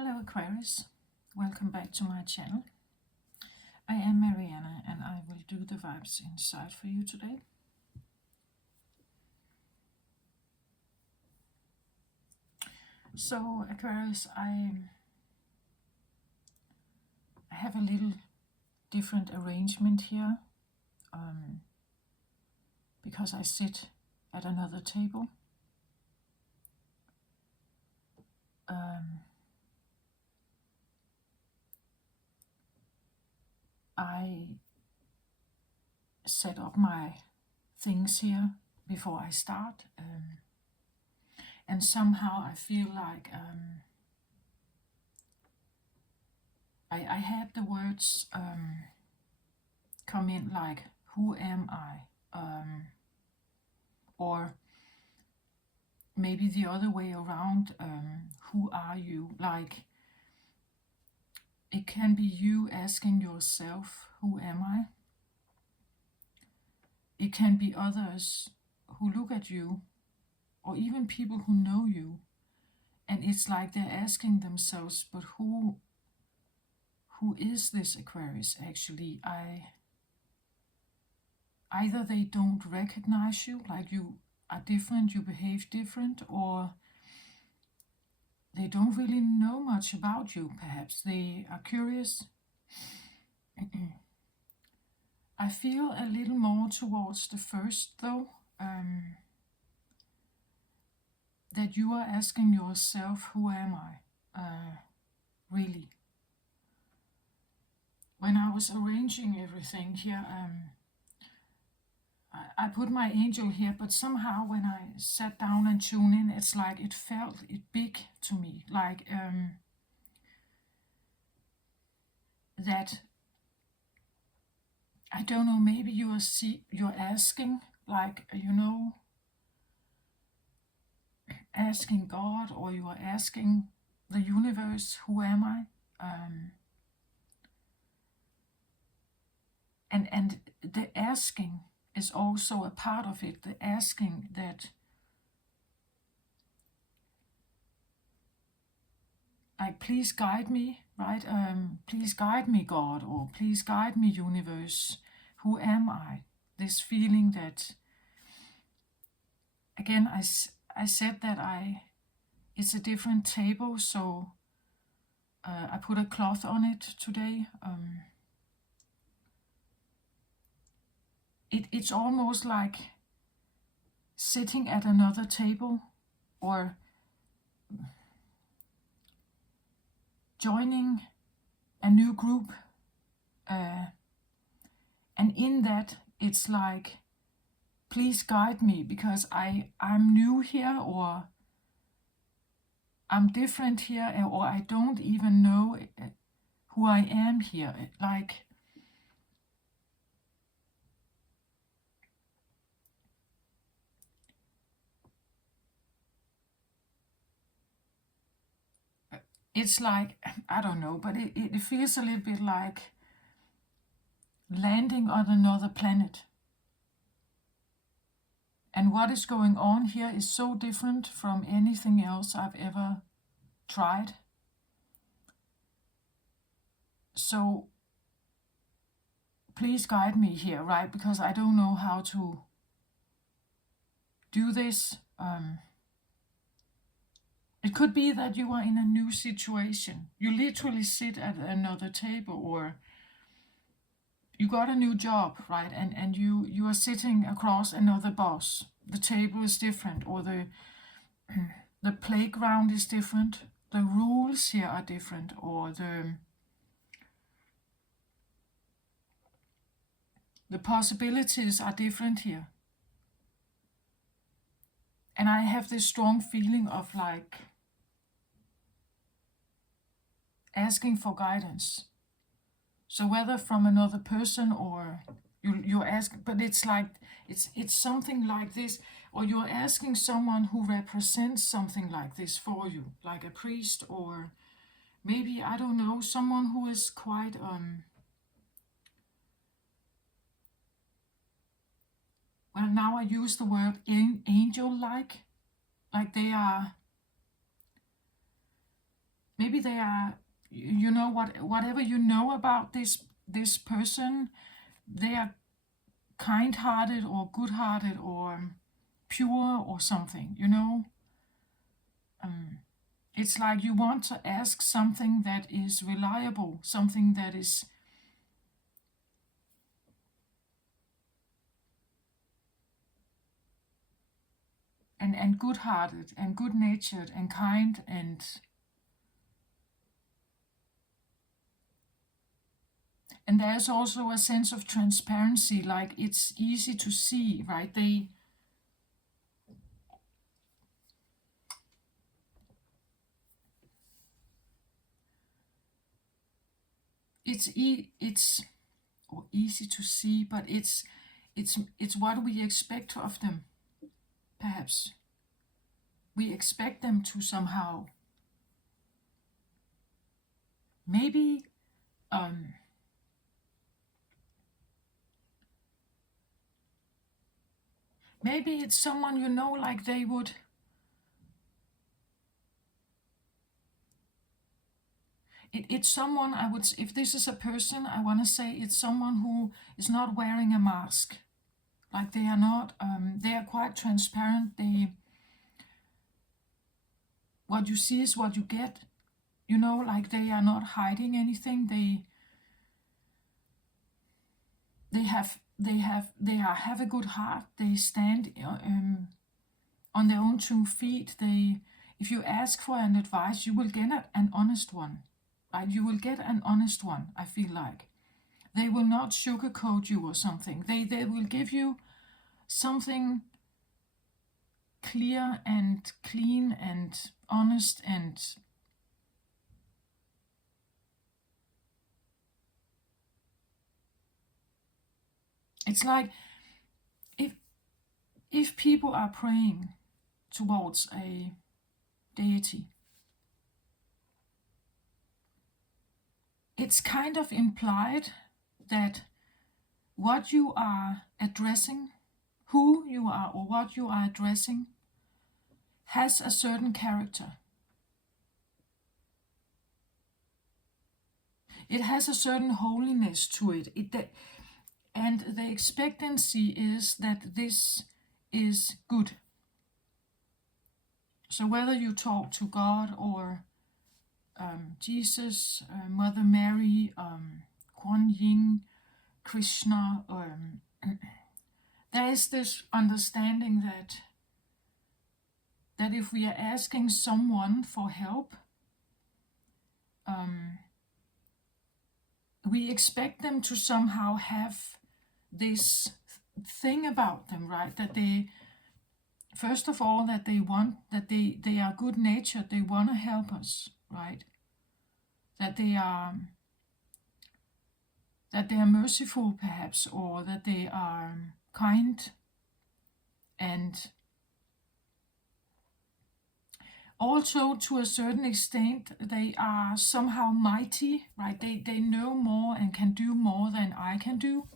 Hello Aquarius, welcome back to my channel. I am Mariana and I will do the vibes inside for you today. So Aquarius, I have a little different arrangement here because I sit at another table. I set up my things here before I start, and somehow I feel like I had the words come in like, who am I? Or maybe the other way around, who are you? Like, it can be you asking yourself, who am I? It can be others who look at you, or even people who know you, and it's like they're asking themselves, but who is this Aquarius actually? Either they don't recognize you, like you are different, you behave different, or they don't really know much about you, perhaps. They are curious. I feel a little more towards the first, though, that you are asking yourself, who am I? Really. When I was arranging everything here, I put my angel here, but somehow when I sat down and tuned in, it's like it felt big to me, like that, I don't know, maybe you're asking, like, asking God, or you are asking the universe, who am I? And the asking is also a part of it, the asking that, like, please guide me, right? Please guide me, God, or please guide me, universe. Who am I? This feeling that, again, I said that it's a different table, so I put a cloth on it today. It's almost like sitting at another table, or joining a new group, and in that it's like, please guide me, because I'm new here, or I'm different here, or I don't even know who I am here. Like, it's like, I don't know, but it feels a little bit like landing on another planet. And what is going on here is so different from anything else I've ever tried. So please guide me here, right? Because I don't know how to do this. It could be that you are in a new situation. You literally sit at another table, or you got a new job, right? And you are sitting across another boss. The table is different, or the playground is different. The rules here are different, or the possibilities are different here. And I have this strong feeling of like asking for guidance. So whether from another person, or you ask, but it's like, it's something like this, or you're asking someone who represents something like this for you, like a priest, or maybe, I don't know, someone who is quite well, now I use the word angel-like, like they are, maybe they are, you know, whatever you know about this person, they are kind-hearted or good-hearted or pure or something, you know. It's like you want to ask something that is reliable, something that is and good-hearted and good-natured and kind, and there's also a sense of transparency, like it's easy to see, right? It's or easy to see, but it's what we expect of them. Perhaps we expect them to somehow, maybe um maybe it's someone, you know, like they would, it's someone, I would, if this is a person, I want to say it's someone who is not wearing a mask. Like they are not, they are quite transparent. What you see is what you get, you know, like they are not hiding anything. They have a good heart. They stand on their own 2 feet. If you ask for an advice, you will get an honest one, right? You will get an honest one. I feel like they will not sugarcoat you or something. They will give you something clear and clean and honest, and it's like if people are praying towards a deity, it's kind of implied that what you are addressing, who you are or what you are addressing, has a certain character. It has a certain holiness to it. And the expectancy is that this is good. So whether you talk to God or Jesus, Mother Mary, Kuan Yin, Krishna, there is this understanding that if we are asking someone for help, we expect them to somehow have this thing about them, right? That they, first of all, that they are good natured, they want to help us, right? That they are merciful, perhaps, or that they are kind, and also to a certain extent they are somehow mighty, right? They know more and can do more than I can do.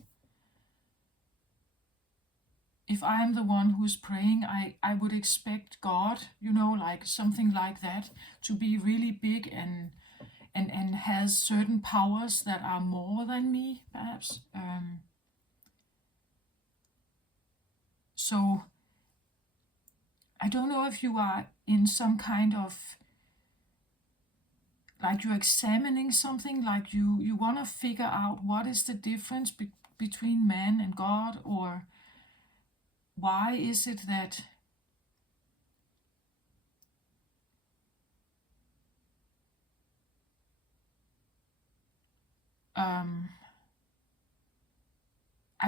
If I am the one who's praying, I would expect God, you know, like something like that, to be really big and has certain powers that are more than me, perhaps. So I don't know if you are in some kind of, like you're examining something, like you want to figure out what is the difference between man and God, or why is it that I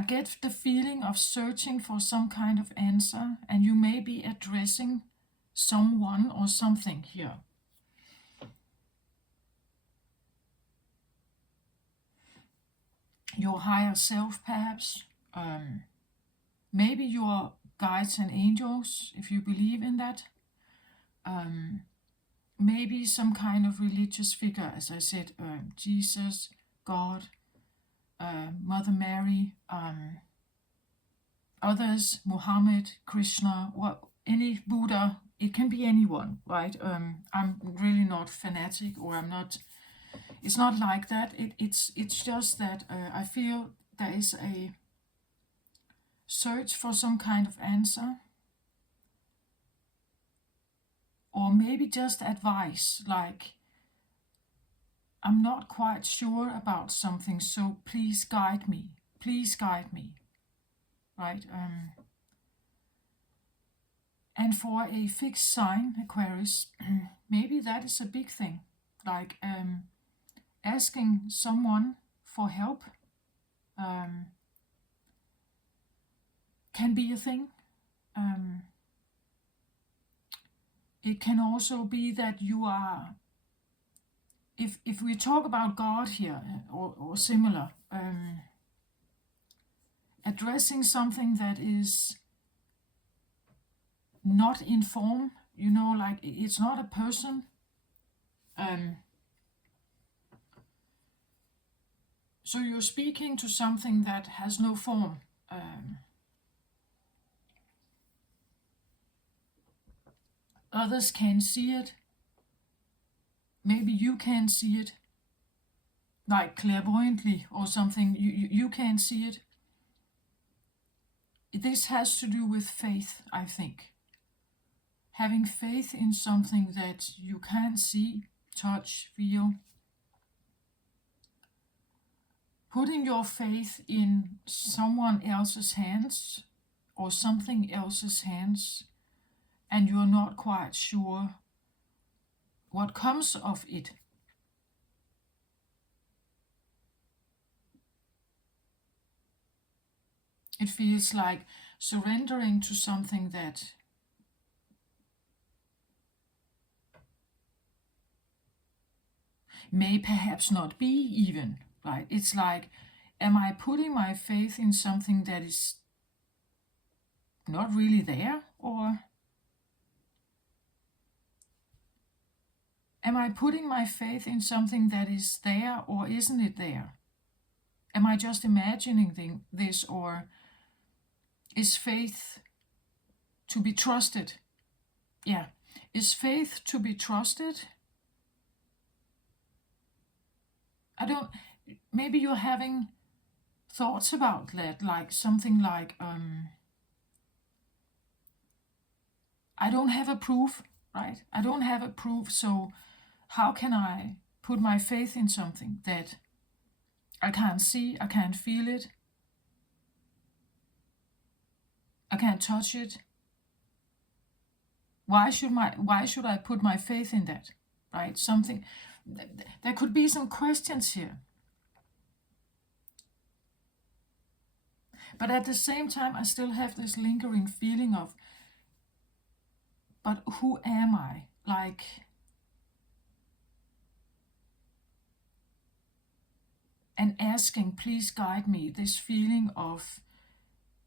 get the feeling of searching for some kind of answer, and you may be addressing someone or something here. Your higher self, perhaps. Maybe your guides and angels, if you believe in that. Maybe some kind of religious figure, as I said, Jesus, God, Mother Mary, others, Muhammad, Krishna, any Buddha, it can be anyone, right? I'm really not fanatic, or it's not like that. It's just that I feel there is a search for some kind of answer, or maybe just advice, like, I'm not quite sure about something, so please guide me. Please guide me, right? And for a fixed sign, Aquarius, maybe that is a big thing. Like asking someone for help can be a thing. It can also be that you are, if we talk about God here, or similar, addressing something that is not in form, like it's not a person. So you're speaking to something that has no form. Others can see it. Maybe you can see it, like clairvoyantly or something. You can see it. This has to do with faith, I think. Having faith in something that you can't see, touch, feel. Putting your faith in someone else's hands or something else's hands, and you're not quite sure what comes of it. It feels like surrendering to something that may perhaps not be even, right? It's like, am I putting my faith in something that is not really there? Or am I putting my faith in something that is there, or isn't it there? Am I just imagining this, or is faith to be trusted? Yeah. Is faith to be trusted? Maybe you're having thoughts about that, like something like, I don't have a proof, right? I don't have a proof, so how can I put my faith in something that I can't see, I can't feel it, I can't touch it? Why should I put my faith in that, right? There could be some questions here. But at the same time, I still have this lingering feeling of, but who am I? Like, and asking, please guide me, this feeling of,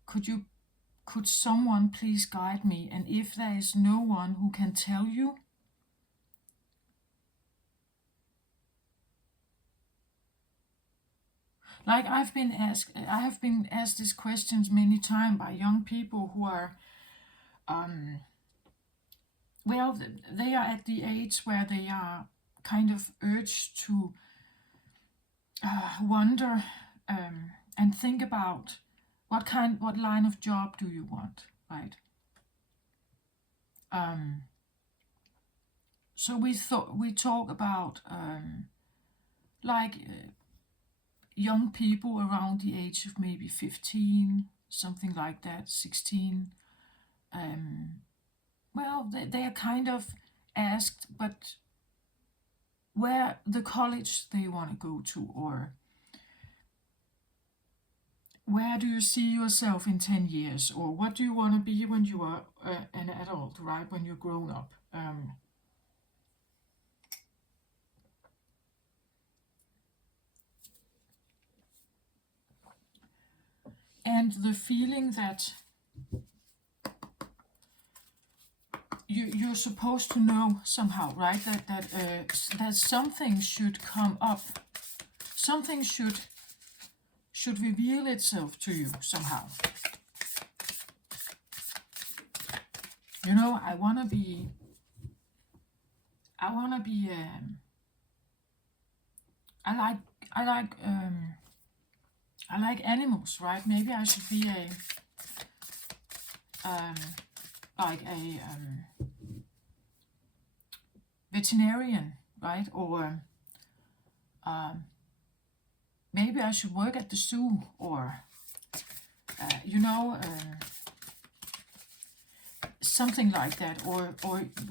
could someone please guide me? And if there is no one who can tell you, like I have been asked these questions many times by young people who are, they are at the age where they are kind of urged to wonder and think about what line of job do you want, right? So we talk about young people around the age of maybe 15, something like that, 16. They are kind of asked, but where the college they want to go to, or where do you see yourself in 10 years, or what do you want to be when you are an adult, right, when you're grown up. And the feeling that you're supposed to know somehow, right? That something should come up, something should reveal itself to you somehow. You know, I want to be, I like, I like, I like animals, right? Maybe I should be um, like a veterinarian, right? Or maybe I should work at the zoo, or you know, something like that. Or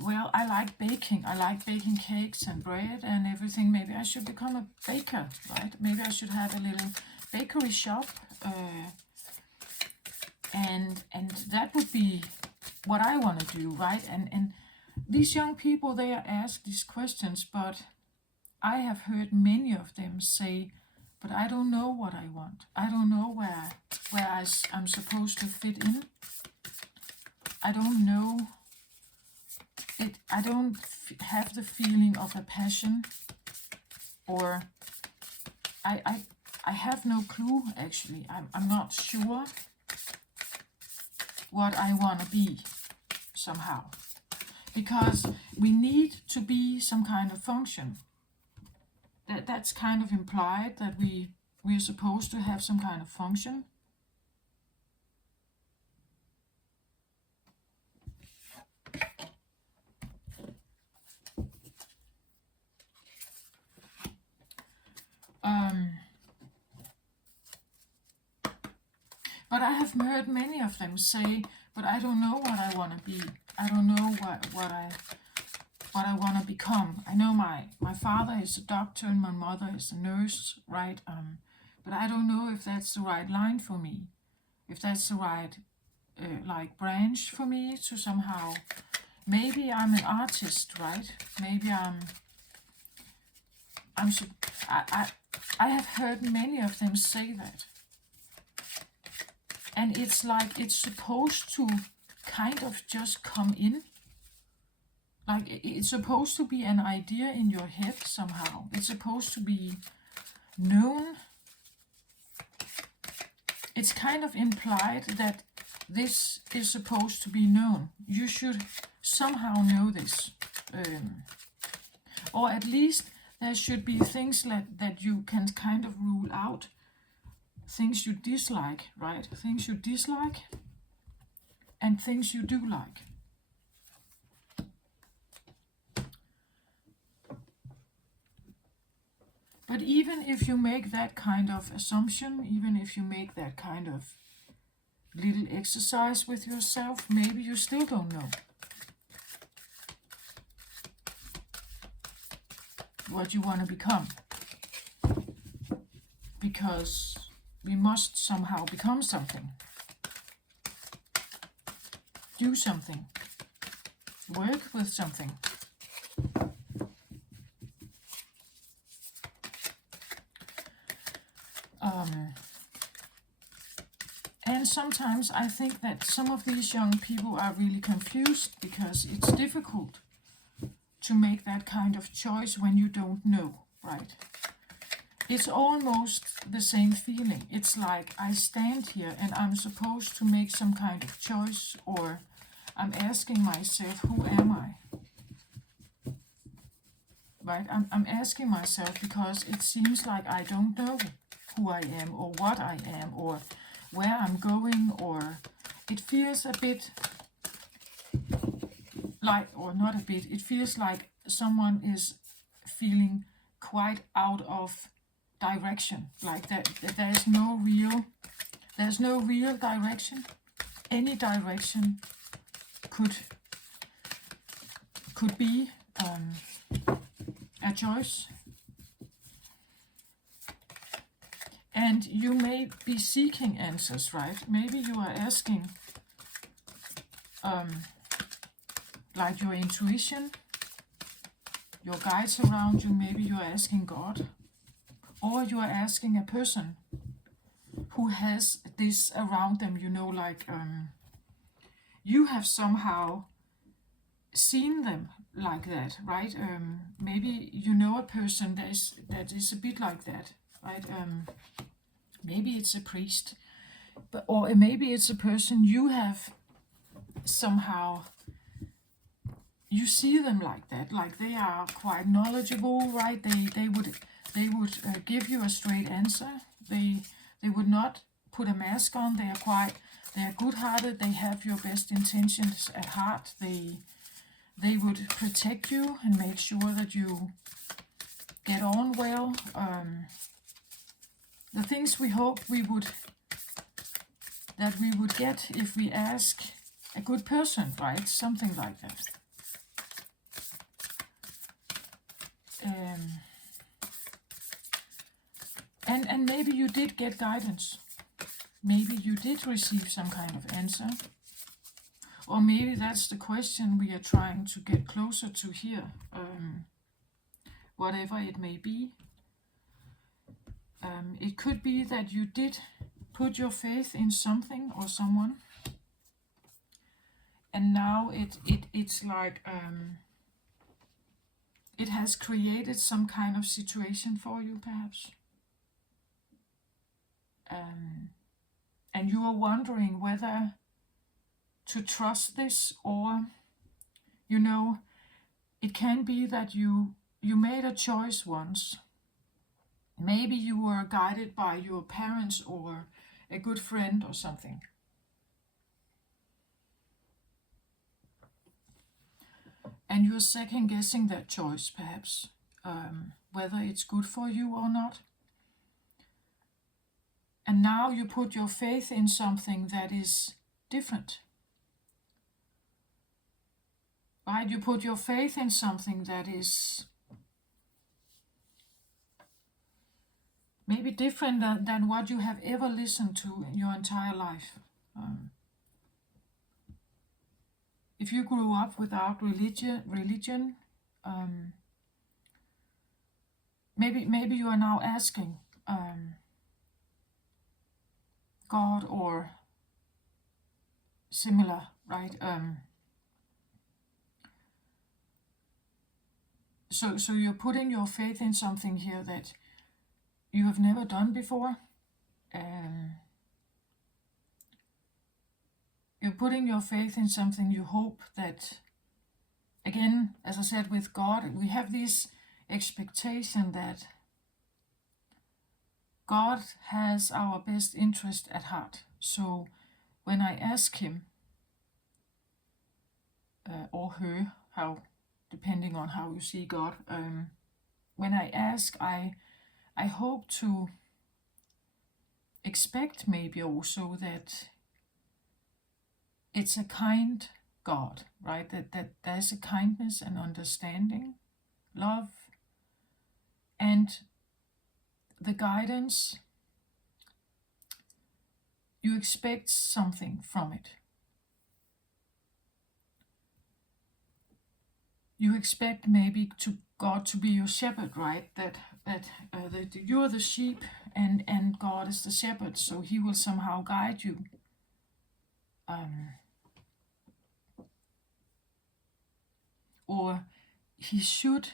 well, I like baking. I like baking cakes and bread and everything. Maybe I should become a baker, right? Maybe I should have a little bakery shop, and that would be what I want to do, right? And these young people, they are asked these questions, but I have heard many of them say, but I don't know what I want. I don't know where I'm supposed to fit in. I don't know it. I don't have the feeling of a passion, or I have no clue, actually. I'm not sure what I want to be, somehow. Because we need to be some kind of function. That's kind of implied, that we're supposed to have some kind of function. But I have heard many of them say, but I don't know what I want to be. I don't know what I want to become. I know my father is a doctor and my mother is a nurse, right? But I don't know if that's the right line for me. If that's the right like branch for me to somehow. Maybe I'm an artist, right? Maybe I have heard many of them say that. And it's like it's supposed to kind of just come in. Like it's supposed to be an idea in your head somehow. It's supposed to be known. It's kind of implied that this is supposed to be known. You should somehow know this. Or at least there should be things that you can kind of rule out. Things you dislike, right? Things you dislike and things you do like. But even if you make that kind of assumption, even if you make that kind of little exercise with yourself, maybe you still don't know what you want to become. Because we must somehow become something. Do something. Work with something. And sometimes I think that some of these young people are really confused, because it's difficult to make that kind of choice when you don't know, right? It's almost the same feeling. It's like I stand here and I'm supposed to make some kind of choice, or I'm asking myself, who am I? Right? I'm asking myself because it seems like I don't know who I am, or what I am, or where I'm going, or it feels a bit like, or not a bit, it feels like someone is feeling quite out of direction, like that there's no real direction. Any direction could be a choice. And you may be seeking answers, right? Maybe you are asking like your intuition, your guides around you. Maybe you are asking God, or you are asking a person who has this around them, you know, like you have somehow seen them like that, right? Maybe you know a person that is a bit like that, right? Maybe it's a priest, or maybe it's a person you have somehow you see them like that, like they are quite knowledgeable, right? They would give you a straight answer. They would not put a mask on. They are good-hearted. They have your best intentions at heart. They would protect you and make sure that you get on well. The things we hope we would get if we ask a good person, right? Something like that. And maybe you did get guidance. Maybe you did receive some kind of answer. Or maybe that's the question we are trying to get closer to here. Whatever it may be. It could be that you did put your faith in something or someone. And now it's like it has created some kind of situation for you, perhaps. And you are wondering whether to trust this, or, it can be that you made a choice once. Maybe you were guided by your parents or a good friend or something. And you're second guessing that choice, perhaps, whether it's good for you or not. And now you put your faith in something that is different. Right? You put your faith in something that is maybe different than what you have ever listened to in your entire life. If you grew up without religion, maybe you are now asking God or similar, right? So you're putting your faith in something here that you have never done before. You're putting your faith in something you hope that, again, as I said, with God, we have this expectation that God has our best interest at heart. So when I ask him, or her, how, depending on how you see God, when I ask, I hope to expect maybe also that it's a kind God, right? That there's a kindness and understanding, love, and the guidance. You expect something from it. You expect maybe to God to be your shepherd, right? That you're the sheep and God is the shepherd, so he will somehow guide you. Or he should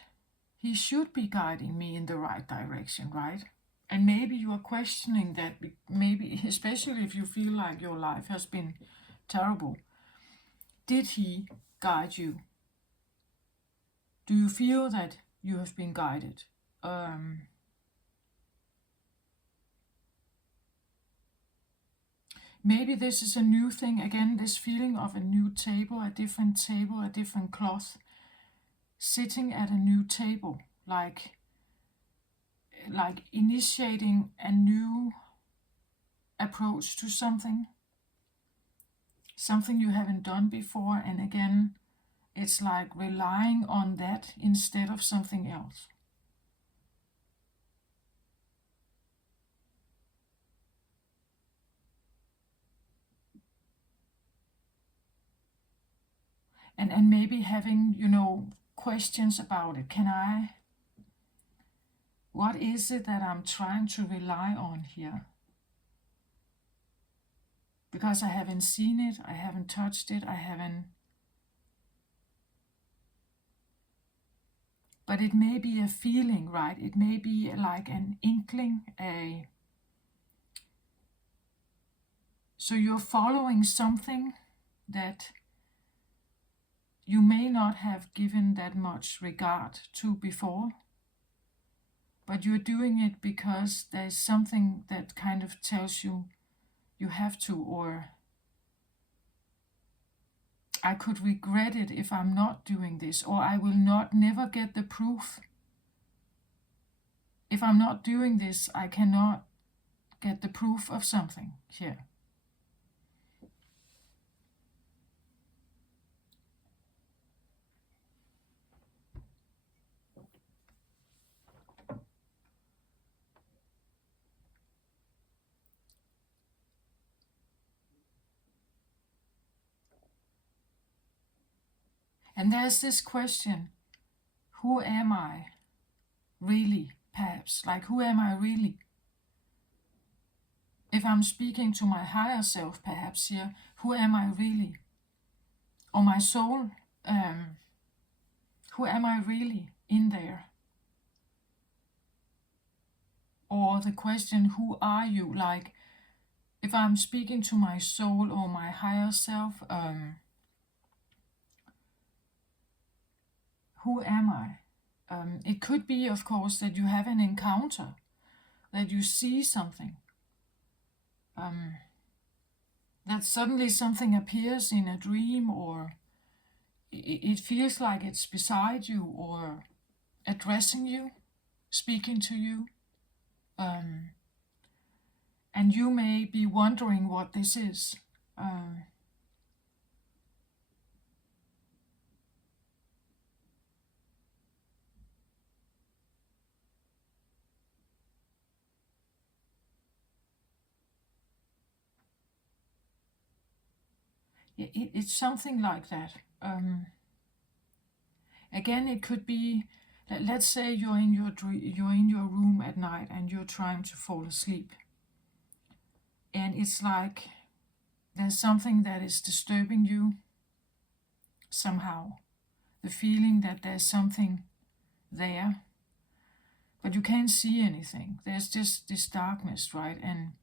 be guiding me in the right direction, right? And maybe you are questioning that, maybe especially if you feel like your life has been terrible. Did he guide you? Do you feel that you have been guided? Maybe this is a new thing, again, this feeling of a new table, a different cloth, sitting at a new table, like initiating a new approach to something you haven't done before, and again, it's like relying on that instead of something else. And maybe having, questions about it. What is it that I'm trying to rely on here? Because I haven't seen it, I haven't touched it, but it may be a feeling, right? It may be like an inkling, so you're following something that you may not have given that much regard to before, but you're doing it because there's something that kind of tells you you have to, or I could regret it if I'm not doing this, or I will never get the proof. If I'm not doing this, I cannot get the proof of something here. And there's this question, who am I really, perhaps? Like, who am I really? If I'm speaking to my higher self, perhaps here, who am I really? Or my soul, who am I really in there? Or the question, who are you? Like, if I'm speaking to my soul or my higher self, who am I? It could be, of course, that you have an encounter, that you see something, that suddenly something appears in a dream, or it feels like it's beside you or addressing you, speaking to you. And you may be wondering what this is. It's something like that. Again, it could be, let's say you're in your room at night and you're trying to fall asleep, and it's like there's something that is disturbing you somehow. The feeling that there's something there, but you can't see anything. There's just this darkness, right? And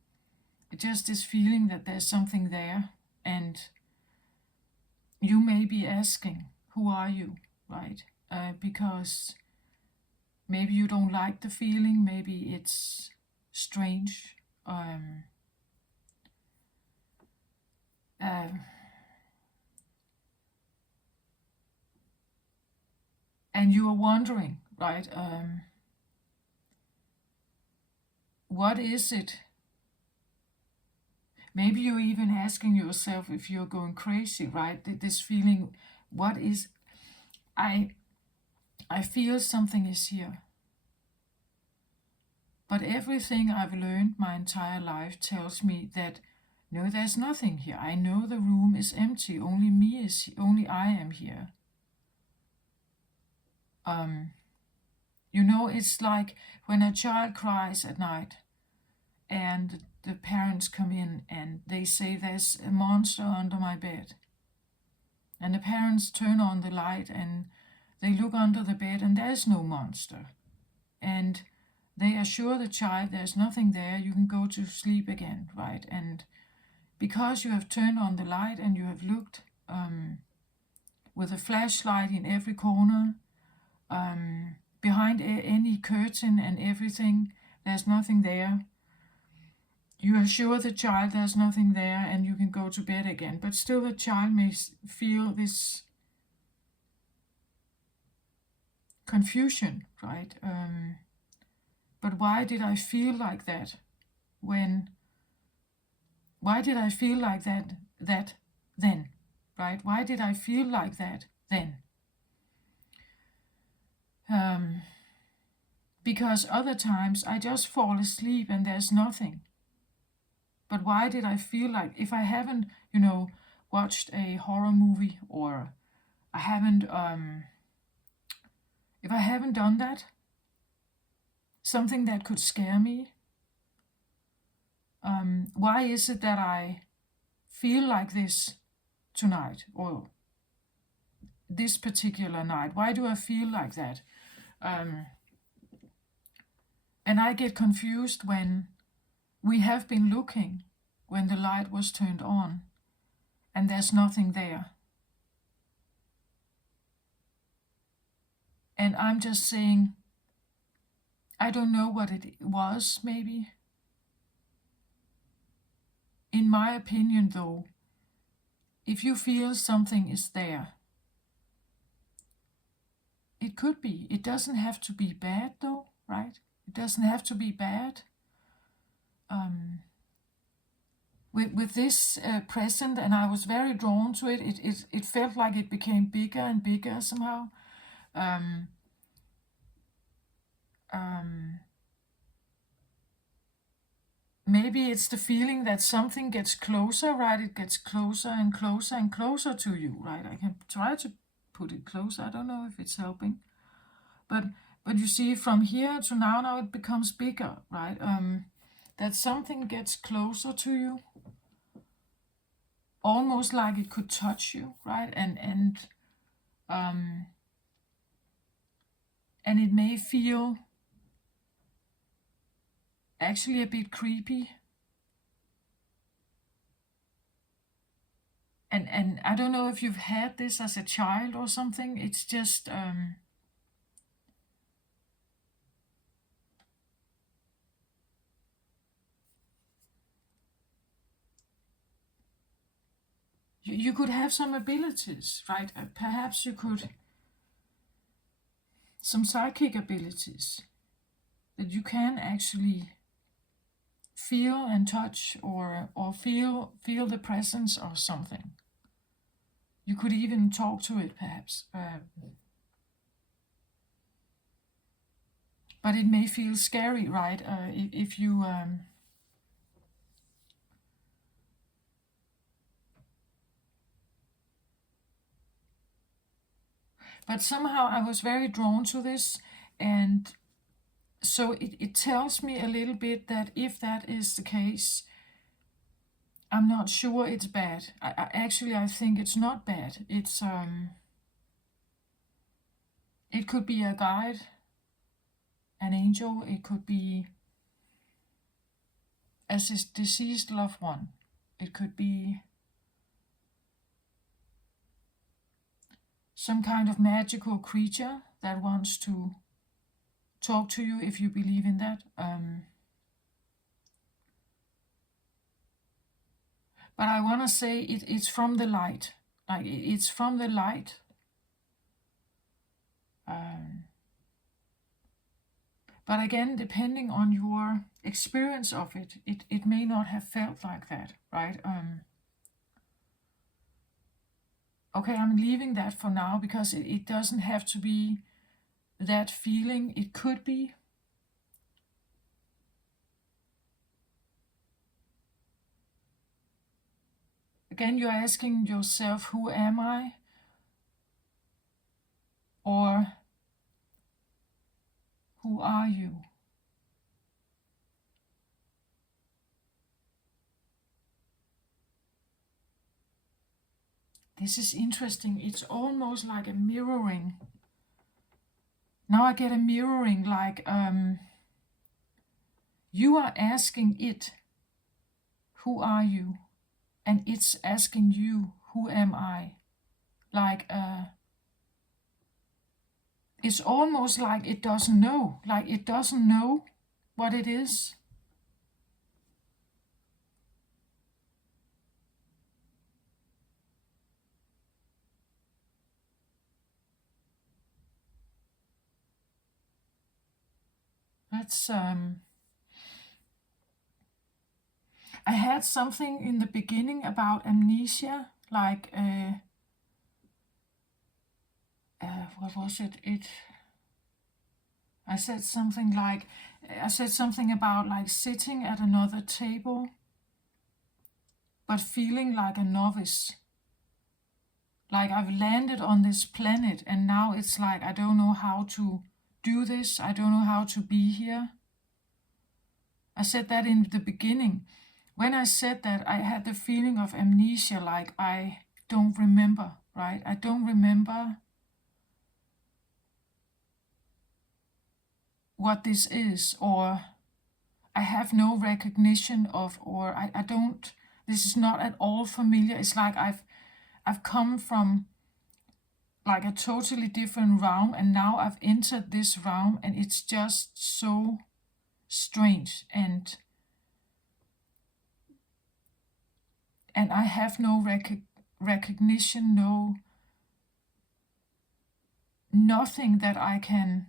just this feeling that there's something there, and you may be asking, who are you, right? Because maybe you don't like the feeling, maybe it's strange. And you are wondering, right? What is it? Maybe you're even asking yourself if you're going crazy, right? This feeling, what is, I feel something is here. But everything I've learned my entire life tells me that no, there's nothing here. I know the room is empty. Only I am here. You know, it's like when a child cries at night and the parents come in and they say there's a monster under my bed. And the parents turn on the light and they look under the bed and there's no monster. And they assure the child there's nothing there, you can go to sleep again, right? And because you have turned on the light and you have looked with a flashlight in every corner, behind any curtain and everything, there's nothing there. You assure the child there's nothing there and you can go to bed again. But still the child may feel this confusion, right? But why did I feel like that why did I feel like that then, right? Why did I feel like that then? Because other times I just fall asleep and there's nothing. But why did I feel like, if I haven't, watched a horror movie, or I haven't, if I haven't done that, something that could scare me, why is it that I feel like this tonight, or this particular night? Why do I feel like that? And I get confused when we have been looking when the light was turned on and there's nothing there. And I'm just saying, I don't know what it was, maybe. In my opinion, though, if you feel something is there, it could be. It doesn't have to be bad, though, right? It doesn't have to be bad. With this present, and I was very drawn to it. It felt like it became bigger and bigger somehow. Maybe it's the feeling that something gets closer, right? It gets closer and closer and closer to you, right? I can try to put it closer. I don't know if it's helping, but you see, from here to now it becomes bigger, right? That something gets closer to you, almost like it could touch you, right? And it may feel actually a bit creepy. And I don't know if you've had this as a child or something. It's just you could have some abilities, right? Perhaps you could, some psychic abilities that you can actually feel and touch, or feel the presence of something. You could even talk to it, perhaps. But it may feel scary, right? If you but somehow I was very drawn to this, and so it tells me a little bit that if that is the case, I'm not sure it's bad. I think it's not bad. It's it could be a guide, an angel. It could be as his deceased loved one. It could be some kind of magical creature that wants to talk to you, if you believe in that. But I want to say it's from the light. Like, it's from the light. But again, depending on your experience of it, it may not have felt like that, right? Okay, I'm leaving that for now, because it doesn't have to be that feeling. It could be. Again, you're asking yourself, who am I? Or who are you? This is interesting. It's almost like a mirroring. Now I get a mirroring, like you are asking it, who are you? And it's asking you, who am I? Like, it's almost like it doesn't know. Like, it doesn't know what it is. That's I had something in the beginning about amnesia, like what was it? I said something about like sitting at another table, but feeling like a novice. Like, I've landed on this planet, and now it's like I don't know how to do this. I don't know how to be here. I said that in the beginning. When I said that, I had the feeling of amnesia, like I don't remember, right? I don't remember what this is, or I have no recognition of, or I don't, this is not at all familiar. It's like I've come from like a totally different realm, and now I've entered this realm, and it's just so strange, and I have no recognition, nothing that I can.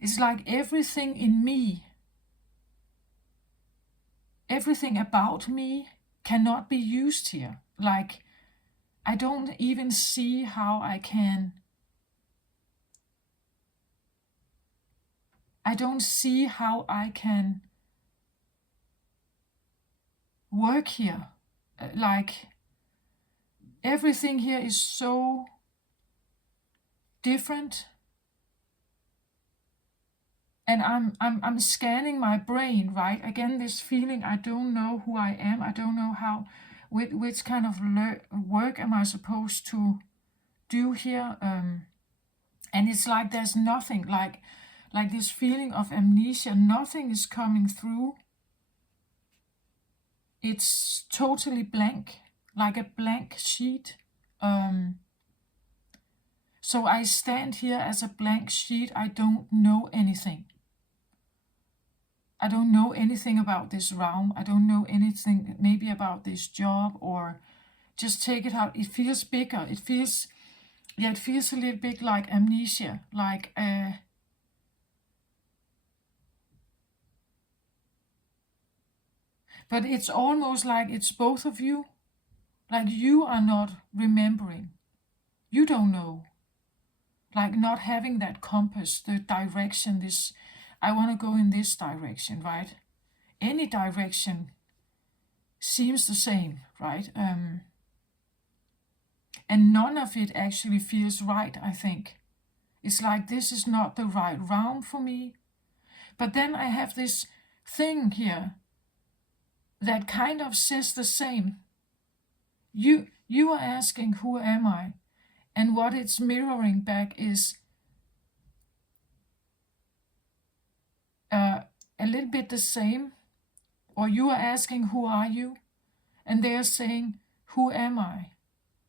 It's like everything in me, everything about me cannot be used here. Like, I don't even see how I can. I don't see how I can work here. Like, everything here is so different. And I'm scanning my brain, right? Again, this feeling, I don't know who I am. I don't know how, which kind of work am I supposed to do here? And it's like there's nothing, like this feeling of amnesia. Nothing is coming through. It's totally blank, like a blank sheet. So I stand here as a blank sheet. I don't know anything. I don't know anything about this realm. I don't know anything maybe about this job, or just take it out. It feels bigger. It feels a little bit like amnesia, like but it's almost like it's both of you. Like, you are not remembering. You don't know. Like, not having that compass, the direction, this, I want to go in this direction, right? Any direction seems the same, right? And none of it actually feels right, I think. It's like, this is not the right round for me. But then I have this thing here that kind of says the same. You are asking, who am I? And what it's mirroring back is a little bit the same. Or you are asking, who are you? And they are saying, who am I?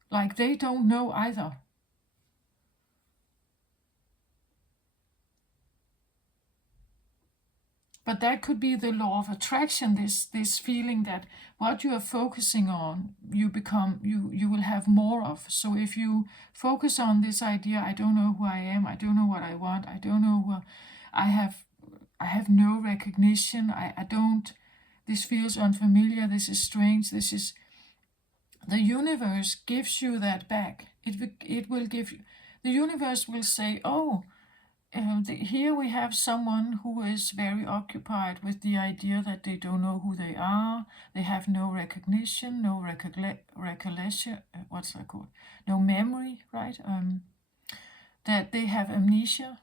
Like, they don't know either. But that could be the law of attraction, this feeling that what you are focusing on, you will have more of. So if you focus on this idea, I don't know who I am, I don't know what I want, I don't know who I have no recognition, I don't, this feels unfamiliar, this is strange, this is, the universe gives you that back. It will give you, the universe will say, oh, here we have someone who is very occupied with the idea that they don't know who they are, they have no recognition, no recollection, what's that called? No memory, right? That they have amnesia,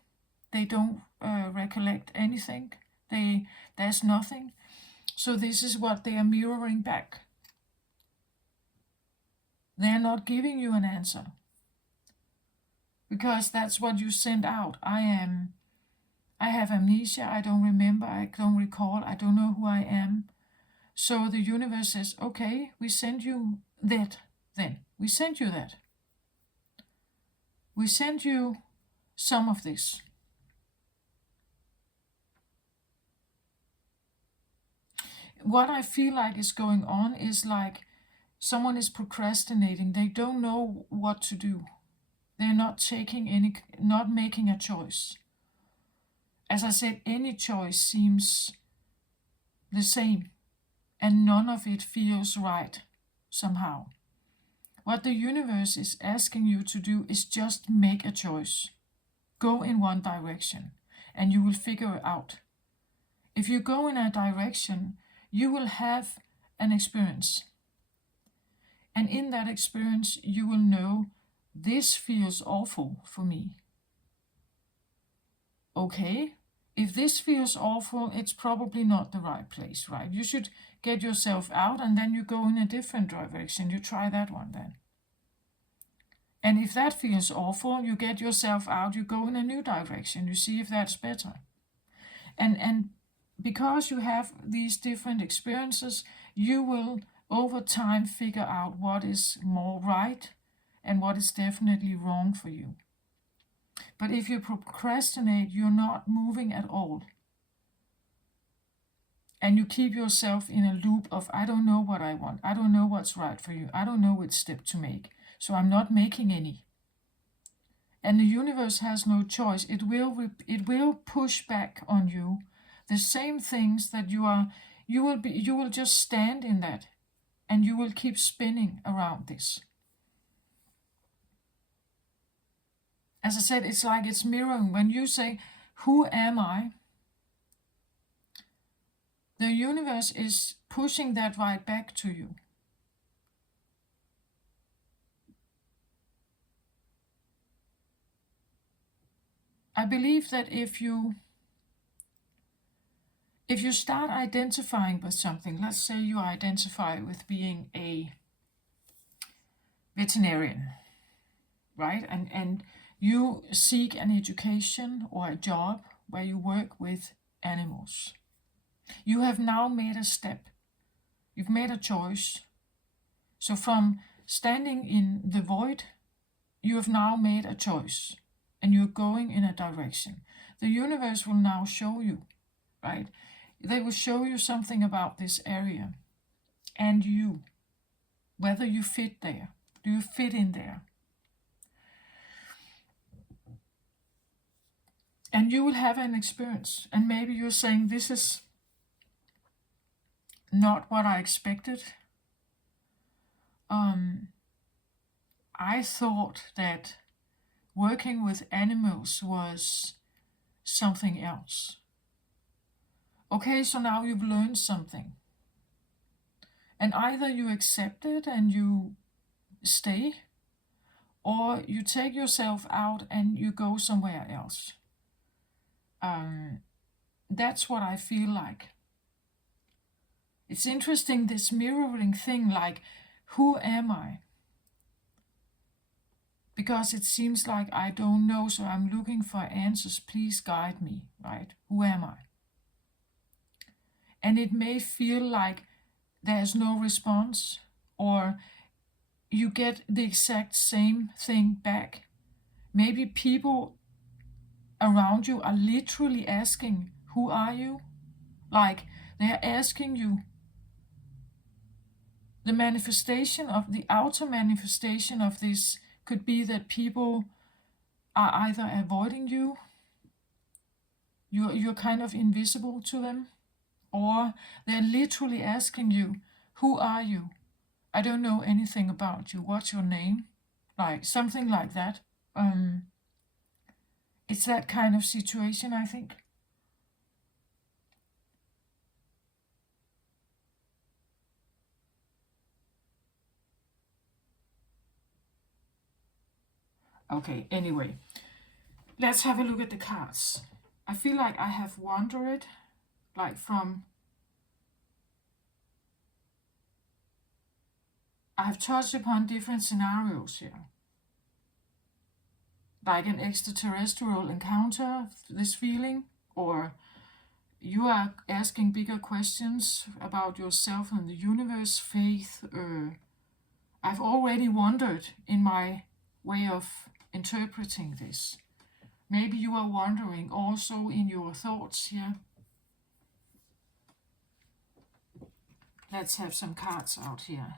they don't recollect anything, there's nothing. So this is what they are mirroring back. They're not giving you an answer, because that's what you send out. I have amnesia, I don't remember, I don't recall, I don't know who I am. So the universe says, okay, we send you that then. We send you that. We send you some of this. What I feel like is going on is like someone is procrastinating. They don't know what to do. They're not making a choice. As I said, any choice seems the same, and none of it feels right somehow. What the universe is asking you to do is just make a choice. Go in one direction, and you will figure it out. If you go in a direction, you will have an experience. And in that experience, you will know, this feels awful for me. Okay, if this feels awful, it's probably not the right place, right? You should get yourself out, and then you go in a different direction. You try that one then. And if that feels awful, you get yourself out, you go in a new direction. You see if that's better. And because you have these different experiences, you will over time figure out what is more right and what is definitely wrong for you. But if you procrastinate, you're not moving at all. And you keep yourself in a loop of, I don't know what I want. I don't know what's right for you. I don't know which step to make. So I'm not making any. And the universe has no choice. It will push back on you the same things that you will just stand in that, and you will keep spinning around this. As I said, it's like it's mirroring. When you say, who am I? The universe is pushing that right back to you. I believe that if you start identifying with something, let's say you identify with being a veterinarian, right? And you seek an education or a job where you work with animals. You have now made a step. You've made a choice. So from standing in the void, you have now made a choice and you're going in a direction. The universe will now show you, right? They will show you something about this area and you, whether you fit there. Do you fit in there? And you will have an experience. And maybe you're saying, this is not what I expected. I thought that working with animals was something else. Okay, so now you've learned something. And either you accept it and you stay, or you take yourself out and you go somewhere else. That's what I feel like. It's interesting, this mirroring thing, like, who am I? Because it seems like I don't know, so I'm looking for answers. Please guide me, right? Who am I? And it may feel like there's no response, or you get the exact same thing back. Maybe people around you are literally asking, who are you? Like, they're asking you. The manifestation of the outer manifestation of this could be that people are either avoiding you, you're kind of invisible to them, or they're literally asking you, who are you? I don't know anything about you. What's your name? Like something like that. It's that kind of situation, I think. Okay, anyway, let's have a look at the cards. I feel like I have wandered, like I have touched upon different scenarios here. Like an extraterrestrial encounter, this feeling, or you are asking bigger questions about yourself and the universe, faith. I've already wondered in my way of interpreting this. Maybe you are wondering also in your thoughts here. Let's have some cards out here.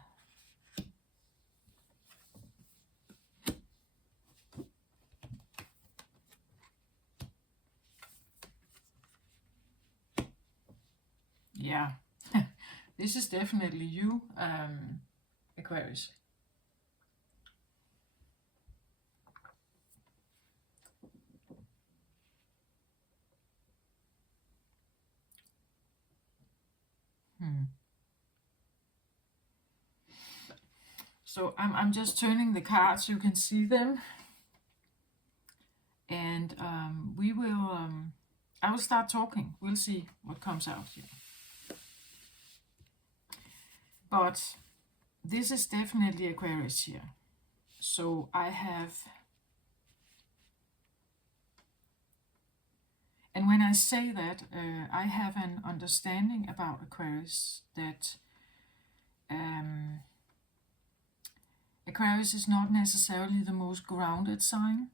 Yeah, this is definitely you, Aquarius. So I'm just turning the cards, you can see them. And we will, I will start talking. We'll see what comes out here. But this is definitely Aquarius here. So I have, and when I say that, I have an understanding about Aquarius that Aquarius is not necessarily the most grounded sign.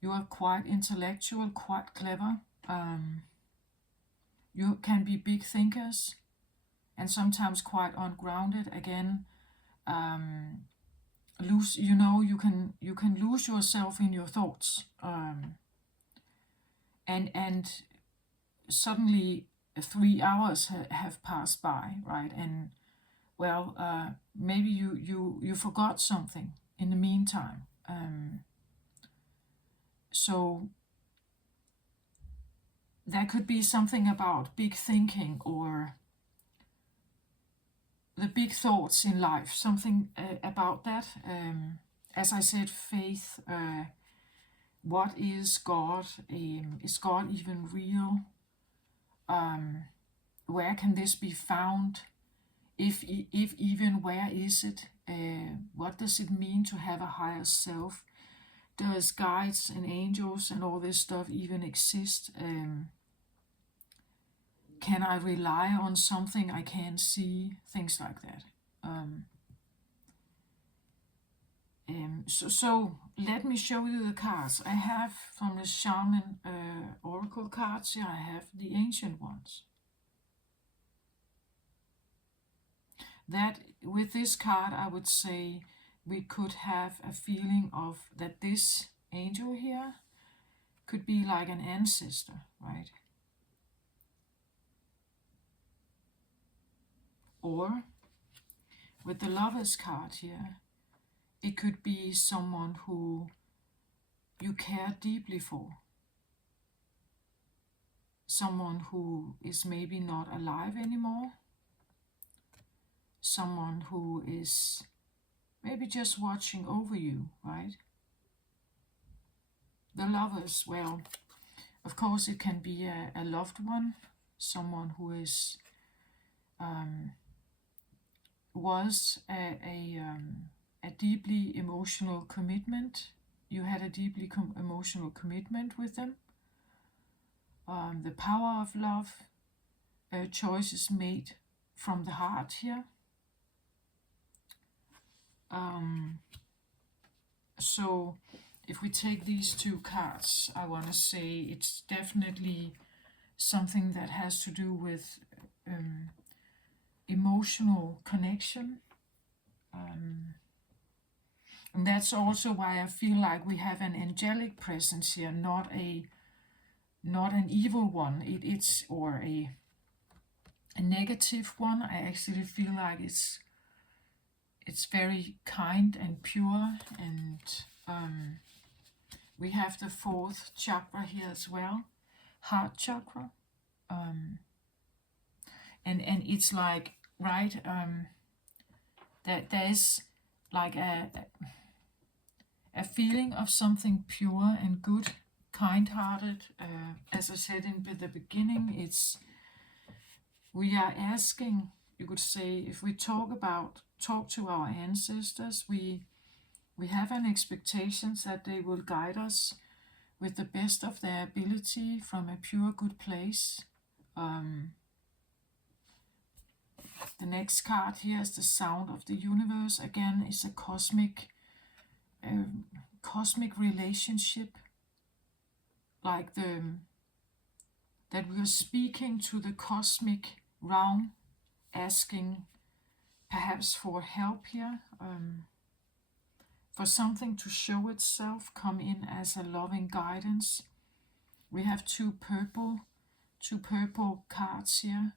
You are quite intellectual, quite clever. You can be big thinkers and sometimes quite ungrounded. Again, you can lose yourself in your thoughts, and suddenly 3 hours have passed by, right? And well, maybe you forgot something in the meantime. So that could be something about big thinking or the big thoughts in life, something about that. As I said, faith. What is God? Is God even real? Where can this be found? If even, where is it? What does it mean to have a higher self? Does guides and angels and all this stuff even exist? Can I rely on something I can't see? Things like that. So let me show you the cards. I have from the Shaman Oracle cards here, I have the ancient ones. That with this card, I would say we could have a feeling of that this angel here could be like an ancestor, right? Or with the Lovers card here, it could be someone who you care deeply for. Someone who is maybe not alive anymore. Someone who is maybe just watching over you, right? The Lovers, well, of course it can be a loved one, someone who is was a deeply emotional commitment. You had a deeply emotional commitment with them. The power of love, choices made from the heart here. So if we take these two cards, I want to say it's definitely something that has to do with emotional connection. And that's also why I feel like we have an angelic presence here, not an evil one. It's or a negative one. I actually feel like it's very kind and pure, and we have the 4th chakra here as well, heart chakra, and it's like, right, that there's like a feeling of something pure and good, kind-hearted. As I said in the beginning, we are asking, you could say, if we talk to our ancestors, we have an expectation that they will guide us with the best of their ability from a pure good place. The next card here is the Sound of the Universe. Again, it's a cosmic relationship, like that we are speaking to the cosmic realm, asking perhaps for help here, for something to show itself, come in as a loving guidance. We have two purple cards here.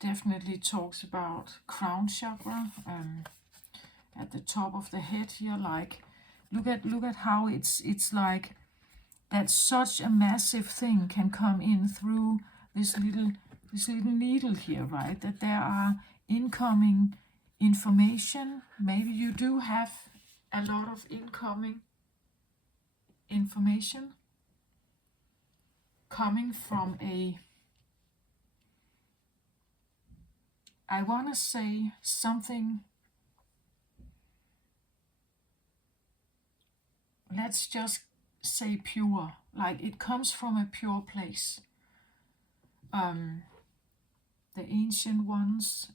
Definitely talks about crown chakra, at the top of the head here. Like, look at how it's like that such a massive thing can come in through this little needle here, right? That there are incoming information. Maybe you do have a lot of incoming information coming from I want to say something, let's just say pure, like it comes from a pure place. the ancient ones.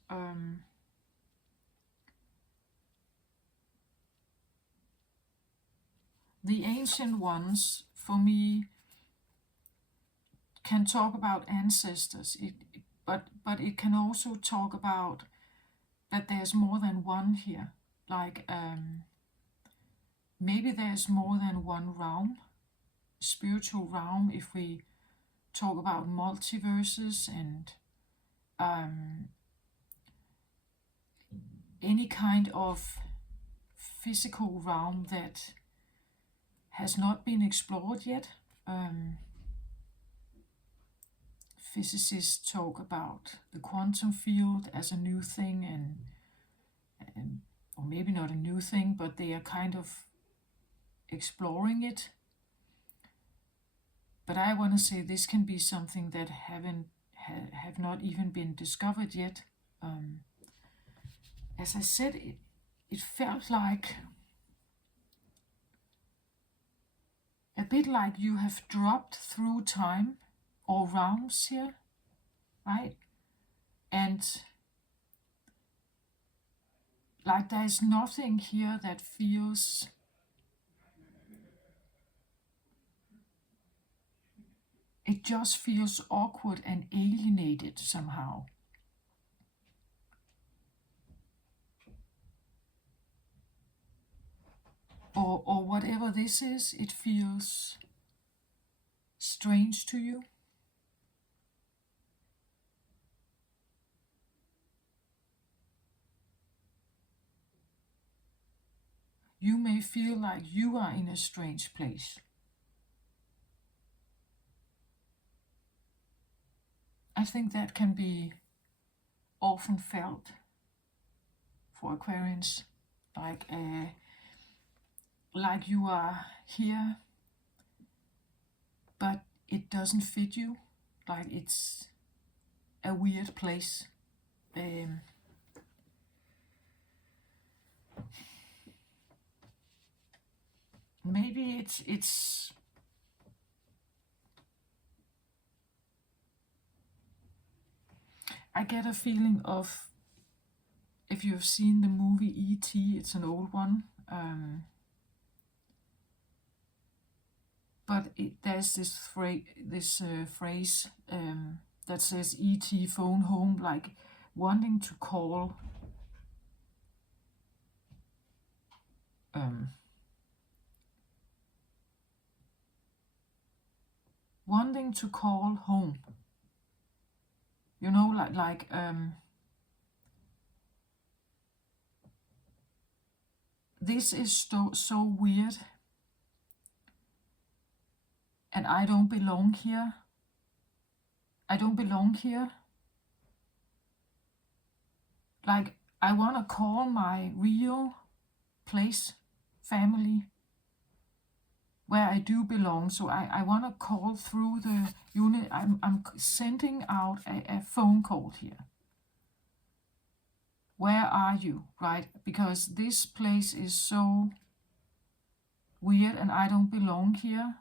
The ancient ones, for me, can talk about ancestors, but it can also talk about that there's more than one here. Like, maybe there's more than one realm, spiritual realm, if we talk about multiverses and any kind of physical realm that has not been explored yet. Physicists talk about the quantum field as a new thing, and or maybe not a new thing, but they are kind of exploring it. But I want to say this can be something that have not even been discovered yet. As I said, it felt like a bit like you have dropped through time or realms here, right? And like there's nothing here that feels it just feels awkward and alienated somehow. Or whatever this is, it feels strange to you. You may feel like you are in a strange place. I think that can be often felt for Aquarians, like you are here, but it doesn't fit you, like it's a weird place. Maybe it's I get a feeling of, if you've seen the movie E.T., it's an old one, but there's this phrase that says E.T. phone home, like wanting to call home. You know, this is so weird, and I don't belong here. I don't belong here. Like, I want to call my real place, family, where I do belong. So I want to call through the unit. I'm sending out a phone call here. Where are you, right? Because this place is so weird and I don't belong here.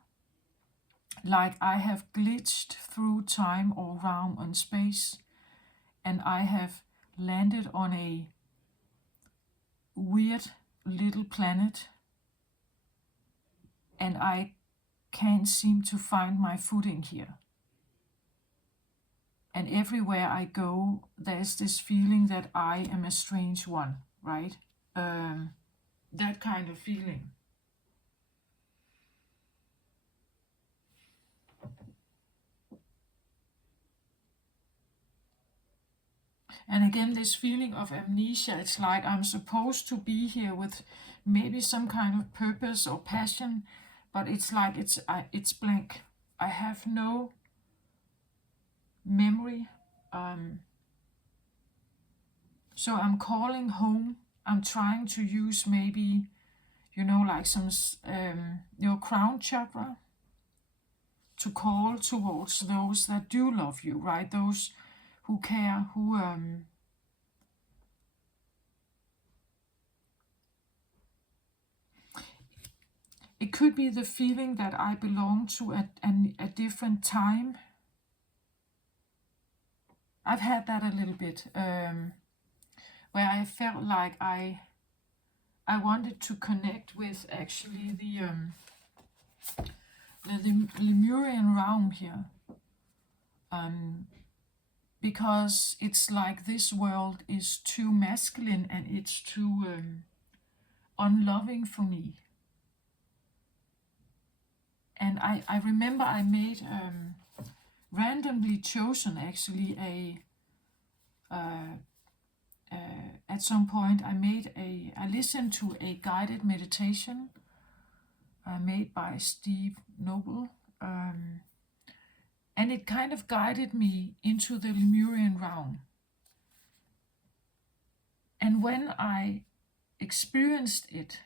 Like I have glitched through time or realm and space, and I have landed on a weird little planet, and I can't seem to find my footing here. And everywhere I go, there's this feeling that I am a strange one, right? That kind of feeling. And again, this feeling of amnesia, it's like I'm supposed to be here with maybe some kind of purpose or passion, but it's like it's blank. I have no memory. So I'm calling home. I'm trying to use maybe, like some your crown chakra to call towards those that do love you, right? Those who care, who it could be the feeling that I belong to a different time. I've had that a little bit, where I felt like I wanted to connect with actually the Lemurian realm here, because it's like this world is too masculine and it's too unloving for me. And I remember I made randomly chosen actually at some point I listened to a guided meditation made by Steve Noble, and it kind of guided me into the Lemurian realm. And when I experienced it,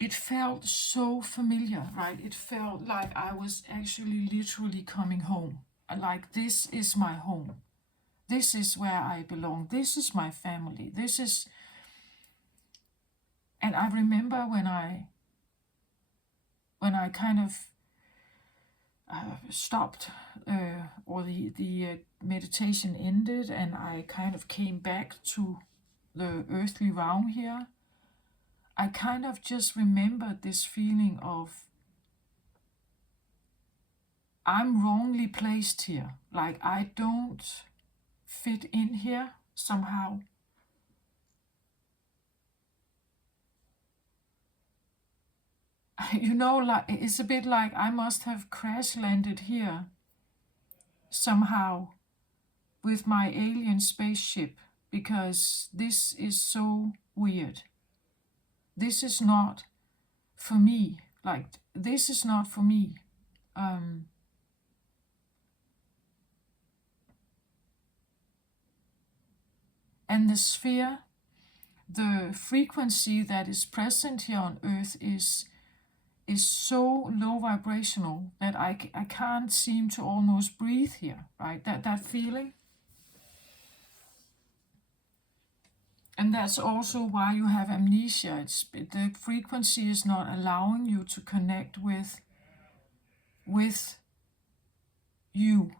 it felt so familiar, right? It felt like I was actually literally coming home. Like, this is my home. This is where I belong. This is my family. This is... And I remember when I kind of stopped, or the meditation ended, and I kind of came back to the earthly realm here, I kind of just remembered this feeling of, I'm wrongly placed here. Like, I don't fit in here somehow. You know, like, it's a bit like I must have crash landed here somehow with my alien spaceship, because this is so weird. This is not for me. Like, this is not for me. And the sphere, the frequency that is present here on Earth is so low vibrational that I can't seem to almost breathe here, right? That feeling. And that's also why you have amnesia. The frequency is not allowing you to connect with you.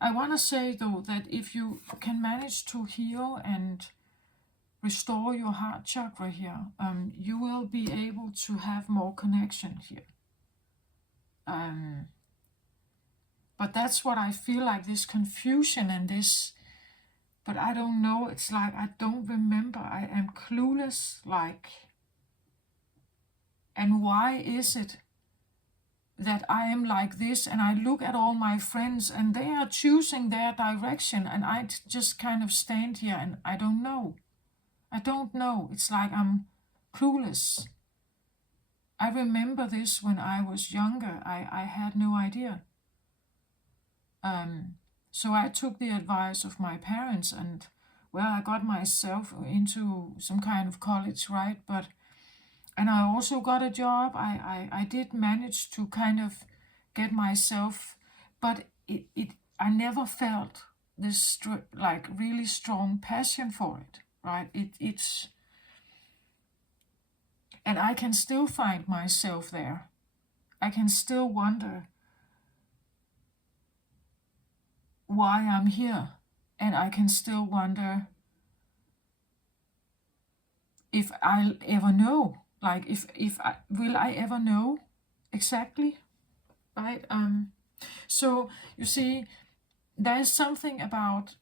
I want to say, though, that if you can manage to heal and restore your heart chakra here, you will be able to have more connection here. But that's what I feel like, this confusion and this, but I don't know, it's like I don't remember, I am clueless, like, and why is it that I am like this? And I look at all my friends and they are choosing their direction, and I just kind of stand here and I don't know. It's like I'm clueless. I remember this when I was younger. I had no idea. So I took the advice of my parents, and well, I got myself into some kind of college, right? And I also got a job. I did manage to kind of get myself, but I never felt this like really strong passion for it, right? It's, and I can still find myself there. I can still wonder why I'm here, and I can still wonder if I'll ever know. Like, if I will I ever know exactly, right? So you see, there's something about,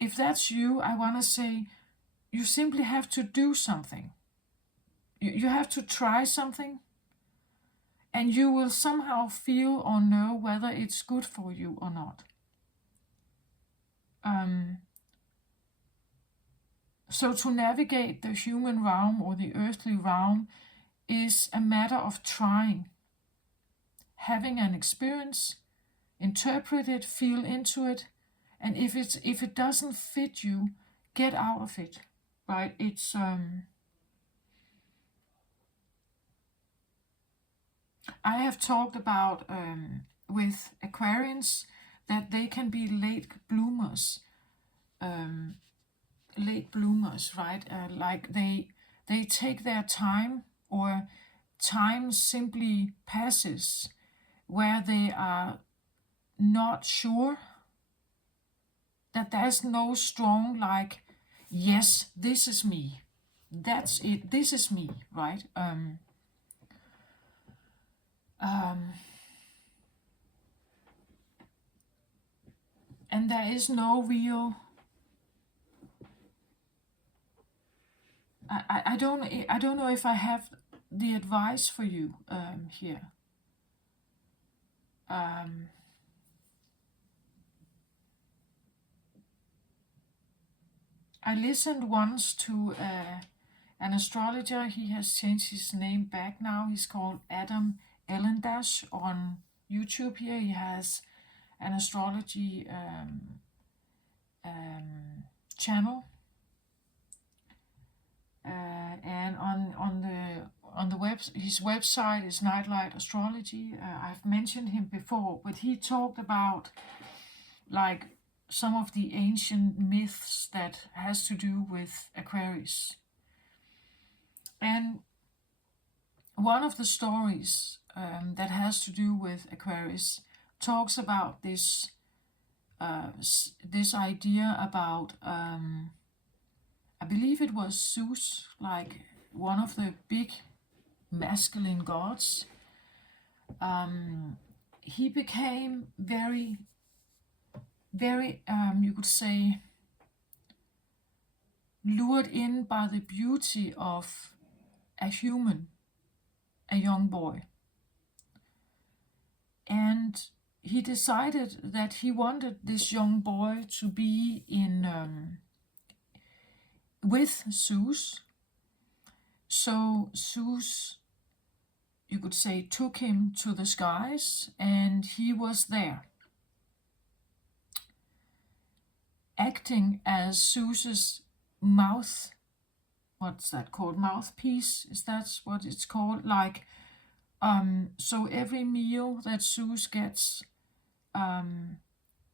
if that's you, I want to say, you simply have to do something. You have to try something, and you will somehow feel or know whether it's good for you or not. So to navigate the human realm or the earthly realm is a matter of trying, having an experience, interpret it, feel into it, and if it doesn't fit you, get out of it. Right? It's I have talked about with Aquarians that they can be late bloomers, right? Like they take their time, or time simply passes, where they are not sure, that there's no strong, like, yes, this is me, that's it, this is me, right? And there is no real, I don't know if I have the advice for you here. I listened once to an astrologer. He has changed his name back now. He's called Adam Ellendash on YouTube. Here he has an astrology channel, and on the his website is Nightlight Astrology. I've mentioned him before, but he talked about like some of the ancient myths that has to do with Aquarius. And one of the stories that has to do with Aquarius talks about this idea about I believe it was Zeus, like one of the big masculine gods. He became very, very, you could say, lured in by the beauty of a human, a young boy. And he decided that he wanted this young boy to be in with Zeus. So Zeus, you could say, took him to the skies, and he was there, acting as Zeus's mouth. What's that called? Mouthpiece? Is that what it's called? Like, so every meal that Zeus gets,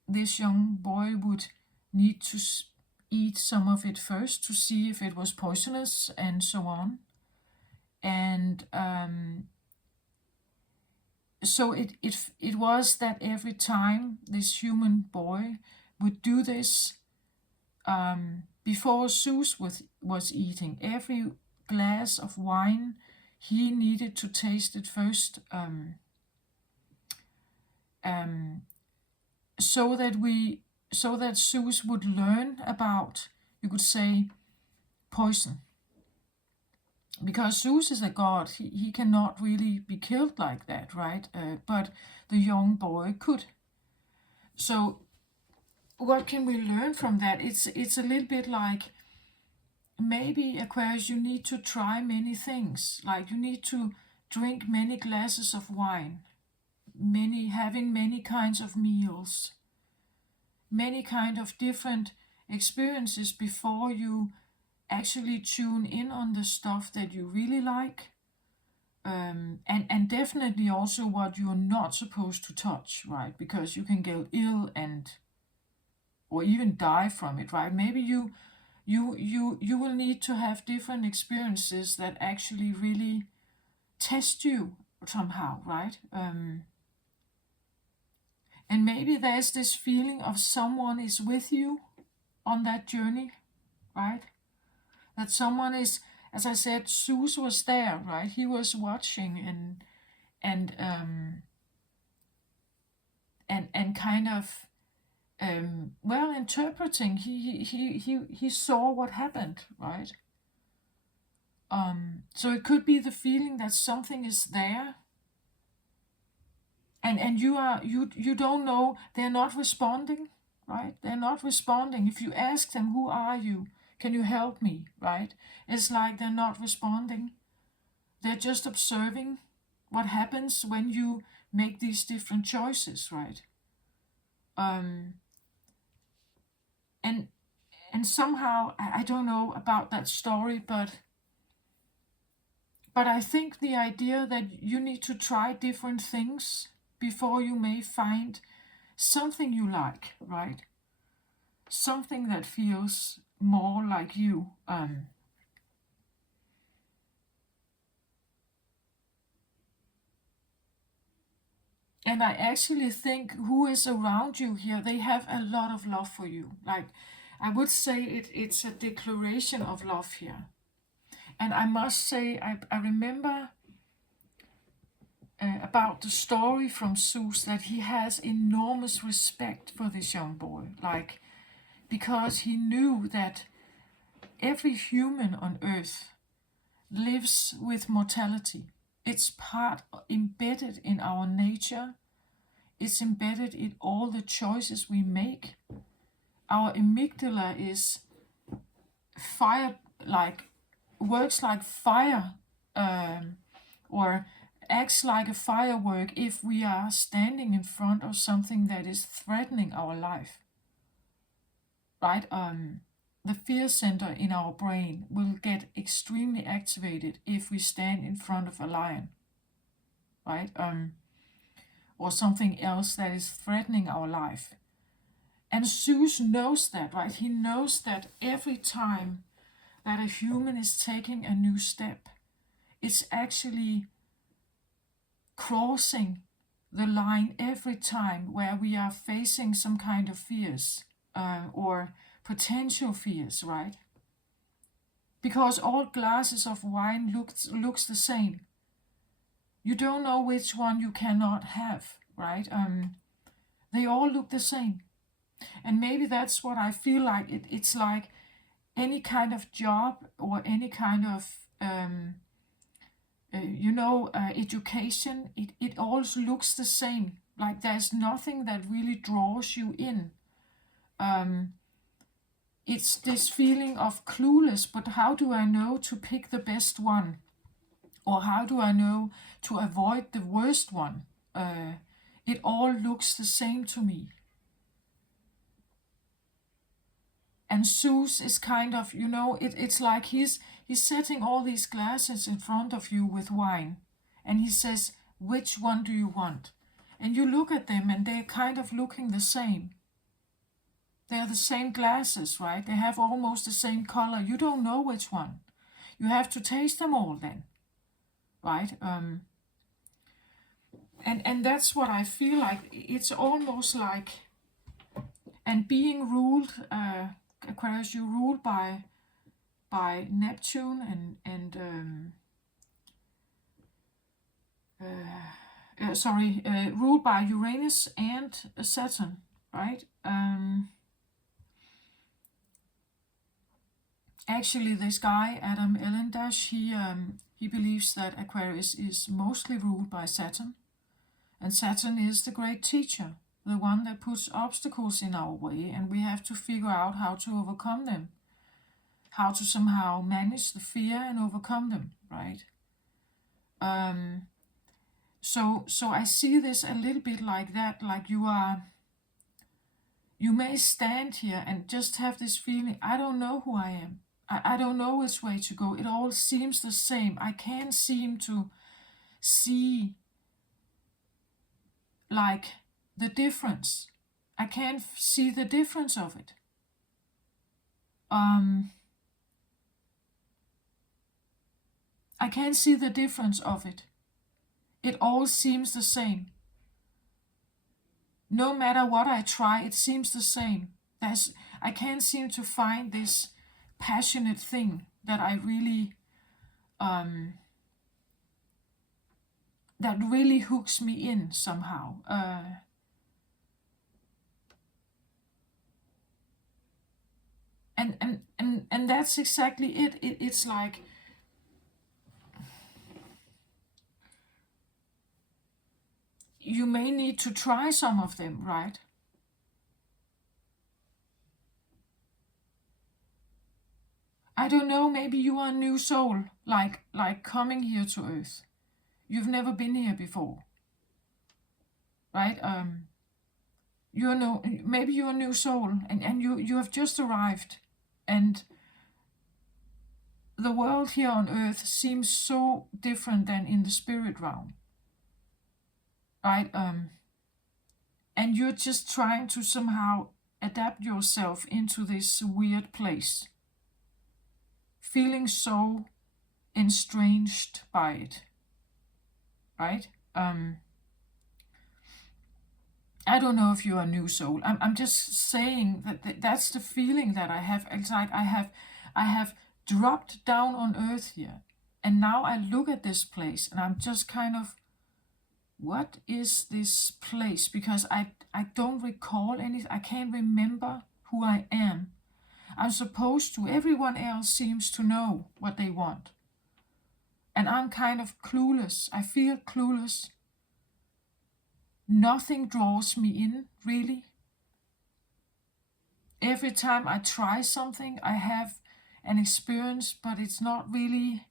this young boy would need to eat some of it first to see if it was poisonous, and so on. And so it was that every time this human boy would do this, before Zeus was eating, every glass of wine, he needed to taste it first, so that Zeus would learn about, you could say, poison. Because Zeus is a god, he cannot really be killed like that, right? But the young boy could. So what can we learn from that? It's a little bit like, maybe, Aquarius, you need to try many things. Like, you need to drink many glasses of wine, having many kinds of meals, many kind of different experiences before you actually tune in on the stuff that you really like, and definitely also what you're not supposed to touch, right? Because you can get ill or even die from it, right? Maybe you will need to have different experiences that actually really test you somehow, right? And maybe there's this feeling of someone is with you on that journey, right? That someone is, as I said, Zeus was there, right? He was watching and kind of interpreting. He saw what happened, right? So it could be the feeling that something is there, and you don't know, they're not responding, right? They're not responding. If you ask them, who are you? Can you help me? Right? It's like they're not responding. They're just observing what happens when you make these different choices, right? And somehow, I don't know about that story, but I think the idea that you need to try different things before you may find something you like, right? Something that feels more like you. And I actually think who is around you here, they have a lot of love for you. Like, I would say it's a declaration of love here. And I must say, I remember about the story from Zeus that he has enormous respect for this young boy. Like, because he knew that every human on earth lives with mortality. It's part embedded in our nature. It's embedded in all the choices we make. Our amygdala is fire, like works like fire, or acts like a firework if we are standing in front of something that is threatening our life. Right? The fear center in our brain will get extremely activated if we stand in front of a lion, right? Or something else that is threatening our life. And Zeus knows that, right? He knows that every time that a human is taking a new step, it's actually crossing the line every time where we are facing some kind of fears, or potential fears, right? Because all glasses of wine looks the same. You don't know which one you cannot have, right? They all look the same. And maybe that's what I feel like. It's like any kind of job or any kind of education. It all looks the same. Like there's nothing that really draws you in. It's this feeling of clueless, but how do I know to pick the best one? Or how do I know to avoid the worst one? It all looks the same to me. And Zeus is kind of, it's like he's setting all these glasses in front of you with wine. And he says, which one do you want? And you look at them and they're kind of looking the same. They're the same glasses, right? They have almost the same color. You don't know which one. You have to taste them all then, right? And that's what I feel like. It's almost like, and being ruled, Aquarius, you ruled by Neptune and ruled by Uranus and Saturn, right? Actually, this guy Adam Ellendash, he believes that Aquarius is mostly ruled by Saturn, and Saturn is the great teacher, the one that puts obstacles in our way, and we have to figure out how to overcome them, how to somehow manage the fear and overcome them, right? So I see this a little bit like that, like you may stand here and just have this feeling, I don't know who I am. I don't know which way to go. It all seems the same. I can't seem to see like the difference. I can't see the difference of it. I can't see the difference of it. It all seems the same. No matter what I try, it seems the same. I can't seem to find this passionate thing that I really that really hooks me in somehow. And that's exactly it. It's like you may need to try some of them, right? I don't know, maybe you are a new soul, like coming here to Earth. You've never been here before, right? Maybe you're a new soul, and you have just arrived, and the world here on Earth seems so different than in the spirit realm, right? And you're just trying to somehow adapt yourself into this weird place, feeling so estranged by it, right? I don't know if you're a new soul. I'm just saying that that's the feeling that I have. It's like I have dropped down on earth here. And now I look at this place and I'm just kind of, what is this place? Because I don't recall anything. I can't remember who I am. I'm supposed to. Everyone else seems to know what they want. And I'm kind of clueless. I feel clueless. Nothing draws me in, really. Every time I try something, I have an experience, but it's not really,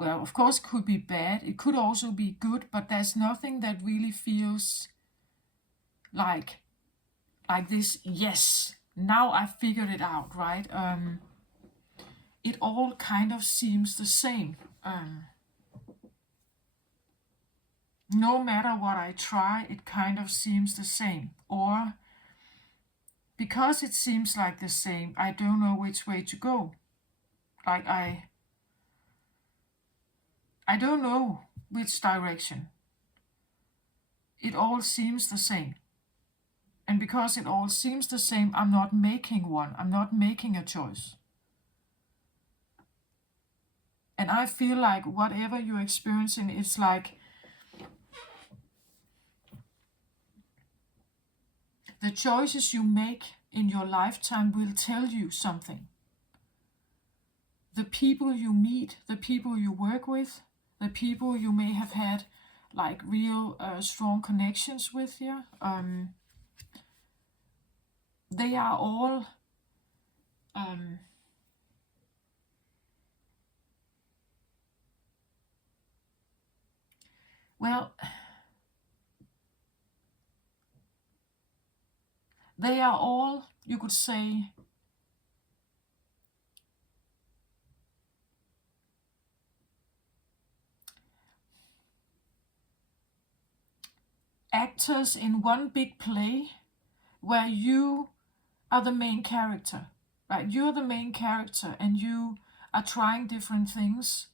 well, of course, it could be bad. It could also be good, but there's nothing that really feels like this, yes, now I figured it out, right? It all kind of seems the same. No matter what I try, it kind of seems the same. Or because it seems like the same, I don't know which way to go. Like I don't know which direction. It all seems the same. And because it all seems the same, I'm not making one. I'm not making a choice. And I feel like whatever you're experiencing, it's like the choices you make in your lifetime will tell you something. The people you meet, the people you work with, the people you may have had like real strong connections with here, they are all well, they are all, you could say, actors in one big play where you are the main character, right? You're the main character and you are trying different things,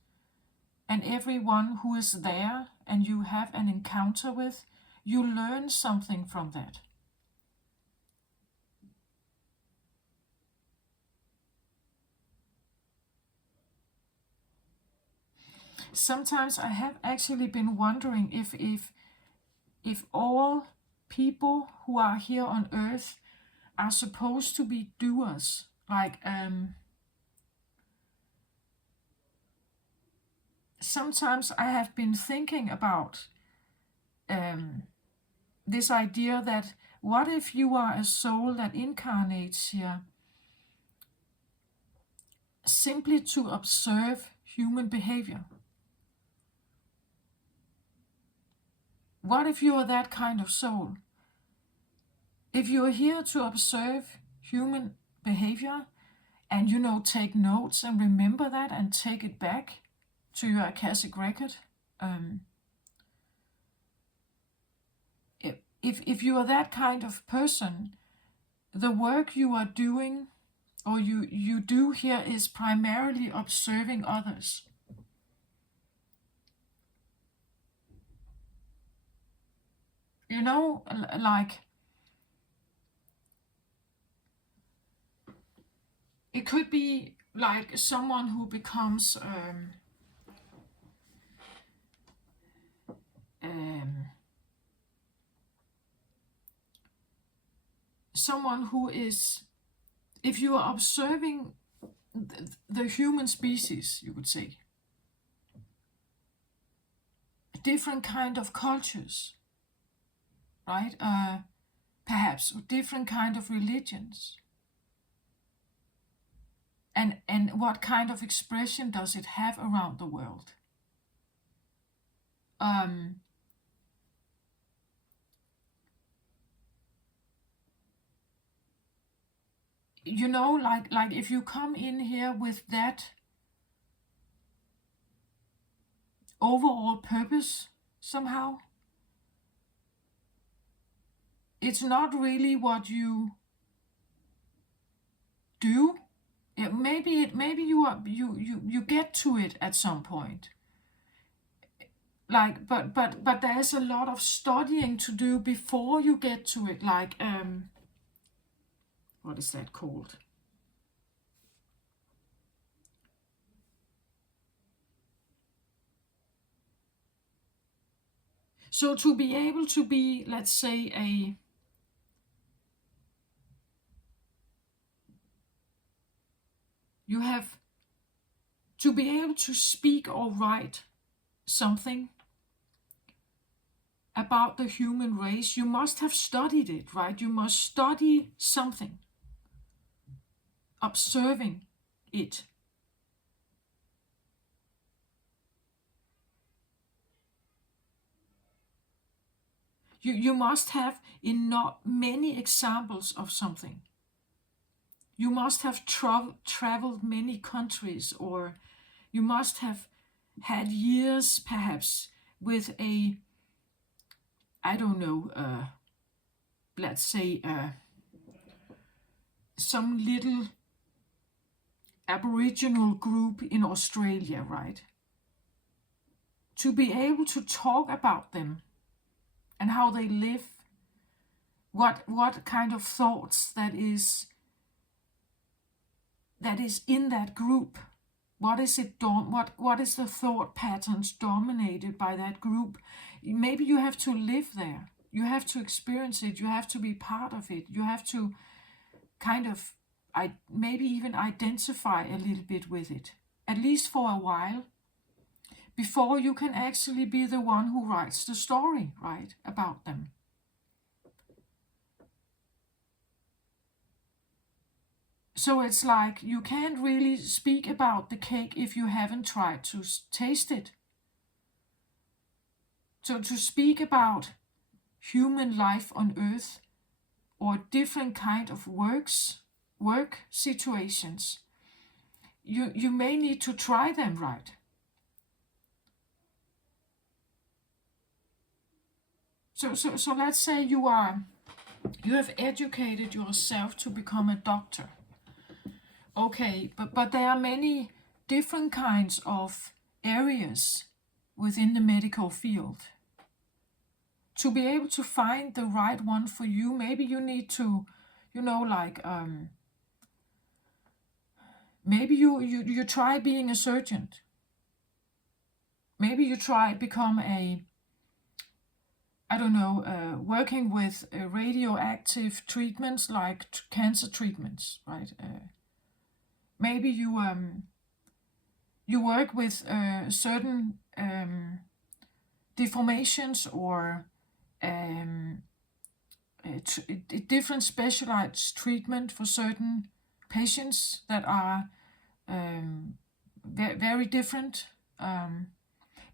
and everyone who is there and you have an encounter with, you learn something from that. Sometimes I have actually been wondering if all people who are here on earth are supposed to be doers. Like sometimes I have been thinking about this idea that what if you are a soul that incarnates here simply to observe human behavior? What if you are that kind of soul? If you are here to observe human behavior and, take notes and remember that and take it back to your Akashic record, if you are that kind of person, the work you are doing or you do here is primarily observing others. Like it could be like someone who becomes someone who is, if you are observing the human species, you could say, different kind of cultures, right? Perhaps different kind of religions. And what kind of expression does it have around the world? Like if you come in here with that overall purpose somehow, it's not really what you do. Maybe you get to it at some point. like, but there's a lot of studying to do before you get to it. Like, what is that called? So to be able to be, let's say, you have to be able to speak or write something about the human race, you must have studied it, right? You must study something, observing it. You must have enough many examples of something. You must have traveled many countries, or you must have had years perhaps with a, I don't know, let's say some little Aboriginal group in Australia, right? To be able to talk about them and how they live, what kind of thoughts that is in that group. What is it what is the thought patterns dominated by that group? Maybe you have to live there. You have to experience it. You have to be part of it. You have to kind of maybe even identify a little bit with it, at least for a while, before you can actually be the one who writes the story, right, about them. So it's like you can't really speak about the cake if you haven't tried to taste it. So to speak about human life on earth, or different kind of work situations, you may need to try them, right? So let's say you have educated yourself to become a doctor. Okay, but there are many different kinds of areas within the medical field. To be able to find the right one for you, maybe you need to, like, maybe you try being a surgeon. Maybe you try become a, I don't know, working with radioactive treatments like cancer treatments, right? Maybe you work with certain deformations, or um, different specialized treatment for certain patients that are very different.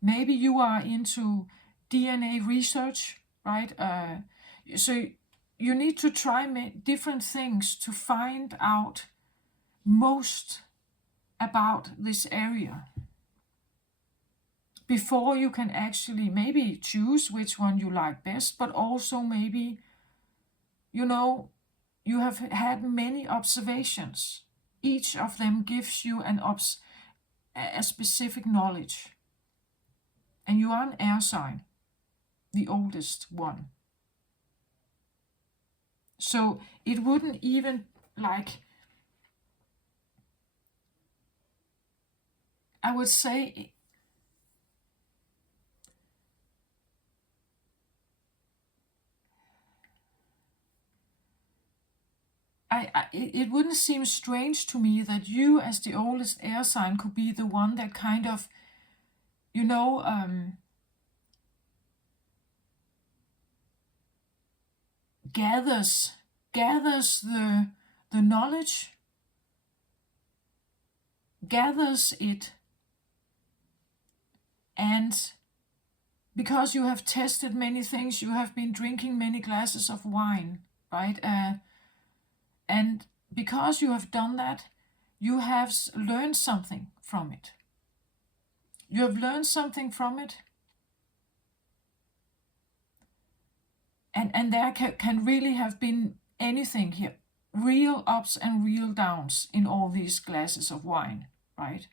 Maybe you are into DNA research, right? So you need to try different things to find out most about this area before you can actually maybe choose which one you like best, but also maybe, you have had many observations. Each of them gives you a specific knowledge. And you are an air sign, the oldest one. So it wouldn't even, like, I would say, it wouldn't seem strange to me that you, as the oldest air sign, could be the one that kind of, you know, gathers the knowledge, gathers it, and because you have tested many things, you have been drinking many glasses of wine, right? And because you have done that, you have learned something from it. You have learned something from it, and there can really have been anything here, real ups and real downs in all these glasses of wine, right?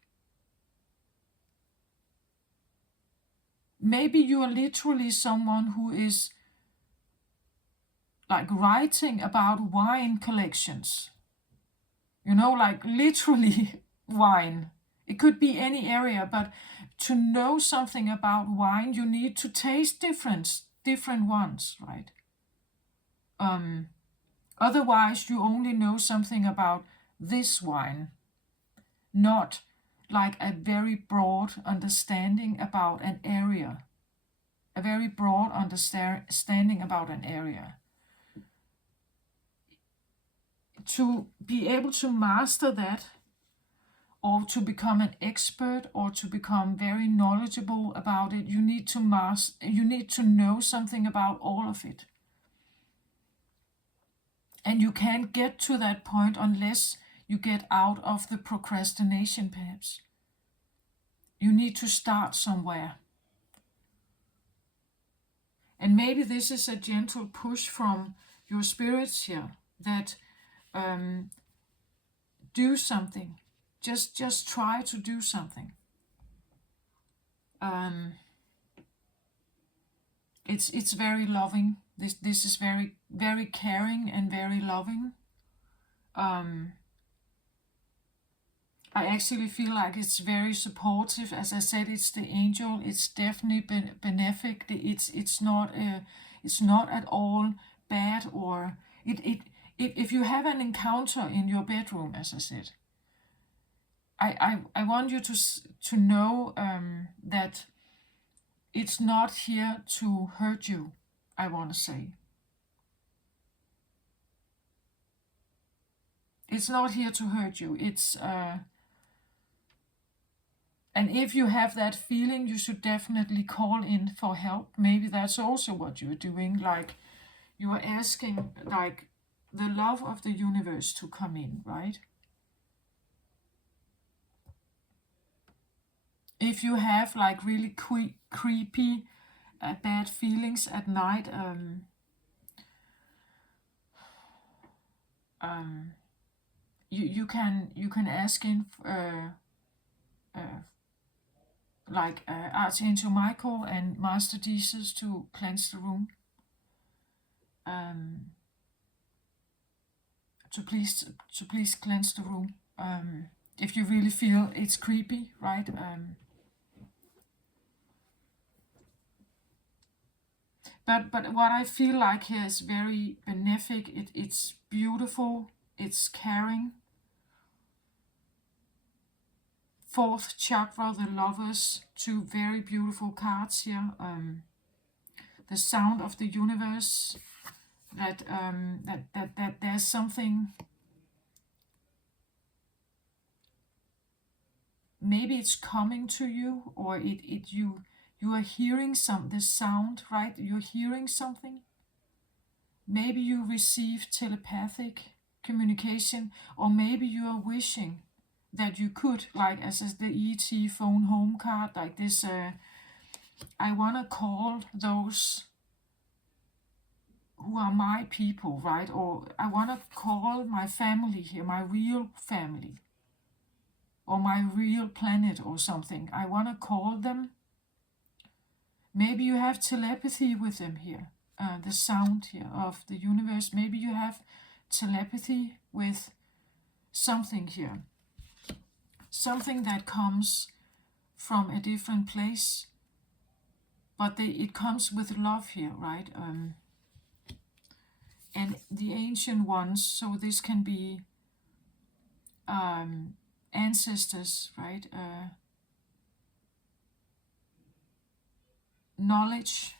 maybe you are literally someone who is like writing about wine collections, you know, like literally wine. It could be any area, but to know something about wine, you need to taste different ones, right? Otherwise, you only know something about this wine, not like a very broad understanding about an area. A very broad understanding about an area. To be able to master that, or to become an expert, or to become very knowledgeable about it, you need to know something about all of it. And you can't get to that point unless you get out of the procrastination, perhaps. You need to start somewhere. And maybe this is a gentle push from your spirits here, that do something. Just try to do something. It's very loving. This is very, very caring and very loving. I actually feel like it's very supportive. As I said, it's the angel. It's definitely benefic. It's not at all bad, or if you have an encounter in your bedroom, as I said, I want you to know that it's not here to hurt you. I want to say it's not here to hurt you. It's and if you have that feeling, you should definitely call in for help. Maybe that's also what you're doing. Like you are asking, like, the love of the universe to come in, right? If you have like really creepy, bad feelings at night, you can ask in like Archangel Michael and Master Jesus to cleanse the room. To please cleanse the room. If you really feel it's creepy, right? But what I feel like here is very benefic. It's beautiful. It's caring. Fourth chakra, the Lovers, two very beautiful cards here. The sound of the universe. That there's something. Maybe it's coming to you, or you are hearing the sound, right? You're hearing something. Maybe you receive telepathic communication, or maybe you are wishing that you could, like as the ET phone home card, like this. I want to call those who are my people, right? Or I want to call my family here, my real family, or my real planet, or something. I want to call them. Maybe you have telepathy with them here. The sound here of the universe. Maybe you have telepathy with something here. Something that comes from a different place. But it comes with love here, right? And the ancient ones, so this can be ancestors, right? Knowledge.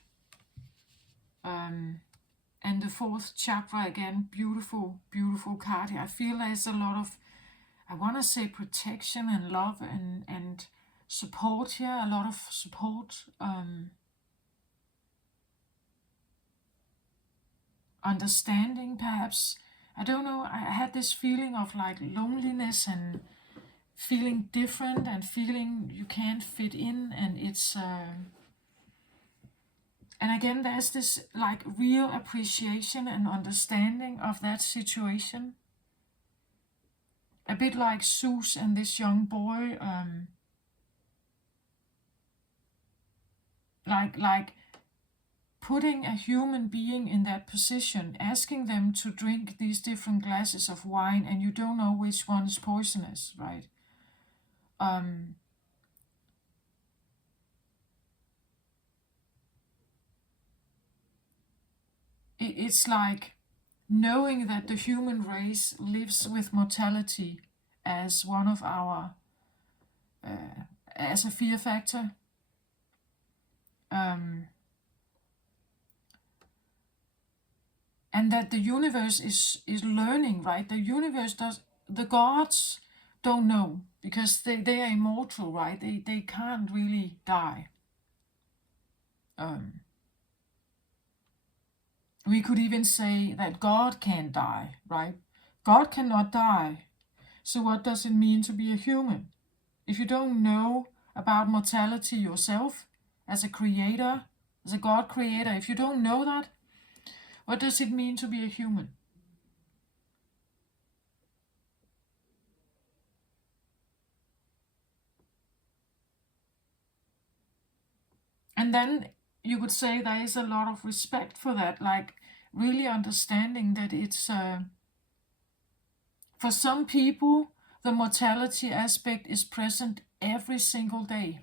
And the fourth chakra, again, beautiful, beautiful card here. I feel there's a lot of, I want to say, protection and love and support here. A lot of support. Understanding, perhaps. I don't know. I had this feeling of like loneliness and feeling different and feeling you can't fit in, and it's and again there's this like real appreciation and understanding of that situation, a bit like Zeus and this young boy, like putting a human being in that position, asking them to drink these different glasses of wine, and you don't know which one is poisonous, right? It's like knowing that the human race lives with mortality as one of our as a fear factor. And that the universe is learning, right? The universe does, the gods don't know because they are immortal, right? They can't really die. We could even say that God can't die, right? God cannot die. So what does it mean to be a human? If you don't know about mortality yourself, as a creator, as a God creator, if you don't know that, what does it mean to be a human? And then you could say there is a lot of respect for that, like really understanding that it's, for some people, the mortality aspect is present every single day.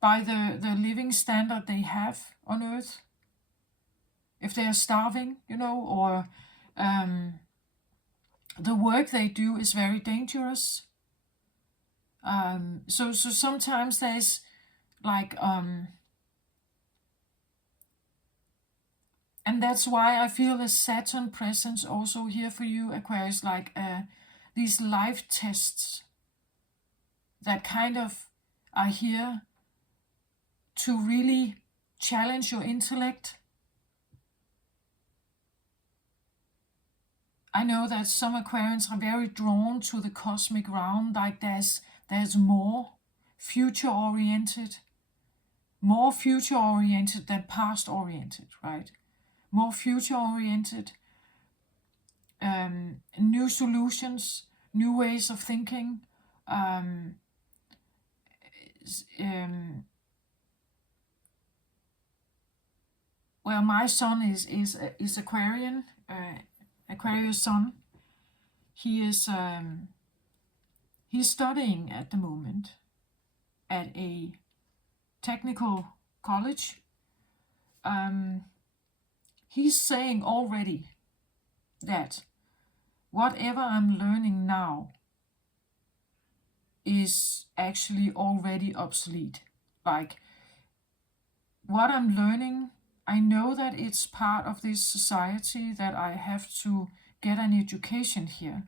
By the living standard they have on earth. If they are starving, or the work they do is very dangerous. So sometimes there's like, and that's why I feel the Saturn presence also here for you, Aquarius, like these life tests that kind of are here to really challenge your intellect. I know that some Aquarians are very drawn to the cosmic realm, like there's more future-oriented than past-oriented, right? More future-oriented, new solutions, new ways of thinking. Well, my son is Aquarian, Aquarius sun. He is he's studying at the moment at a technical college. He's saying already that whatever I'm learning now is actually already obsolete. Like, what I'm learning, I know that it's part of this society, that I have to get an education here.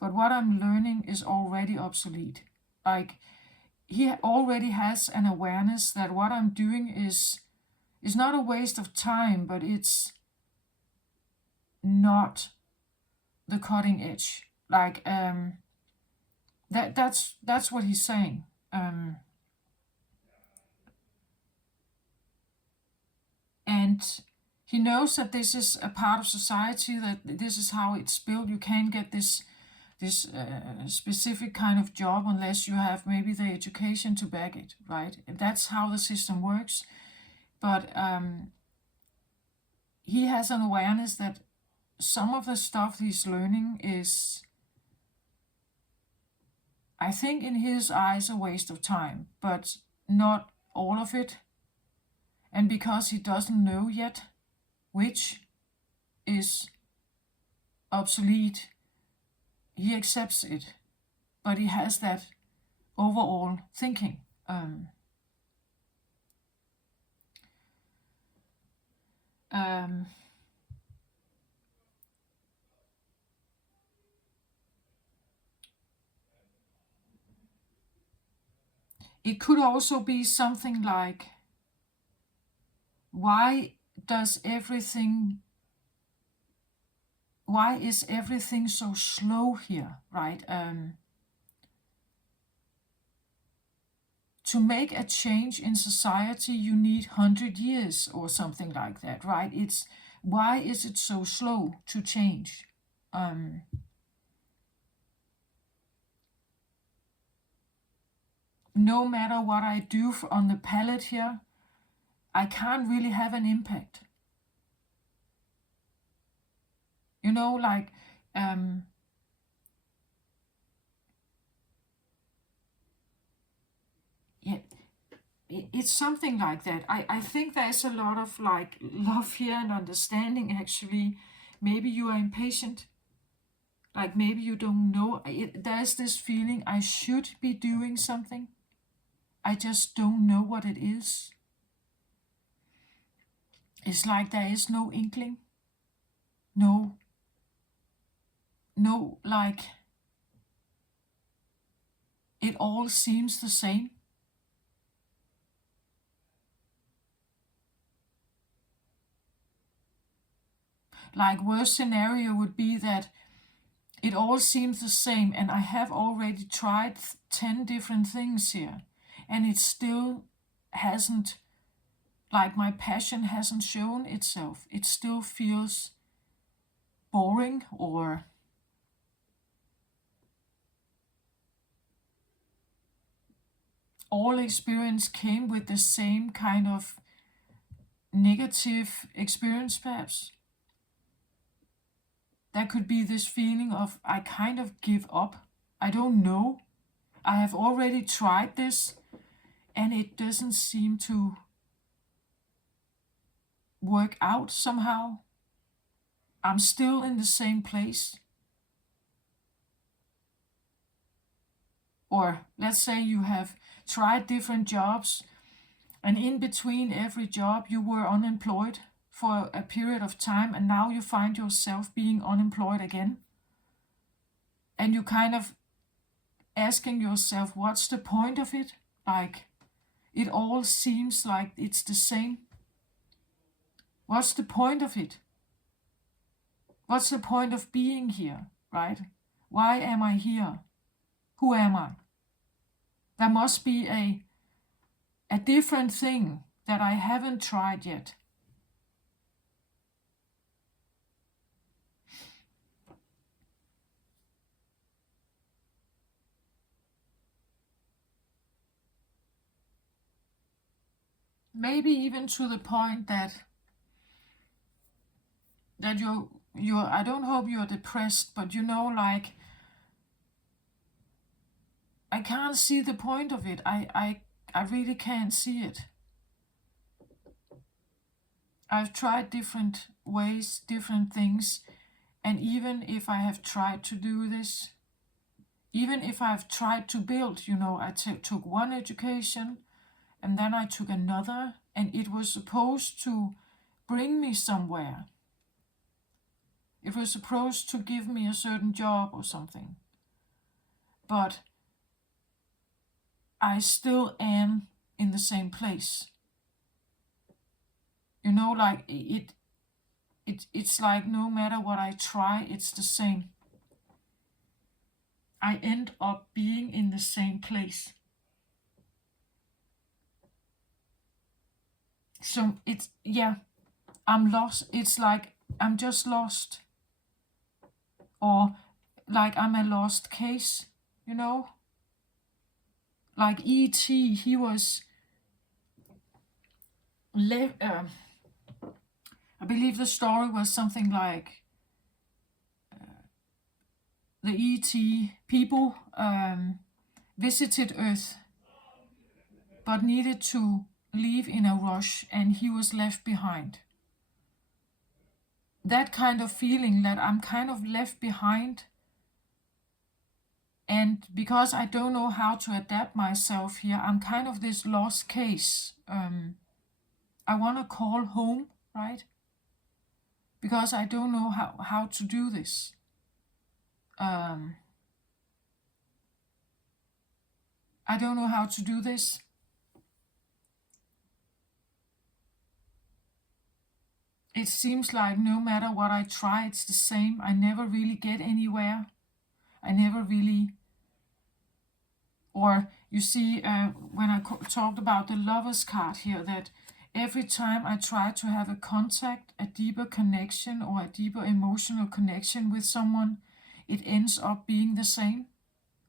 But what I'm learning is already obsolete. Like, he already has an awareness that what I'm doing is not a waste of time, but it's not the cutting edge. Like, that's what he's saying. And he knows that this is a part of society, that this is how it's built. You can't get this specific kind of job unless you have maybe the education to back it, right? That's how the system works. But he has an awareness that some of the stuff he's learning is, I think in his eyes, a waste of time, but not all of it. And because he doesn't know yet which is obsolete, he accepts it. But he has that overall thinking. It could also be something like, why is everything so slow here, right? To make a change in society, you need 100 years or something like that, right? It's, why is it so slow to change? no matter what I do on the palette here, I can't really have an impact. You know, like, yeah, it's something like that. I think there's a lot of like love here and understanding actually. Maybe you are impatient. Like maybe you don't know. There's this feeling I should be doing something. I just don't know what it is. It's like there is no inkling. No, like it all seems the same. Like worst scenario would be that it all seems the same and I have already tried 10 different things here and it still hasn't, like my passion hasn't shown itself. It still feels boring, or all experience came with the same kind of negative experience perhaps. There could be this feeling of I kind of give up. I don't know. I have already tried this and it doesn't seem to work out somehow. I'm still in the same place. Or let's say you have tried different jobs and in between every job you were unemployed for a period of time and now you find yourself being unemployed again. And you kind of asking yourself, what's the point of it? Like, it all seems like it's the same. What's the point of it? What's the point of being here, right? Why am I here? Who am I? There must be a different thing that I haven't tried yet. Maybe even to the point that you're I don't hope you're depressed, but you know, like I can't see the point of it. I really can't see it. I've tried different ways, different things, and even if I have tried to do this, even if I've tried to build, you know, I took one education and then I took another, and it was supposed to bring me somewhere. It was supposed to give me a certain job or something. But I still am in the same place. You know, like it's like no matter what I try, it's the same. I end up being in the same place. So it's, yeah, I'm lost. It's like I'm just lost. Or like I'm a lost case, you know? Like E.T., he was left. I believe the story was something like the E.T. people visited Earth but needed to leave in a rush and he was left behind. That kind of feeling that I'm kind of left behind, and because I don't know how to adapt myself here, I'm kind of this lost case. I want to call home, right? Because I don't know how to do this. I don't know how to do this. It seems like no matter what I try, it's the same. I never really get anywhere. I never really, or you see, when I talked about the Lover's card here, that every time I try to have a contact, a deeper connection, or a deeper emotional connection with someone, it ends up being the same.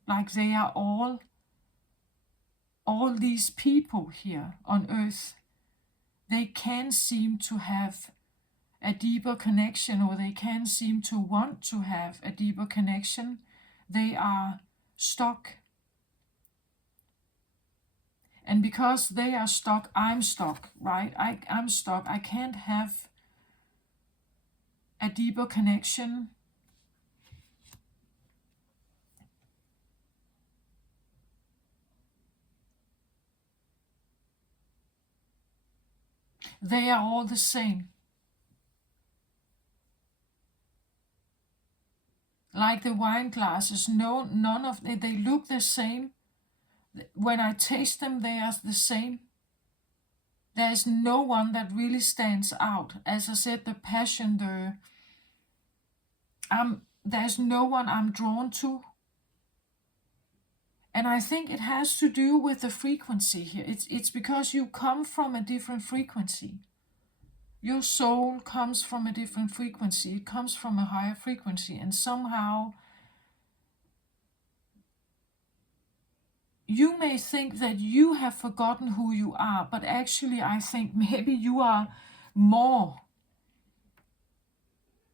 Like they are all all these people here on earth, they can seem to have a deeper connection, or they can seem to want to have a deeper connection. They are stuck. And because they are stuck, I'm stuck, right? I'm stuck. I can't have a deeper connection. They are all the same. Like the wine glasses, none of they look the same. When I taste them, they are the same. There is no one that really stands out. As I said, the passion, there's no one I'm drawn to. And I think it has to do with the frequency here. It's because you come from a different frequency. Your soul comes from a different frequency. It comes from a higher frequency. And somehow you may think that you have forgotten who you are, but actually I think maybe you are more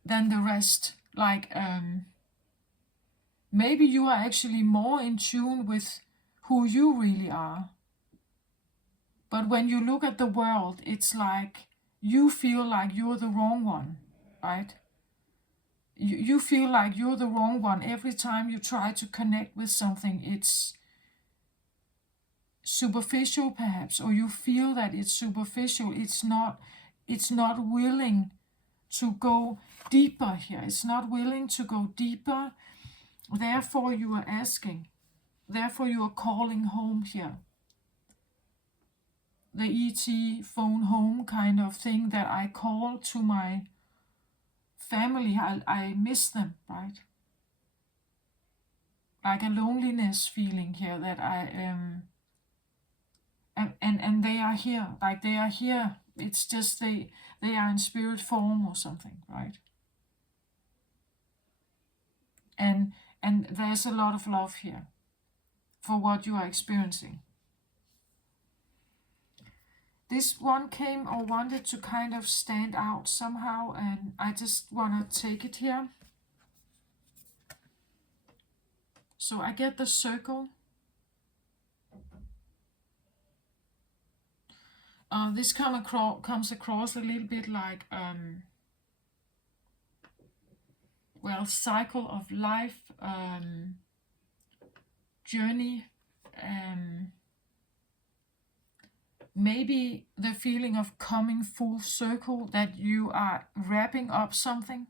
than the rest. Like, maybe you are actually more in tune with who you really are. But when you look at the world, it's like you feel like you're the wrong one, right? You feel like you're the wrong one. Every time you try to connect with something, it's superficial perhaps, or you feel that it's superficial. It's not willing to go deeper here. It's not willing to go deeper. Therefore you are asking. Therefore you are calling home here. The ET phone home kind of thing, that I call to my family. I miss them, right? Like a loneliness feeling here, that I am, and they are here, like they are here. It's just they are in spirit form or something, right? And there's a lot of love here for what you are experiencing. This one came or wanted to kind of stand out somehow, and I just want to take it here. So I get the circle. This comes across a little bit like, well, cycle of life, journey, maybe the feeling of coming full circle, that you are wrapping up something.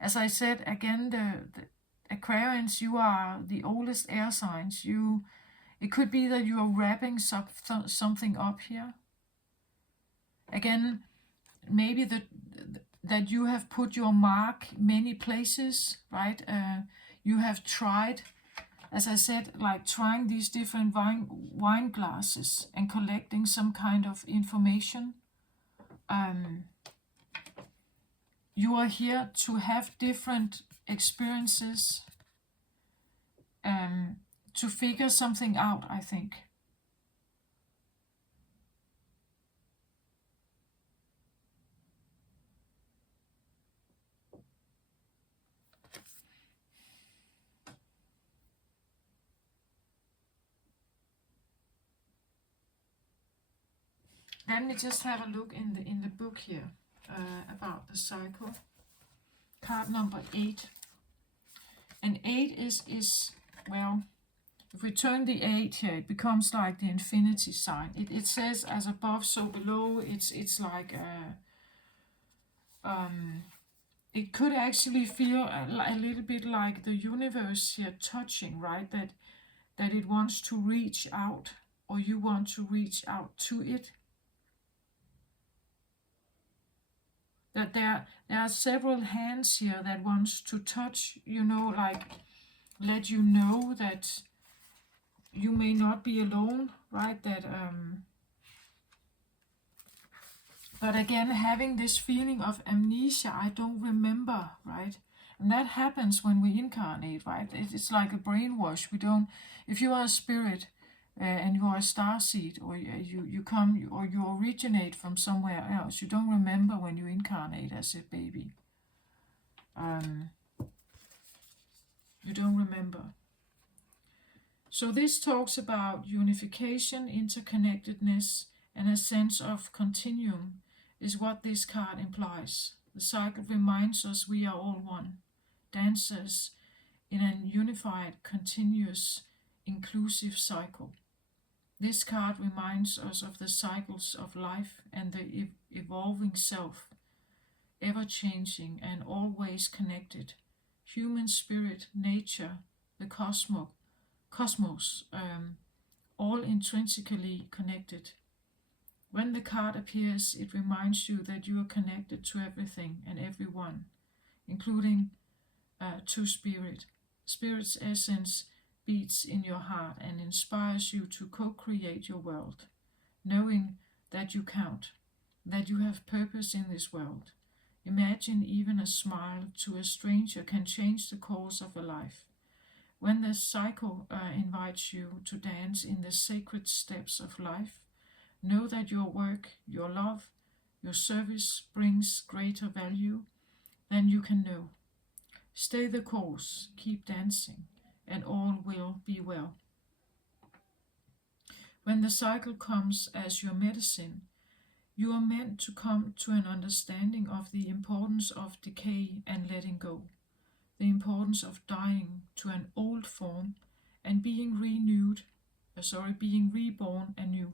As I said, again, the Aquarians, you are the oldest air signs. It could be that you are wrapping something up here. Again, maybe that you have put your mark many places, right? You have tried, as I said, like trying these different wine glasses and collecting some kind of information. You are here to have different experiences, to figure something out, I think. Let me just have a look in the book here about the cycle. Card number 8. And 8 is well, if we turn the 8 here, it becomes like the infinity sign. It says as above, so below. It's like it could actually feel a little bit like the universe here touching, right? That it wants to reach out, or you want to reach out to it. That there are several hands here that wants to touch, like let you know that you may not be alone, right? That but again, having this feeling of amnesia, I don't remember, right? And that happens when we incarnate, right? It's like a brainwash. We don't, if you are a spirit, and you are a starseed, or you come, or you originate from somewhere else. You don't remember when you incarnate as a baby. You don't remember. So this talks about unification, interconnectedness, and a sense of continuum is what this card implies. The cycle reminds us we are all one, dancers in a unified, continuous, inclusive cycle. This card reminds us of the cycles of life and the evolving self, ever-changing and always connected. Human spirit, nature, the cosmos, all intrinsically connected. When the card appears, it reminds you that you are connected to everything and everyone, including to spirit. Spirit's essence beats in your heart and inspires you to co-create your world, knowing that you count, that you have purpose in this world. Imagine even a smile to a stranger can change the course of a life. When the cycle invites you to dance in the sacred steps of life, know that your work, your love, your service brings greater value than you can know. Stay the course, keep dancing, and all will be well. When the cycle comes as your medicine, you are meant to come to an understanding of the importance of decay and letting go, the importance of dying to an old form and being being reborn anew.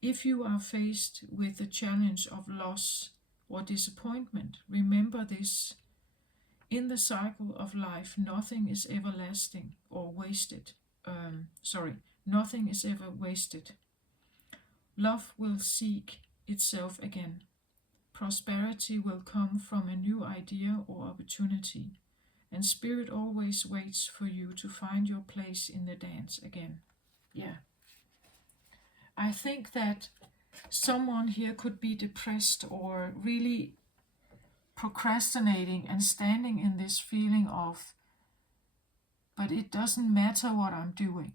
If you are faced with the challenge of loss or disappointment, remember this. In the cycle of life, nothing is everlasting or wasted. Nothing is ever wasted. Love will seek itself again. Prosperity will come from a new idea or opportunity, and spirit always waits for you to find your place in the dance again. Yeah. I think that someone here could be depressed or really procrastinating and standing in this feeling of, but it doesn't matter what I'm doing.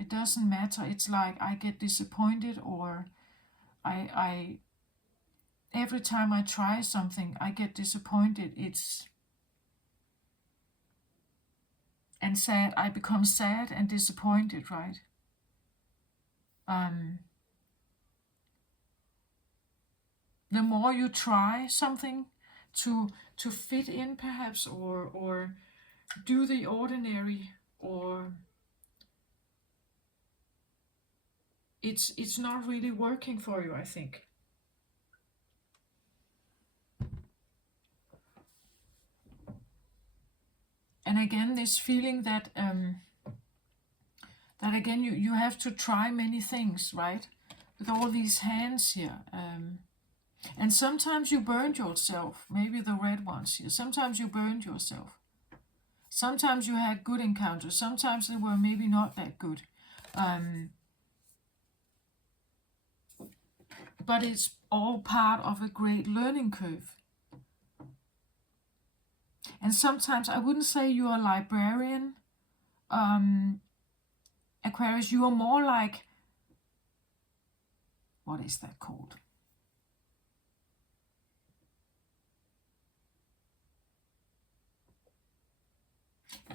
It doesn't matter. It's like I get disappointed, or I every time I try something, I get disappointed. And sad. I become sad and disappointed, right? The more you try something to fit in, perhaps, or do the ordinary, or it's not really working for you, I think. And again, this feeling that again you have to try many things, right? With all these hands here. And sometimes you burned yourself, maybe the red ones here. Sometimes you burned yourself. Sometimes you had good encounters. Sometimes they were maybe not that good. But it's all part of a great learning curve. And sometimes, I wouldn't say you're a librarian, Aquarius. You are more like, what is that called?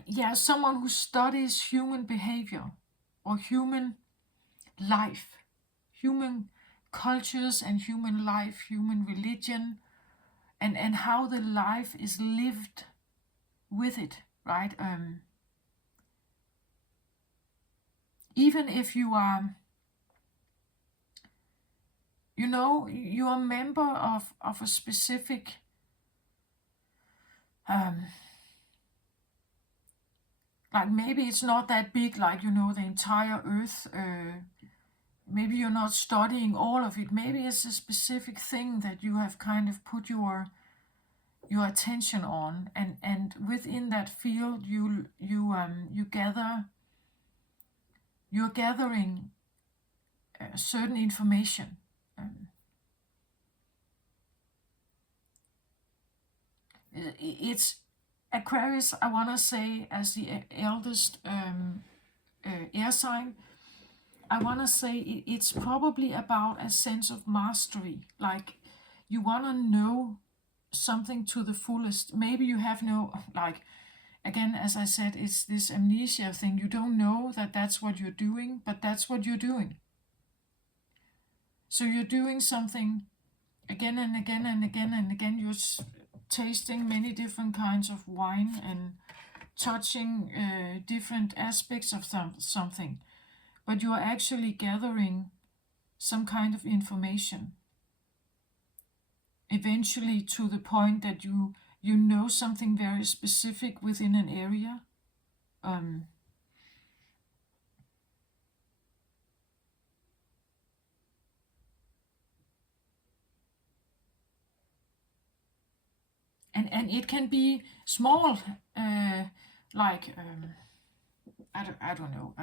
Yeah, someone who studies human behavior or human life, human cultures and human life, human religion, and how the life is lived with it, right? Even if you are, you're a member of a specific like, maybe it's not that big, like, the entire earth. Maybe you're not studying all of it. Maybe it's a specific thing that you have kind of put your attention on, and within that field you're gathering certain information. It's Aquarius, I want to say, as the eldest air sign, I want to say it's probably about a sense of mastery. Like you want to know something to the fullest. Maybe you have no, like, again, as I said, it's this amnesia thing. You don't know that that's what you're doing, but that's what you're doing. So you're doing something again and again and again and again. You're tasting many different kinds of wine and touching different aspects of something, but you are actually gathering some kind of information. Eventually, to the point that you know something very specific within an area. And it can be small, like I don't know.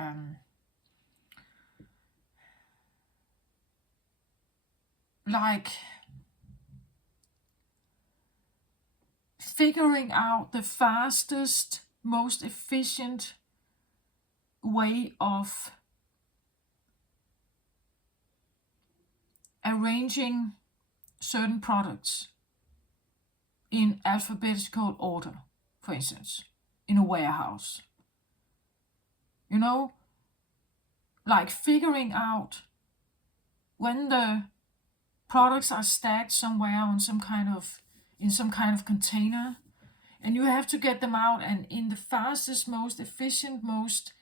Like figuring out the fastest, most efficient way of arranging certain products in alphabetical order, for instance, in a warehouse. You know, like figuring out when the products are stacked somewhere on in some kind of container, and you have to get them out and in the fastest, most efficient, most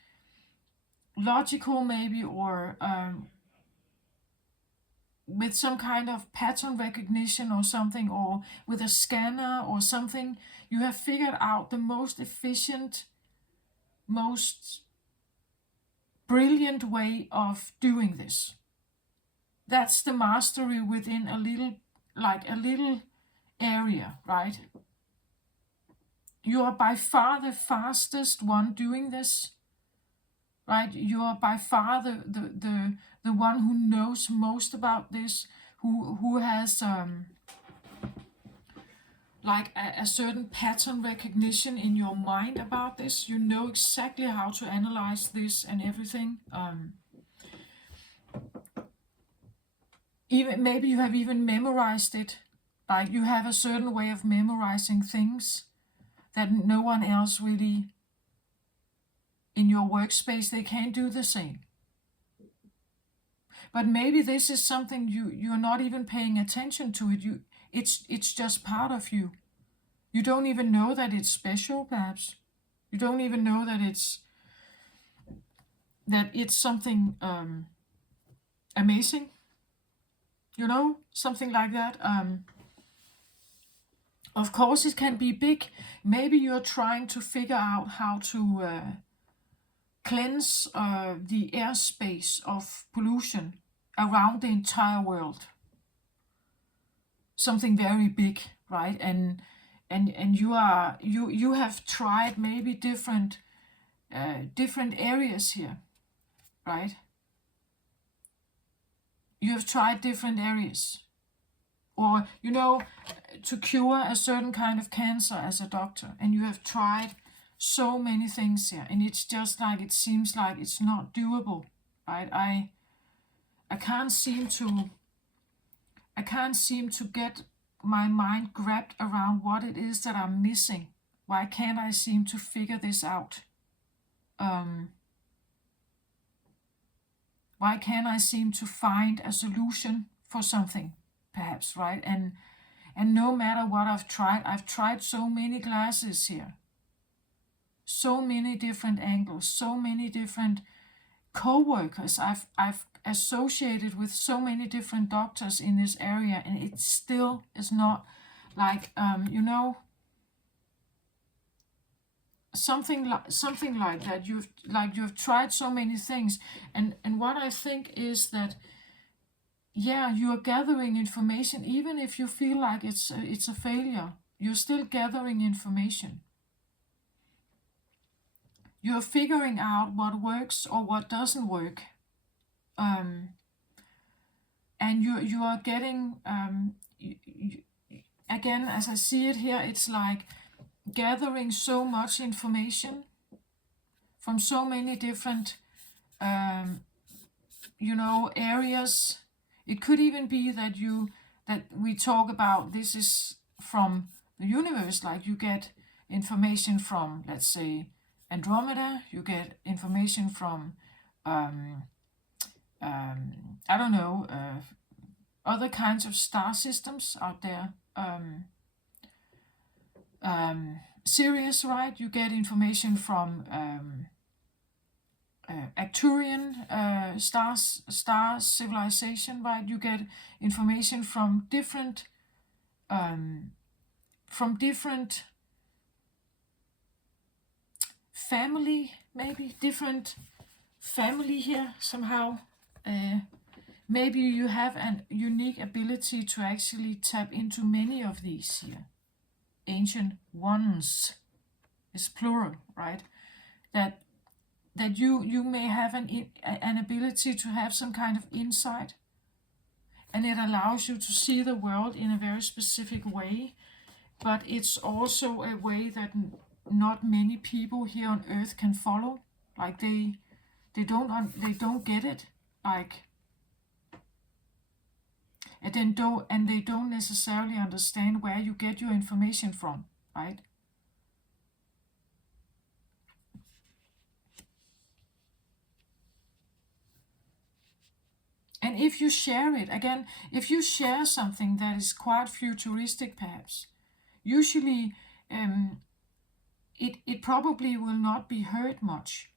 logical maybe, or with some kind of pattern recognition or something, or with a scanner or something. You have figured out the most efficient, most brilliant way of doing this. That's the mastery within a little area, right? You are by far the fastest one doing this, right? You are by far the one who knows most about this, who has like a certain pattern recognition in your mind about this. You know exactly how to analyze this and everything. Even maybe you have even memorized it. Like you have a certain way of memorizing things that no one else really in your workspace, they can't do the same. But maybe this is something you're not even paying attention to it. It's just part of you. You don't even know that it's special, perhaps. You don't even know that it's something amazing. You know, something like that. Of course, it can be big. Maybe you're trying to figure out how to cleanse the airspace of pollution around the entire world. Something very big, right? And you have tried maybe different areas here, right? You have tried different areas, or to cure a certain kind of cancer as a doctor, and you have tried so many things here, and it's just like it seems like it's not doable, right? I can't seem to get my mind grabbed around what it is that I'm missing. Why can't I seem to figure this out? Why can't I seem to find a solution for something, perhaps, right? And no matter what I've tried so many glasses here, so many different angles, so many different co-workers. I've associated with so many different doctors in this area, and it still is not like something like that. You've tried so many things, and what I think is that, yeah, you are gathering information. Even if you feel like it's a failure, you're still gathering information. You're figuring out what works or what doesn't work, and you are getting again, as I see it here, it's like gathering so much information from so many different you know, areas. It could even be that we talk about this is from the universe, like you get information from, let's say, Andromeda, you get information from I don't know, other kinds of star systems out there. Sirius, right? You get information from Arcturian star civilization, right? You get information from different family, maybe different family here somehow. Maybe you have a unique ability to actually tap into many of these here. Ancient ones is plural, right? That you may have an ability to have some kind of insight, and it allows you to see the world in a very specific way, but it's also a way that not many people here on Earth can follow. Like they don't get it, like, and they don't necessarily understand where you get your information from, right? And if you share it, again, if you share something that is quite futuristic, perhaps, usually it probably will not be heard much.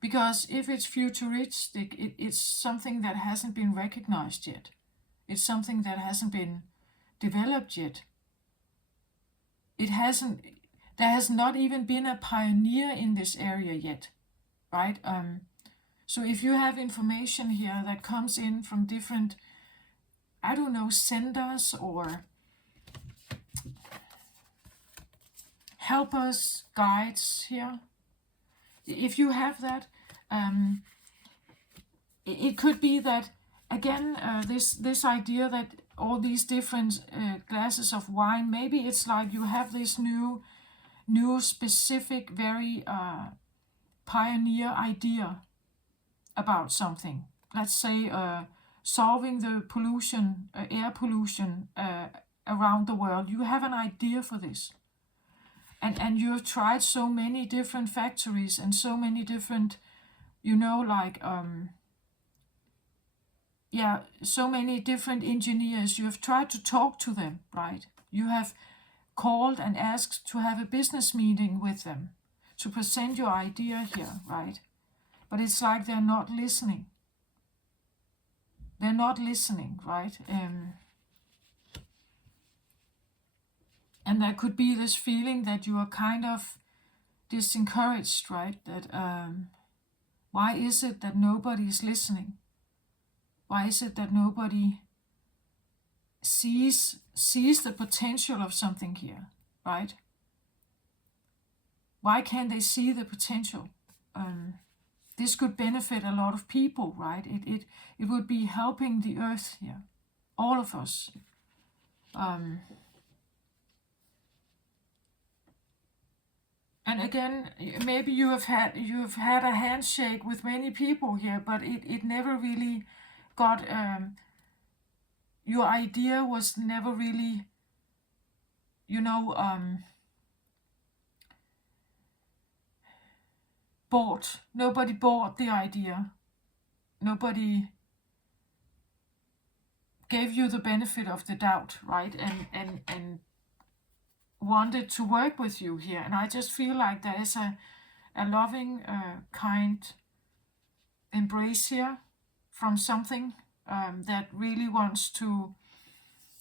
Because if it's futuristic, it's something that hasn't been recognized yet. It's something that hasn't been developed yet. There has not even been a pioneer in this area yet, right? So if you have information here that comes in from different, I don't know, senders or helpers, guides here, if you have that, it could be that, again, this idea that all these different glasses of wine, maybe it's like you have this new specific, very pioneer idea about something. Let's say solving the pollution, air pollution around the world. You have an idea for this. And you have tried so many different factories and so many different, you know, like, so many different engineers. You have tried to talk to them, right? You have called and asked to have a business meeting with them to present your idea here, right? But it's like they're not listening. They're not listening, right? And there could be this feeling that you are kind of disencouraged, right? That why is it that nobody is listening? Why is it that nobody sees the potential of something here, right? Why can't they see the potential? This could benefit a lot of people, right? It would be helping the earth here, all of us. And again, maybe you have had a handshake with many people here, but it never really got. Your idea was never really, bought. Nobody bought the idea. Nobody gave you the benefit of the doubt, right? And wanted to work with you here. And I just feel like there is a loving, kind embrace here from something that really wants to,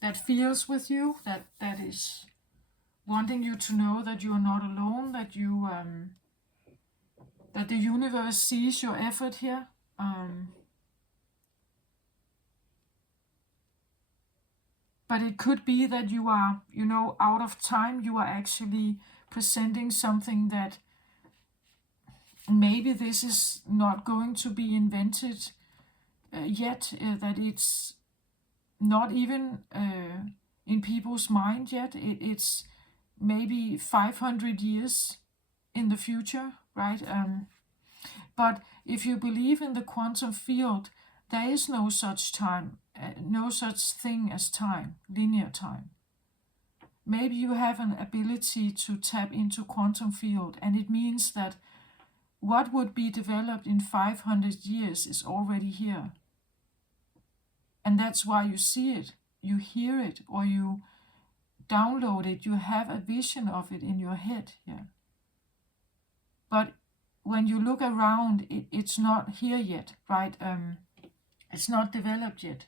that feels with you, that is wanting you to know that you are not alone, that you that the universe sees your effort here. But it could be that you are, out of time. You are actually presenting something that maybe this is not going to be invented yet, that it's not even in people's mind yet. It's maybe 500 years in the future, right? But if you believe in the quantum field, there is no such time, no such thing as time, linear time. Maybe you have an ability to tap into quantum field, and it means that what would be developed in 500 years is already here. And that's why you see it, you hear it, or you download it, you have a vision of it in your head. Yeah. But when you look around, it's not here yet, right? It's not developed yet.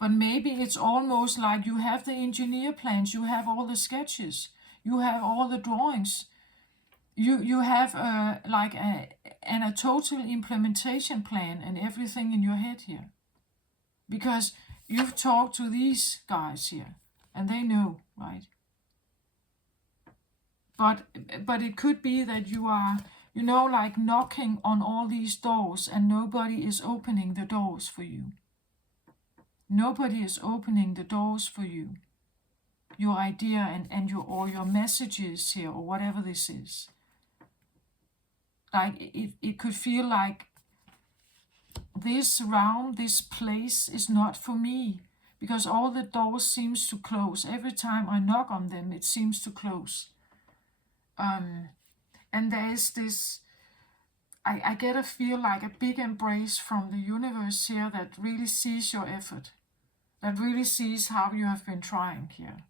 But maybe it's almost like you have the engineer plans, you have all the sketches, you have all the drawings, you have like a total implementation plan and everything in your head here. Because you've talked to these guys here, and they know, right? But it could be that you are, like knocking on all these doors and nobody is opening the doors for you. Nobody is opening the doors for you. Your idea and your messages here, or whatever this is. Like it could feel like this realm, this place is not for me, because all the doors seems to close. Every time I knock on them, it seems to close. And there is this, I get a feel like a big embrace from the universe here that really sees your effort, that really sees how you have been trying here.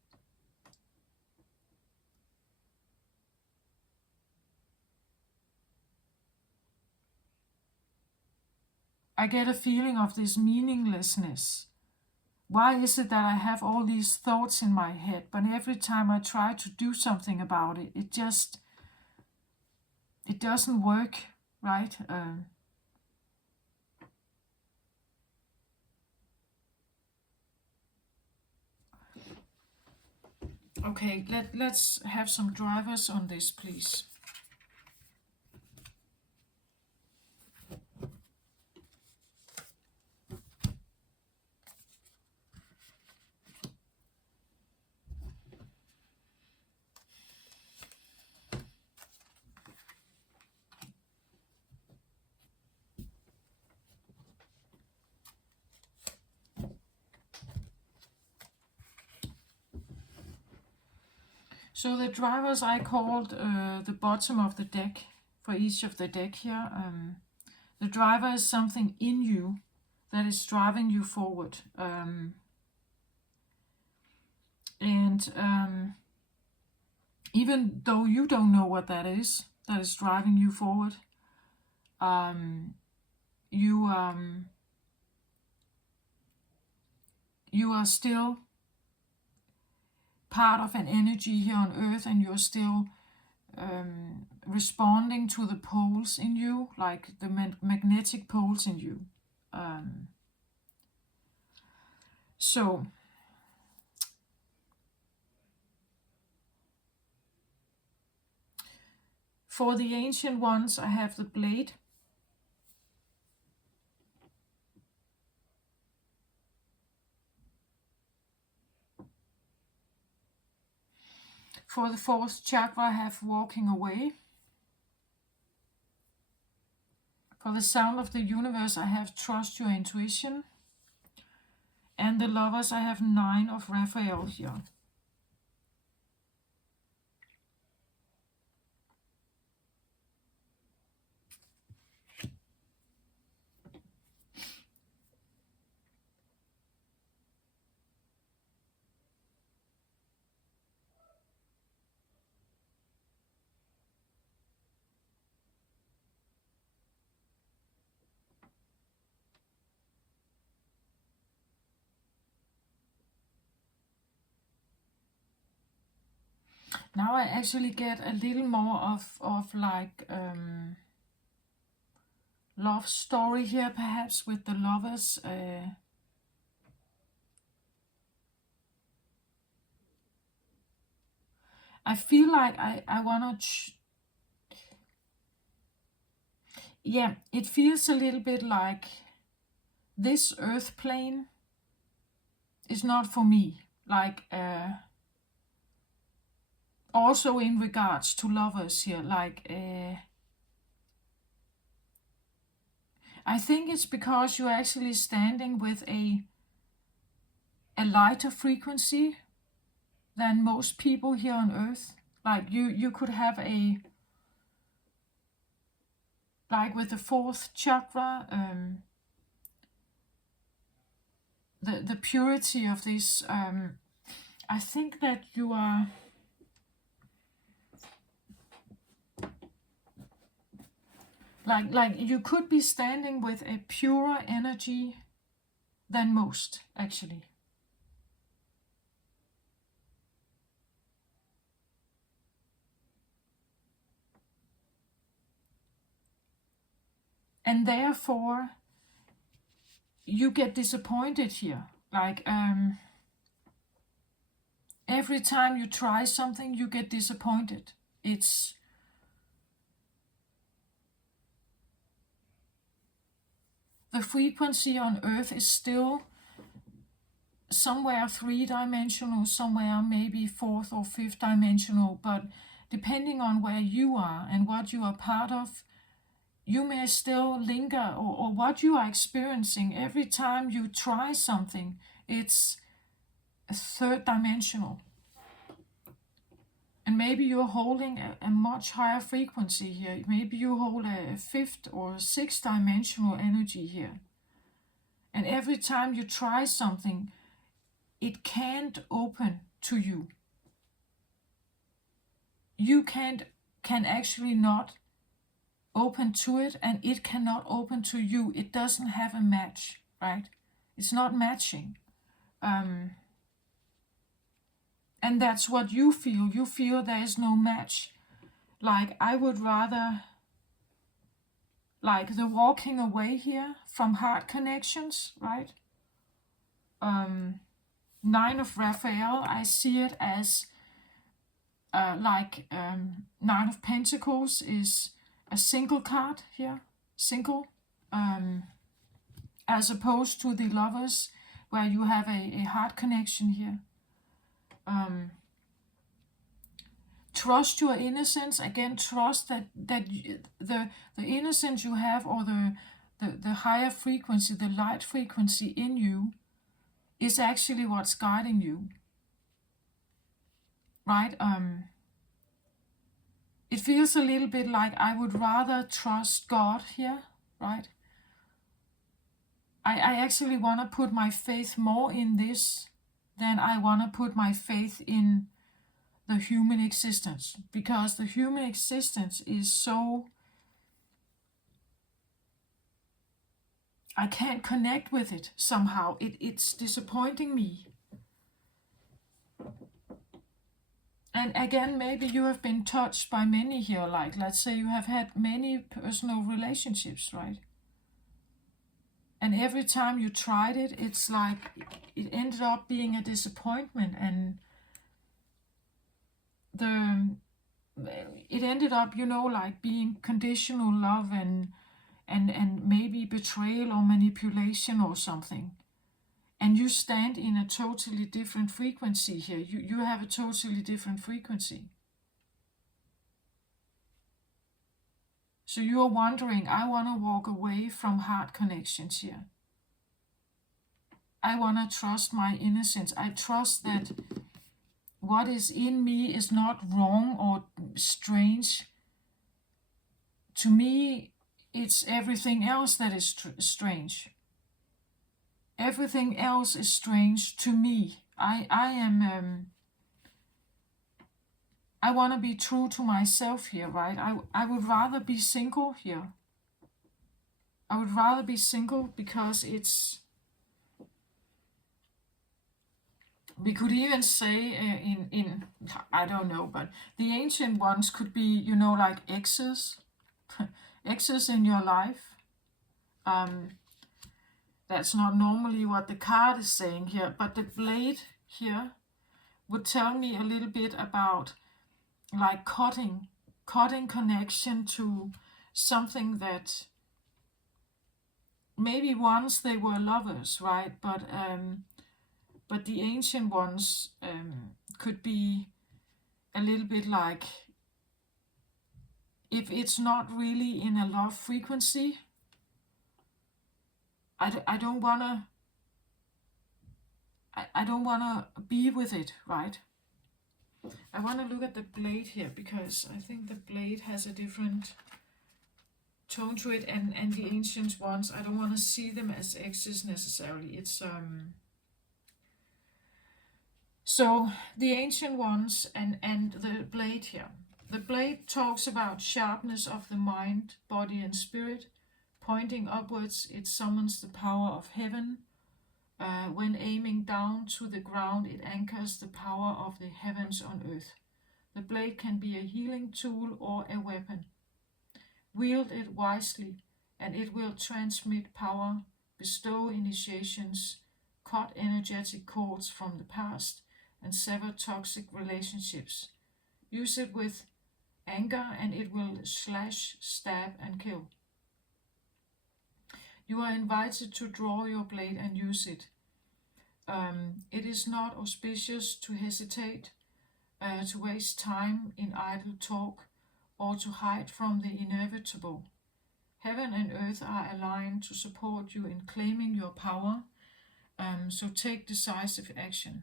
I get a feeling of this meaninglessness. Why is it that I have all these thoughts in my head, but every time I try to do something about it, it doesn't work, right? Okay, let's have some drivers on this, please. So the drivers I called the bottom of the deck for each of the deck here. The driver is something in you that is driving you forward. And even though you don't know what that is driving you forward, you are still part of an energy here on earth, and you're still responding to the poles in you, like the magnetic poles in you. So for the ancient ones, I have the blade. For the fourth chakra, I have walking away. For the sound of the universe, I have trust your intuition. And the lovers, I have 9 of Raphael here. Now I actually get a little more of like love story here, perhaps, with the lovers. I feel like I want to... yeah, it feels a little bit like this earth plane is not for me. Like, also in regards to lovers here, like I think it's because you're actually standing with a lighter frequency than most people here on earth. Like you could have a, like with the fourth chakra, the purity of this, I think that you are, like you could be standing with a purer energy than most, actually. And therefore, you get disappointed here. Like, every time you try something, you get disappointed. It's the frequency on Earth is still somewhere three-dimensional, somewhere maybe fourth or fifth dimensional, but depending on where you are and what you are part of, you may still linger, or what you are experiencing every time you try something, it's a third dimensional. And maybe you're holding a much higher frequency here. Maybe you hold a fifth or sixth dimensional energy here. And every time you try something, it can't open to you. You can actually not open to it, and it cannot open to you. It doesn't have a match, right? It's not matching. And that's what you feel. You feel there is no match. Like, I would rather, like the walking away here from heart connections, right? Nine of Raphael, I see it as Nine of Pentacles is a single card here, single, as opposed to the Lovers, where you have a heart connection here. Trust your innocence. Again, trust that the innocence you have, or the higher frequency, the light frequency in you, is actually what's guiding you, right? It feels a little bit like I would rather trust God here, right? I actually want to put my faith more in this than I want to put my faith in the human existence, because the human existence is so, I can't connect with it somehow. It's disappointing me. And again, maybe you have been touched by many here, like let's say you have had many personal relationships, right? And every time you tried it, it's like it ended up being a disappointment, and it ended up, like being conditional love and maybe betrayal or manipulation or something. And you stand in a totally different frequency here. You have a totally different frequency. So you are wondering, I want to walk away from heart connections here. I want to trust my innocence. I trust that what is in me is not wrong or strange. To me, it's everything else that is strange. Everything else is strange to me. I want to be true to myself here, right? I would rather be single here. I would rather be single because it's, we could even say in I don't know, but the ancient ones could be, like exes, exes in your life. That's not normally what the card is saying here, but the blade here would tell me a little bit about like cutting connection to something that maybe once they were lovers, right? But the ancient ones could be a little bit like, if it's not really in a love frequency, I don't wanna I don't wanna be with it, right? I wanna look at the blade here because I think the blade has a different tone to it, and the ancient ones, I don't want to see them as exes necessarily. It's so the ancient ones and the blade here. The blade talks about sharpness of the mind, body, and spirit. Pointing upwards, it summons the power of heaven. When aiming down to the ground, it anchors the power of the heavens on earth. The blade can be a healing tool or a weapon. Wield it wisely, and it will transmit power, bestow initiations, cut energetic cords from the past, and sever toxic relationships. Use it with anger, and it will slash, stab, and kill. You are invited to draw your blade and use it. It is not auspicious to hesitate, to waste time in idle talk, or to hide from the inevitable. Heaven and earth are aligned to support you in claiming your power, so take decisive action.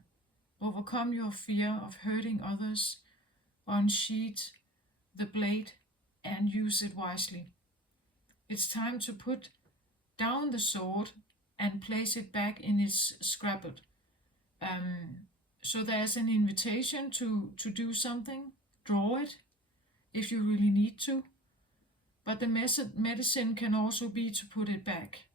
Overcome your fear of hurting others, unsheath the blade, and use it wisely. It's time to put down the sword and place it back in its scabbard. So there's an invitation to do something, draw it if you really need to, but the medicine can also be to put it back.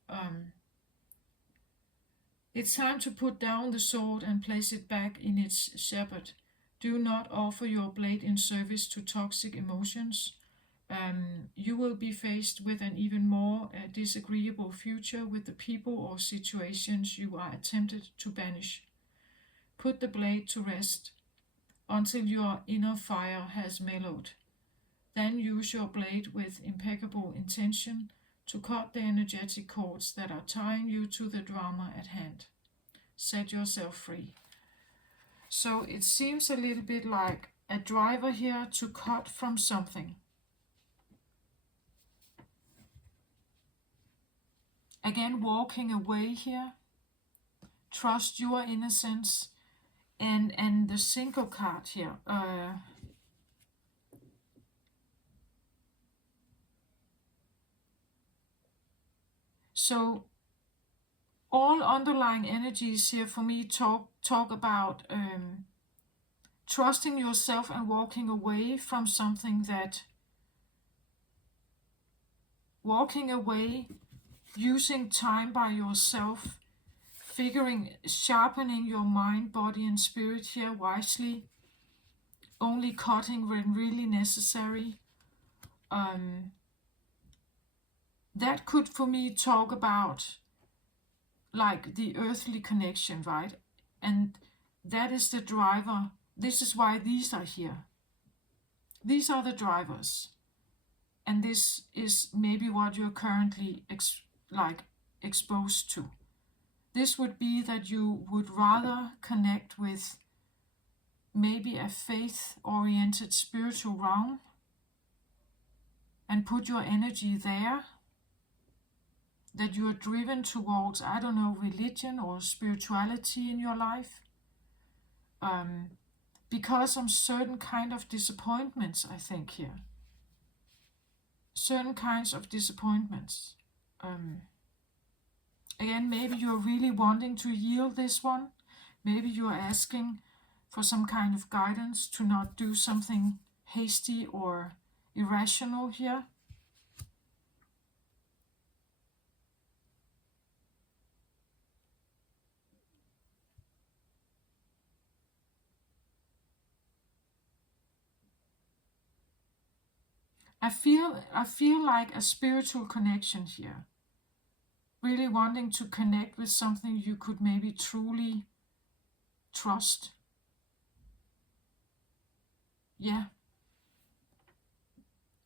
It's time to put down the sword and place it back in its scabbard. Do not offer your blade in service to toxic emotions. You will be faced with an even more disagreeable future with the people or situations you are attempted to banish. Put the blade to rest until your inner fire has mellowed. Then use your blade with impeccable intention to cut the energetic cords that are tying you to the drama at hand. Set yourself free. So it seems a little bit like a driver here to cut from something. Again, walking away here. Trust your innocence. And the single card here. So all underlying energies here for me talk about trusting yourself and walking away from something, that walking away, using time by yourself, sharpening your mind, body, and spirit here wisely, only cutting when really necessary. That could for me talk about like the earthly connection, right? And that is the driver. This is why these are here. These are the drivers. And this is maybe what you're currently exposed to. This would be that you would rather connect with maybe a faith-oriented spiritual realm and put your energy there, that you are driven towards, I don't know, religion or spirituality in your life, because of certain kind of disappointments, I think here. Certain kinds of disappointments. Again, maybe you're really wanting to yield this one. Maybe you're asking for some kind of guidance to not do something hasty or irrational here. I feel like a spiritual connection here. Really wanting to connect with something you could maybe truly trust. Yeah.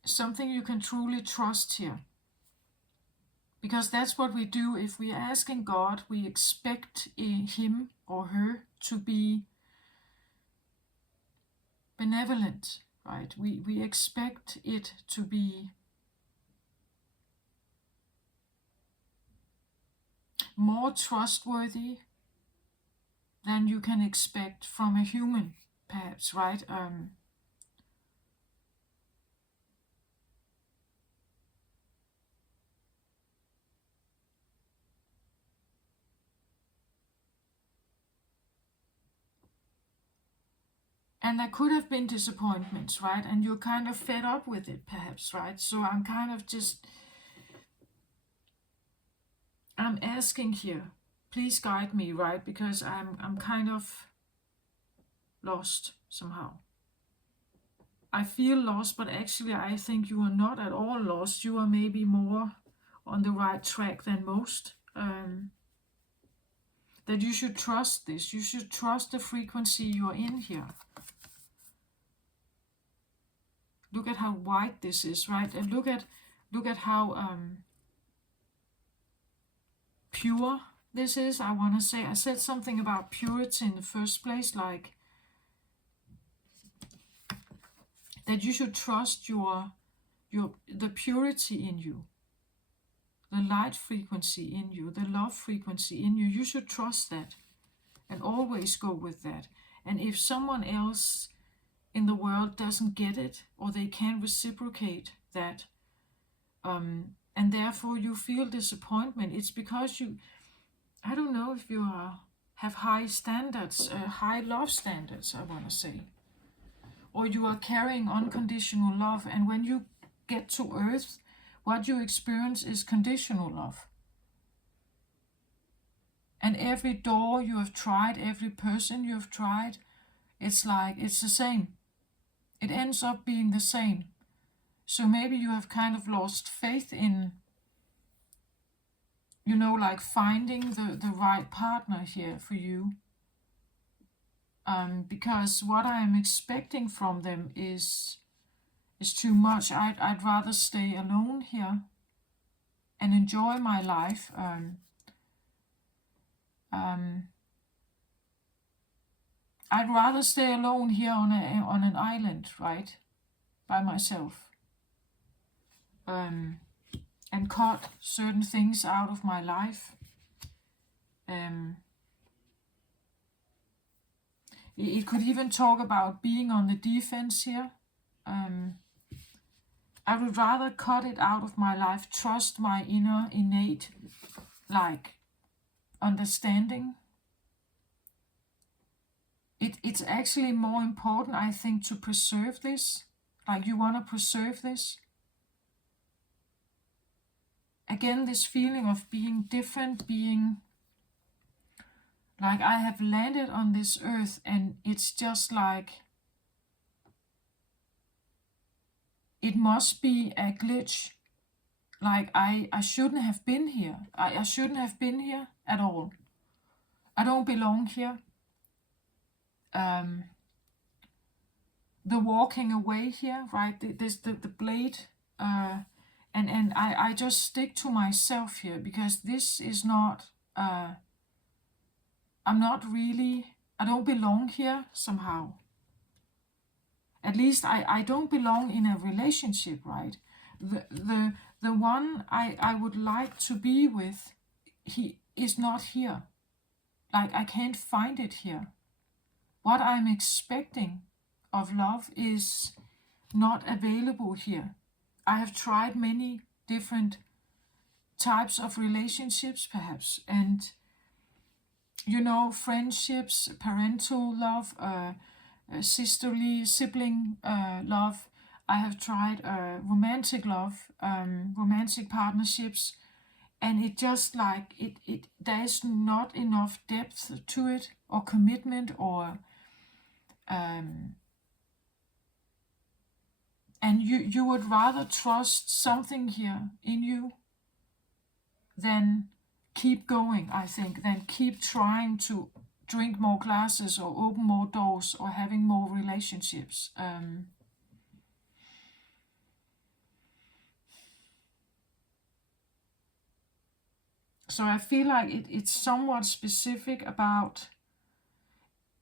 Something you can truly trust here. Because that's what we do. If we are asking God, we expect him or her to be benevolent, right? We expect it to be more trustworthy than you can expect from a human, perhaps, right? And there could have been disappointments, right? And you're kind of fed up with it, perhaps, right? So I'm kind of just, I'm asking here, please guide me, right? Because I'm kind of lost somehow. I feel lost, but actually I think you are not at all lost. You are maybe more on the right track than most. That you should trust this. You should trust the frequency you're in here. Look at how white this is, right? And look at how pure this is. I want to say, I said something about purity in the first place, like that you should trust the purity in you, the light frequency in you, the love frequency in you. You should trust that and always go with that. And if someone else in the world doesn't get it, or they can't reciprocate that, and therefore you feel disappointment, it's because you, I don't know if you have high standards, high love standards, I want to say, or you are carrying unconditional love, and when you get to earth, what you experience is conditional love. And every door you have tried, every person you have tried, it's like, it's the same. It ends up being the same. So maybe you have kind of lost faith in, like finding the right partner here for you. Because what I am expecting from them is too much. I'd rather stay alone here and enjoy my life. I'd rather stay alone here on an island, right, by myself, and cut certain things out of my life. It could even talk about being on the defense here. I would rather cut it out of my life, trust my inner innate, like, understanding. It's actually more important, I think, to preserve this. Like, you want to preserve this. Again, this feeling of being different, being like, I have landed on this earth and it's just like, it must be a glitch. Like, I shouldn't have been here. I shouldn't have been here at all. I don't belong here. The walking away here, right? The blade, and I just stick to myself here, because this is not. I'm not really. I don't belong here somehow. At least I don't belong in a relationship, right? The one I would like to be with, he is not here. Like, I can't find it here. What I'm expecting of love is not available here. I have tried many different types of relationships, perhaps, and friendships, parental love, sisterly, sibling love. I have tried romantic love, romantic partnerships, and it just like it there's not enough depth to it, or commitment, or and you would rather trust something here in you than keep going, I think, than keep trying to drink more glasses or open more doors or having more relationships. So I feel like it's somewhat specific about,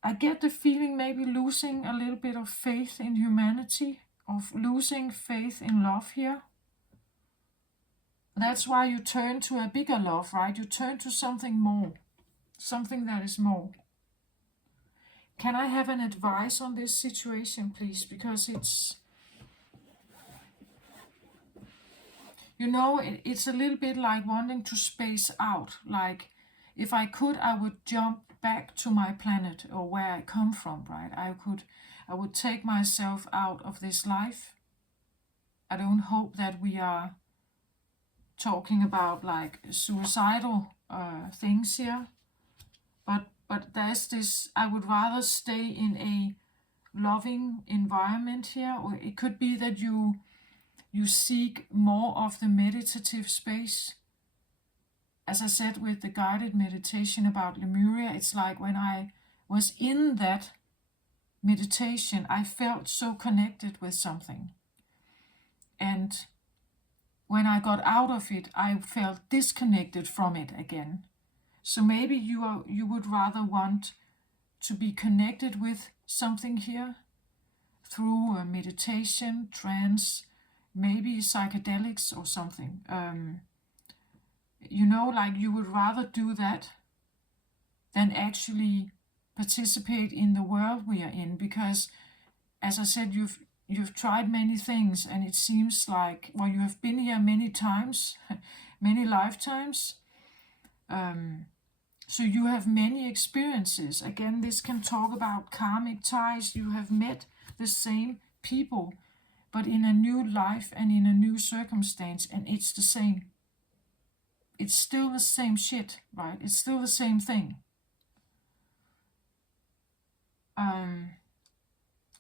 I get the feeling maybe losing a little bit of faith in humanity, of losing faith in love here. That's why you turn to a bigger love, right? You turn to something more, something that is more. Can I have an advice on this situation, please? Because it's, you know, it's a little bit like wanting to space out. Like, if I could, I would jump back to my planet or where I come from, right? I would take myself out of this life. I don't hope that we are talking about like suicidal things here, but there's this. I would rather stay in a loving environment here, or it could be that you seek more of the meditative space. As I said with the guided meditation about Lemuria, it's like when I was in that meditation, I felt so connected with something. And when I got out of it, I felt disconnected from it again. So maybe you would rather want to be connected with something here through a meditation, trance, maybe psychedelics or something. You know, like you would rather do that than actually participate in the world we are in, because as I said, you've tried many things, and it seems like, well, you have been here many times, many lifetimes. So you have many experiences. Again, this can talk about karmic ties. You have met the same people, but in a new life and in a new circumstance, and it's the same. It's still the same shit, right? It's still the same thing.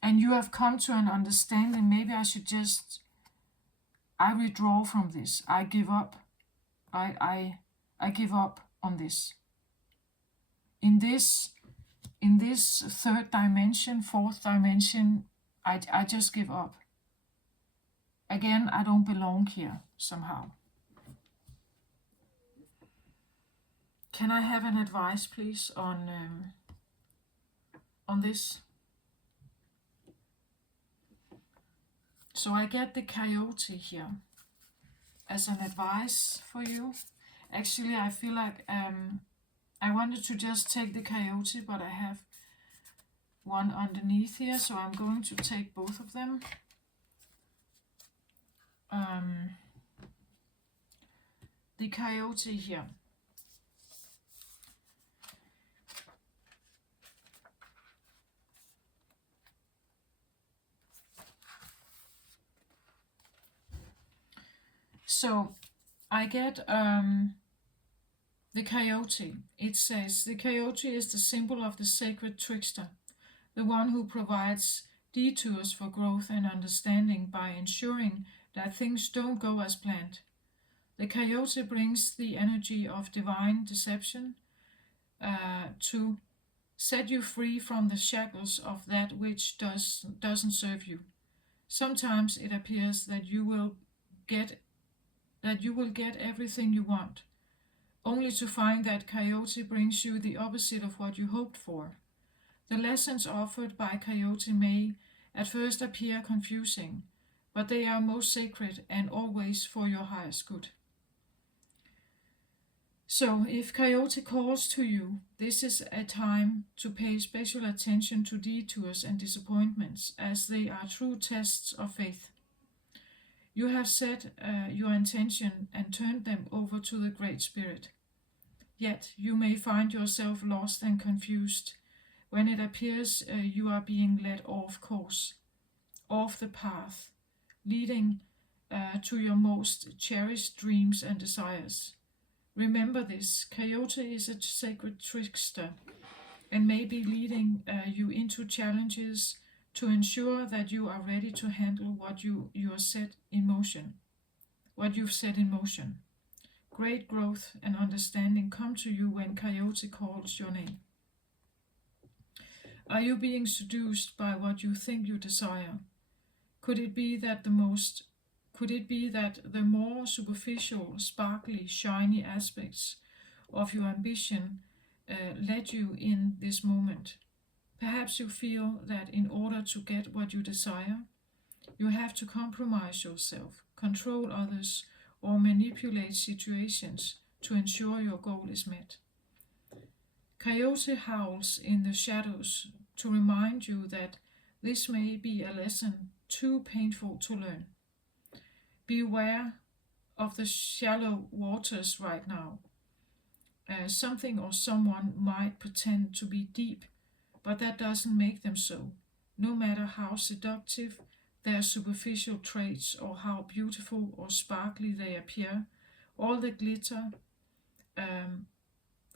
And you have come to an understanding. Maybe I should just, I withdraw from this. I give up. I give up on this. In this third dimension, fourth dimension, I just give up. Again, I don't belong here somehow. Can I have an advice, please, on this? So I get the coyote here as an advice for you. Actually, I feel like I wanted to just take the coyote, but I have one underneath here, so I'm going to take both of them. The coyote here. So I get the coyote. It says the coyote is the symbol of the sacred trickster, the one who provides detours for growth and understanding by ensuring that things don't go as planned. The coyote brings the energy of divine deception to set you free from the shackles of that which doesn't serve you. Sometimes it appears that you will get everything you want, only to find that coyote brings you the opposite of what you hoped for. The lessons offered by coyote may at first appear confusing, but they are most sacred and always for your highest good. So, if coyote calls to you, this is a time to pay special attention to detours and disappointments, as they are true tests of faith. You have set your intention and turned them over to the Great Spirit. Yet you may find yourself lost and confused when it appears you are being led off course, off the path, leading to your most cherished dreams and desires. Remember this, coyote is a sacred trickster and may be leading you into challenges to ensure that you are ready to handle what you've set in motion. Great growth and understanding come to you when coyote calls your name. Are you being seduced by what you think you desire? Could it be that the more superficial, sparkly, shiny aspects of your ambition led you in this moment? Perhaps you feel that in order to get what you desire, you have to compromise yourself, control others, or manipulate situations to ensure your goal is met. Coyote howls in the shadows to remind you that this may be a lesson too painful to learn. Beware of the shallow waters right now. Something or someone might pretend to be deep, but that doesn't make them so, no matter how seductive their superficial traits or how beautiful or sparkly they appear. All the glitter,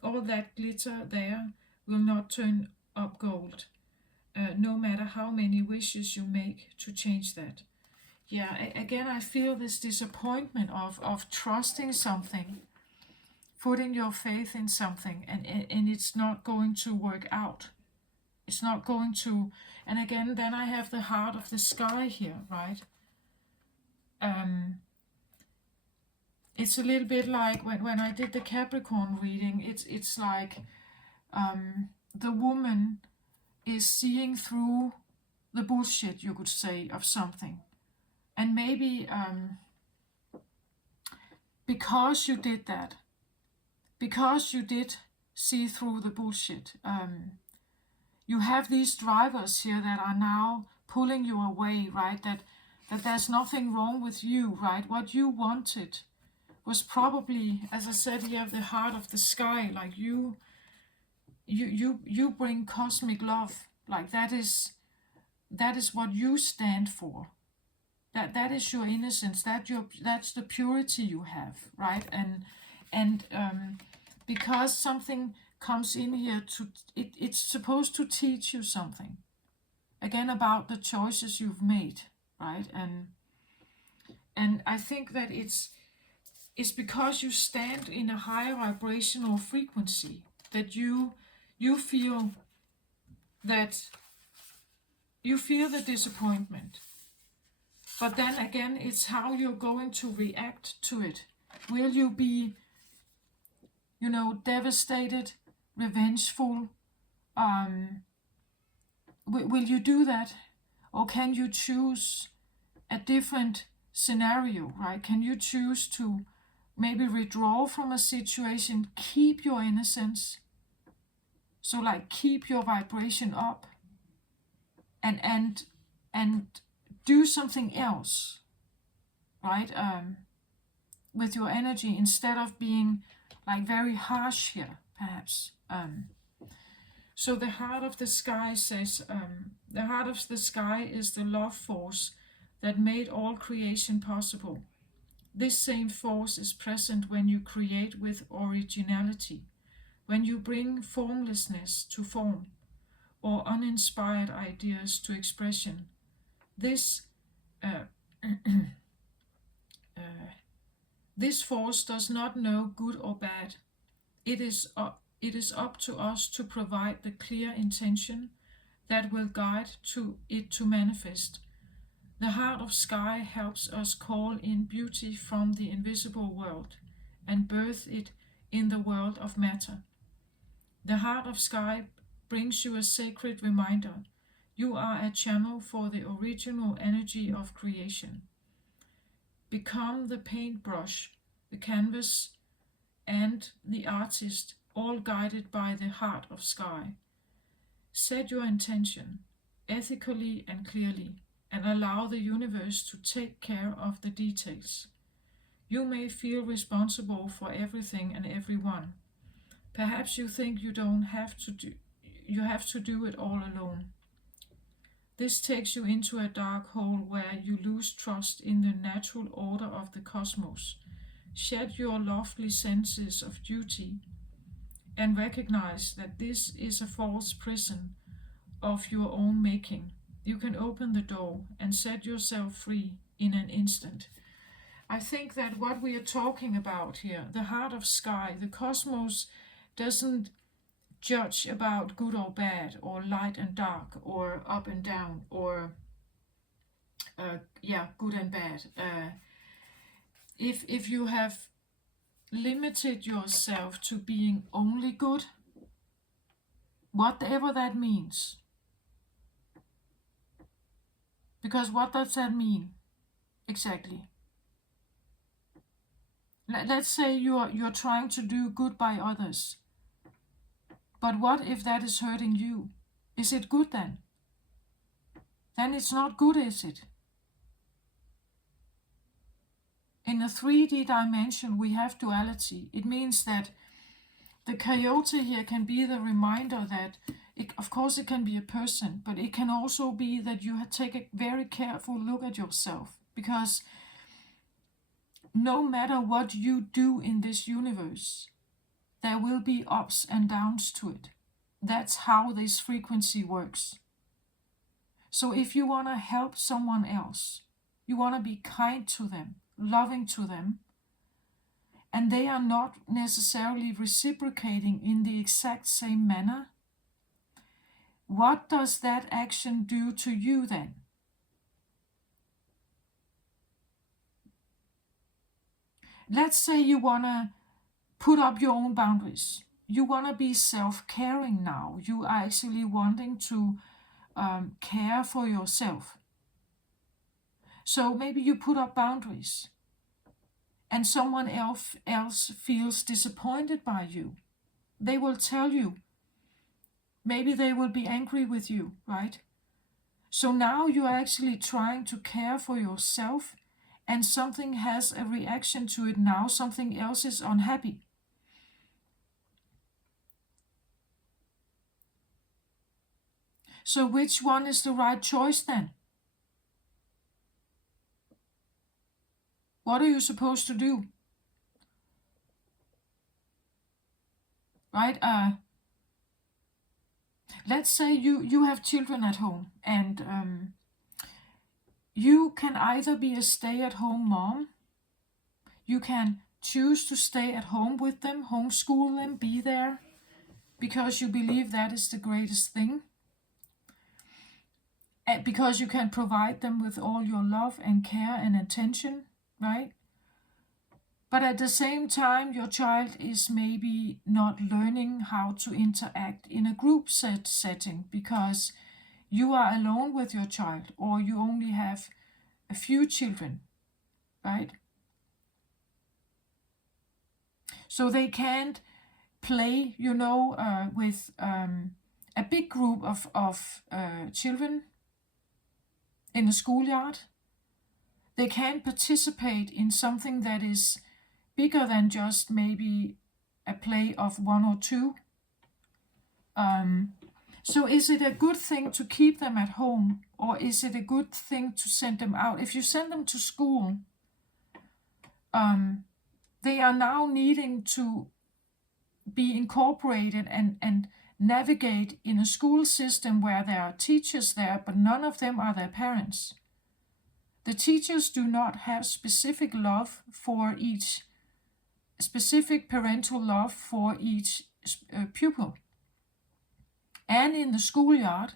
all that glitter there will not turn up gold, no matter how many wishes you make to change that. Yeah, again, I feel this disappointment of trusting something, putting your faith in something, and it's not going to work out. It's not going to, and again, then I have the heart of the sky here, right? It's a little bit like when I did the Capricorn reading, it's like the woman is seeing through the bullshit, you could say, of something. And maybe because you did that, because you did see through the bullshit, you have these drivers here that are now pulling you away, right? That there's nothing wrong with you, right? What you wanted was probably, as I said, you have the heart of the sky, like you bring cosmic love, like that is what you stand for. That is your innocence. That's the purity you have, right? And because something comes in here it's supposed to teach you something, again, about the choices you've made, right? And I think that it's because you stand in a higher vibrational frequency that you feel the disappointment. But then again, it's how you're going to react to it. Will you be, devastated, revengeful? Will you do that? Or can you choose a different scenario, right? Can you choose to maybe withdraw from a situation, keep your innocence, so like keep your vibration up, and do something else, right? With your energy, instead of being like very harsh here, perhaps. So the heart of the sky says, the heart of the sky is the love force that made all creation possible. This same force is present when you create with originality, when you bring formlessness to form, or uninspired ideas to expression. This this force does not know good or bad. It is up to us to provide the clear intention that will guide it to manifest. The heart of sky helps us call in beauty from the invisible world and birth it in the world of matter. The heart of sky brings you a sacred reminder. You are a channel for the original energy of creation. Become the paintbrush, the canvas, and the artist, all guided by the heart of sky. Set your intention, ethically and clearly, and allow the universe to take care of the details. You may feel responsible for everything and everyone. Perhaps you think you have to do it all alone. This takes you into a dark hole where you lose trust in the natural order of the cosmos. Shed your lofty senses of duty and recognize that this is a false prison of your own making. You can open the door and set yourself free in an instant. I think that what we are talking about here, the heart of sky, the cosmos doesn't judge about good or bad, or light and dark, or up and down, or good and bad. If you have limited yourself to being only good, whatever that means, because what does that mean exactly? Let's say you're trying to do good by others, but what if that is hurting you? Is it good then? Then it's not good, is it? In a 3D dimension, we have duality. It means that the coyote here can be the reminder that, of course, it can be a person, but it can also be that you take a very careful look at yourself. Because no matter what you do in this universe, there will be ups and downs to it. That's how this frequency works. So if you want to help someone else, you want to be kind to them, loving to them, and they are not necessarily reciprocating in the exact same manner, what does that action do to you then? Let's say you want to put up your own boundaries. You want to be self-caring now. You are actually wanting to care for yourself. So maybe you put up boundaries and someone else feels disappointed by you. They will tell you. Maybe they will be angry with you, right? So now you are actually trying to care for yourself, and something has a reaction to it now. Something else is unhappy. So which one is the right choice then? What are you supposed to do? Right? Let's say you have children at home, and you can either be a stay-at-home mom, you can choose to stay at home with them, homeschool them, be there, because you believe that is the greatest thing, and because you can provide them with all your love and care and attention, right? But at the same time, your child is maybe not learning how to interact in a group setting because you are alone with your child, or you only have a few children, right? So they can't play, with a big group of children in the schoolyard. They can't participate in something that is bigger than just maybe a play of one or two. So is it a good thing to keep them at home, or is it a good thing to send them out? If you send them to school, they are now needing to be incorporated and navigate in a school system where there are teachers there, but none of them are their parents. The teachers do not have specific love for each, specific parental love for each pupil. And in the schoolyard,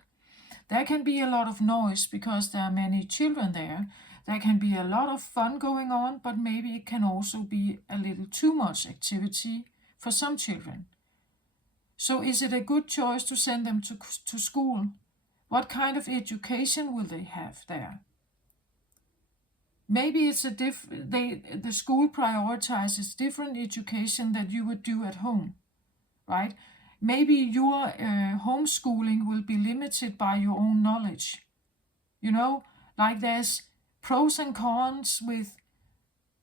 there can be a lot of noise because there are many children there. There can be a lot of fun going on, but maybe it can also be a little too much activity for some children. So is it a good choice to send them to school? What kind of education will they have there? Maybe it's the school prioritizes different education that you would do at home, right? Maybe your homeschooling will be limited by your own knowledge. Like there's pros and cons with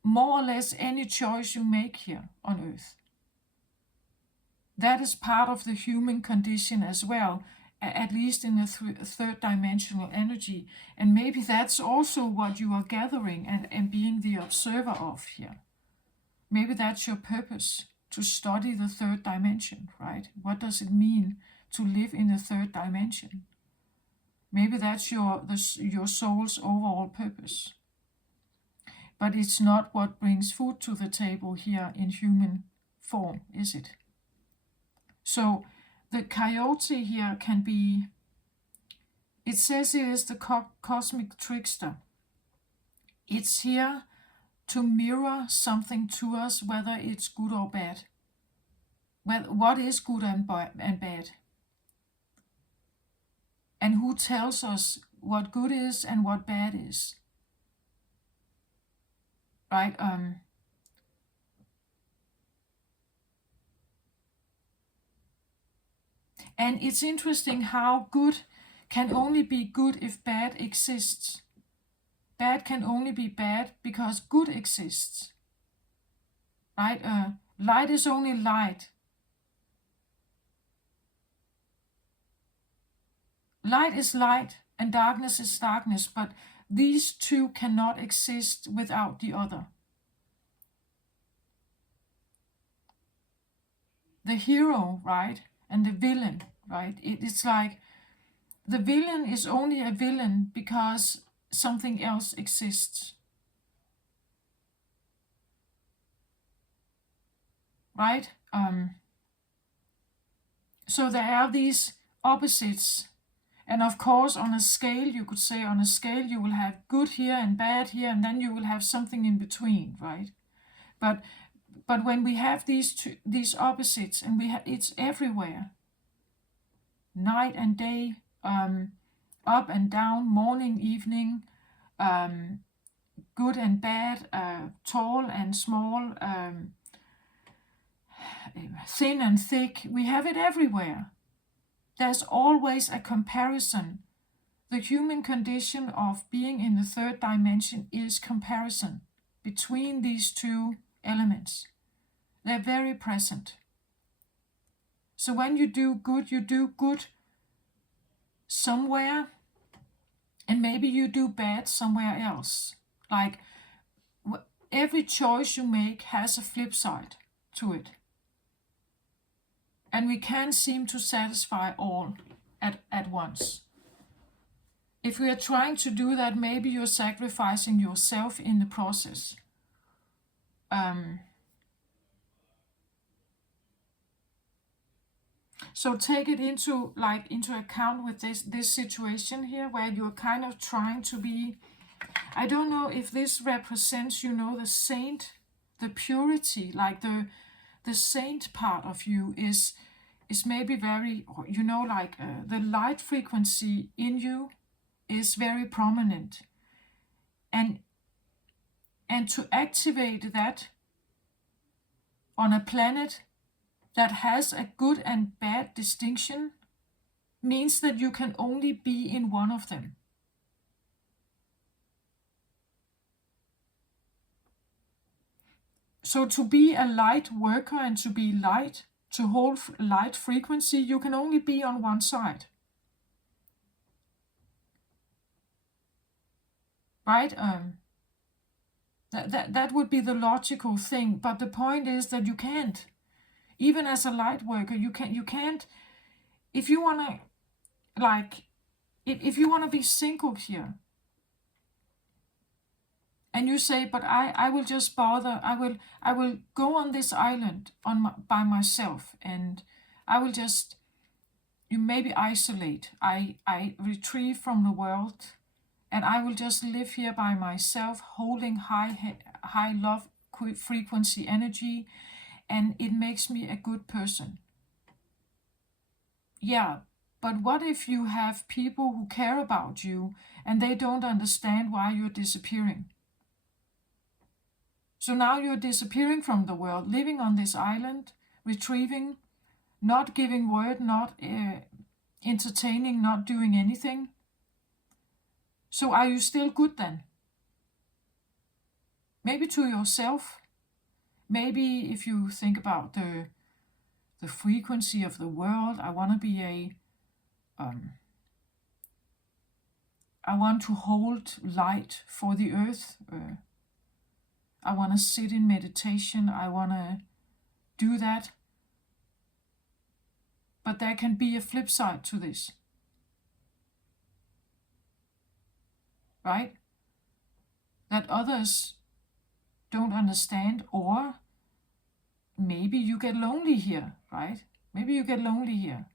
more or less any choice you make here on Earth. That is part of the human condition as well, at least in the third dimensional energy. And maybe that's also what you are gathering and being the observer of here. Maybe that's your purpose, to study the third dimension, right? What does it mean to live in the third dimension? Maybe that's your soul's overall purpose. But it's not what brings food to the table here in human form, is it? So the coyote here can be, it says it is the cosmic trickster. It's here to mirror something to us, whether it's good or bad. Well, what is good and bad? And who tells us what good is and what bad is? Right? And it's interesting how good can only be good if bad exists. Bad can only be bad because good exists. Right? Light is only light. Light is light and darkness is darkness, but these two cannot exist without the other. The hero, right, and the villain, right? It's like the villain is only a villain because something else exists. Right? So there are these opposites. And of course, on a scale, you could say on a scale, you will have good here and bad here, and then you will have something in between, right? But when we have these opposites, and it's everywhere, night and day, up and down, morning, evening, good and bad, tall and small, thin and thick. We have it everywhere. There's always a comparison. The human condition of being in the third dimension is comparison between these two elements. They're very present. So when you do good somewhere, and maybe you do bad somewhere else. Like every choice you make has a flip side to it. And we can't seem to satisfy all at once. If we are trying to do that, maybe you're sacrificing yourself in the process. So take it into account with this situation here, where you're kind of trying to be. I don't know if this represents, the saint, the purity, like the saint part of you is maybe very, the light frequency in you is very prominent. And to activate that on a planet that has a good and bad distinction means that you can only be in one of them. So to be a light worker and to be light, to hold light frequency, you can only be on one side. Right? That would be the logical thing, but the point is that you can't. Even as a light worker, you can't. If you wanna, if you wanna be single here, and you say, but I will just bother. I will go on this island by myself, and I will just, you maybe isolate. I retrieve from the world, and I will just live here by myself, holding high love frequency energy, and it makes me a good person. Yeah, but what if you have people who care about you and they don't understand why you're disappearing? So now you're disappearing from the world, living on this island, retrieving, not giving word, not entertaining, not doing anything. So are you still good then? Maybe to yourself. Maybe if you think about the frequency of the world, I want to be I want to hold light for the earth. I want to sit in meditation. I want to do that. But there can be a flip side to this. Right? That others don't understand, or maybe you get lonely here, right? Maybe you get lonely here.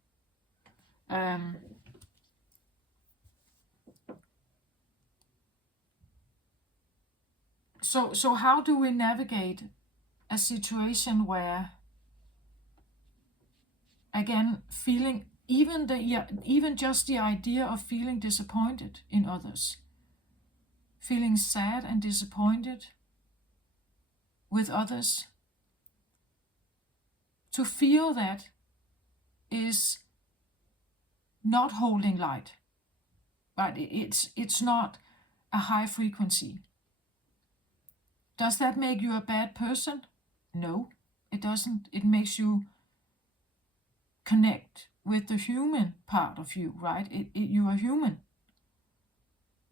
So how do we navigate a situation where, again, feeling even just the idea of feeling disappointed in others, feeling sad and disappointed with others, to feel that is not holding light, but it's not a high frequency. Does that make you a bad person? No, it doesn't. It makes you connect with the human part of you, right? You are human.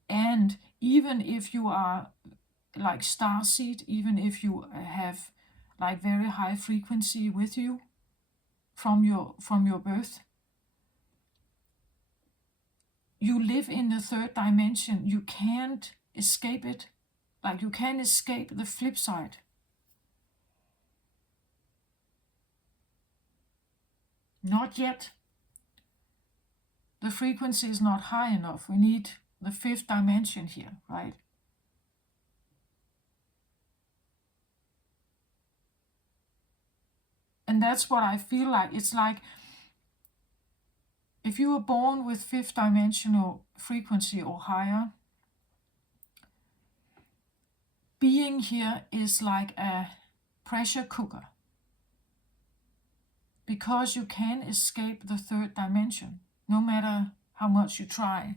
And even if you are like starseed, even if you have like very high frequency with you from your birth, you live in the third dimension. You can't escape it. Like you can't escape the flip side. Not yet. The frequency is not high enough. We need the fifth dimension here, right? And that's what I feel like. It's like if you were born with fifth dimensional frequency or higher, being here is like a pressure cooker. Because you can't escape the third dimension, no matter how much you try.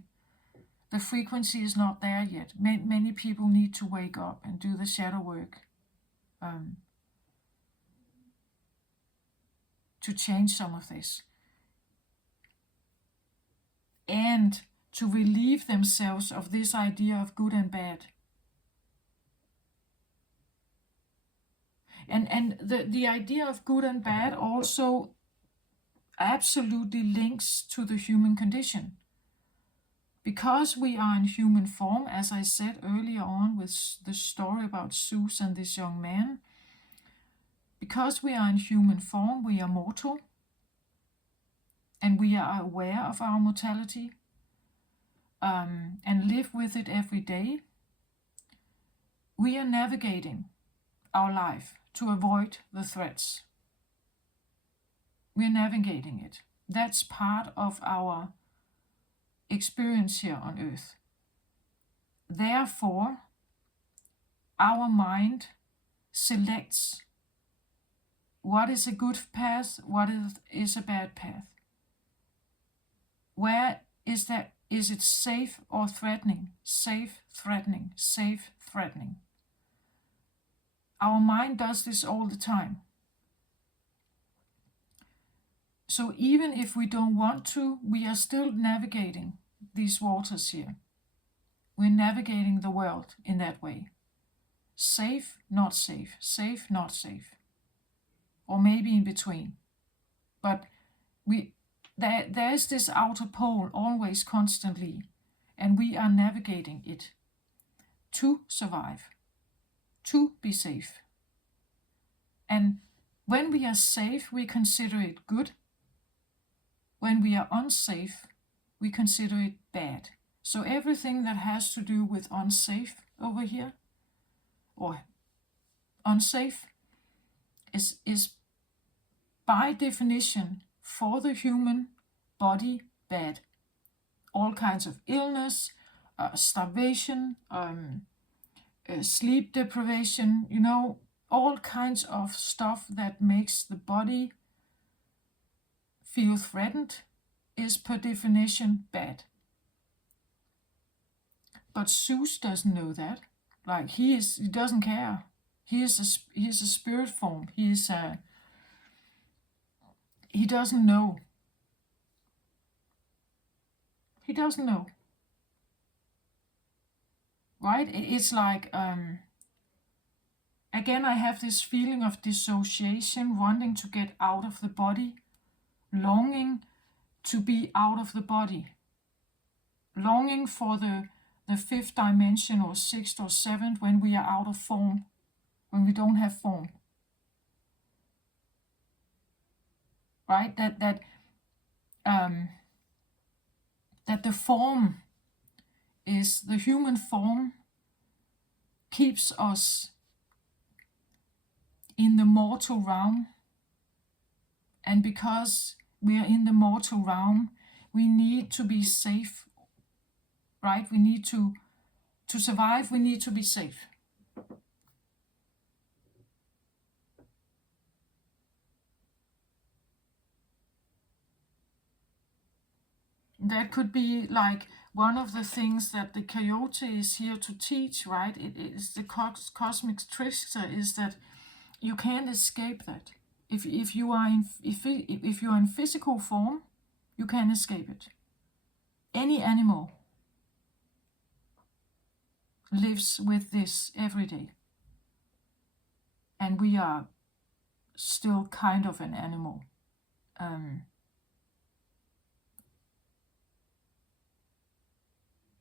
The frequency is not there yet. Many people need to wake up and do the shadow work to change some of this. And to relieve themselves of this idea of good and bad. And the idea of good and bad also absolutely links to the human condition. Because we are in human form, as I said earlier on with the story about Zeus and this young man, because we are in human form, we are mortal, and we are aware of our mortality, and live with it every day. We are navigating our life to avoid the threats. We're navigating it. That's part of our experience here on Earth. Therefore, our mind selects what is a good path, what is a bad path. Where is that? Is it safe or threatening? Safe, threatening, safe, threatening. Our mind does this all the time. So even if we don't want to, we are still navigating these waters here. We're navigating the world in that way. Safe, not safe, safe, not safe. Or maybe in between. But there's this outer pole always constantly, and we are navigating it to survive, to be safe. And when we are safe, we consider it good. When we are unsafe, we consider it bad. So everything that has to do with unsafe over here, or unsafe, is by definition for the human body bad. All kinds of illness, starvation, sleep deprivation, all kinds of stuff that makes the body feel threatened is per definition bad. But Zeus doesn't know that. Like he doesn't care. He is a spirit form. He doesn't know. He doesn't know. Right? It's like again, I have this feeling of dissociation, wanting to get out of the body, longing to be out of the body, longing for the fifth dimension or sixth or seventh when we are out of form, when we don't have form. Right? That the form is the human form keeps us in the mortal realm, and because we are in the mortal realm, we need to be safe, right? We need to survive, we need to be safe. That could be like one of the things that the coyote is here to teach, right? It is the cosmic trickster, is that you can't escape that. If you are in if you are in physical form, you can't escape it. Any animal lives with this every day, and we are still kind of an animal.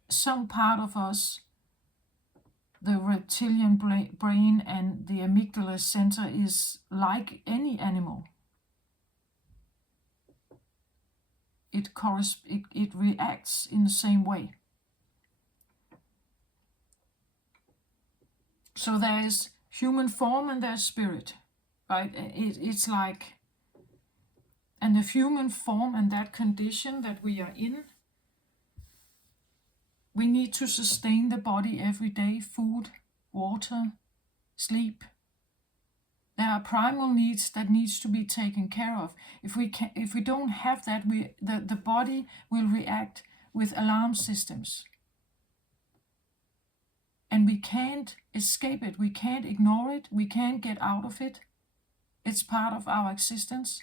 Some part of us, the reptilian brain and the amygdala center, is like any animal. It reacts in the same way. So there is human form and there's spirit, right? It's like, and the human form and that condition that we are in, we need to sustain the body every day: food, water, sleep. There are primal needs that needs to be taken care of. If we don't have that, the body will react with alarm systems. And we can't escape it. We can't ignore it. We can't get out of it. It's part of our existence.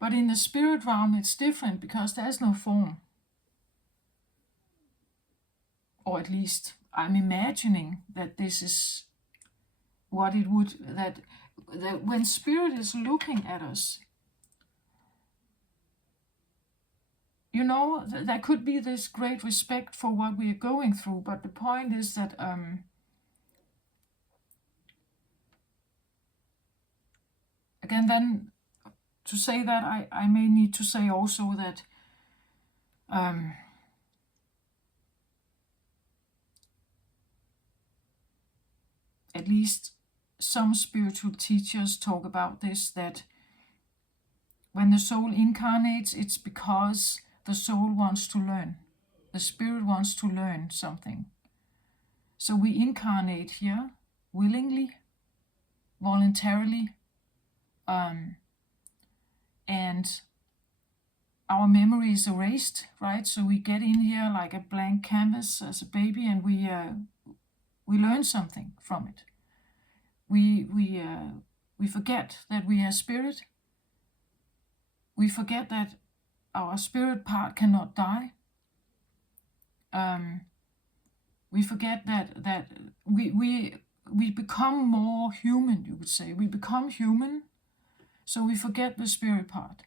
But in the spirit realm, it's different because there's no form. Or at least I'm imagining that this is what it would, that when spirit is looking at us, you know, there could be this great respect for what we are going through, but the point is that again, then to say that, I may need to say also that at least some spiritual teachers talk about this, that when the soul incarnates, it's because the soul wants to learn. The spirit wants to learn something. So we incarnate here willingly, voluntarily, and our memory is erased, right? So we get in here like a blank canvas as a baby, and we learn something from it. We forget that we are spirit. We forget that our spirit part cannot die. We forget that we become more human, you would say. We become human, so we forget the spirit part.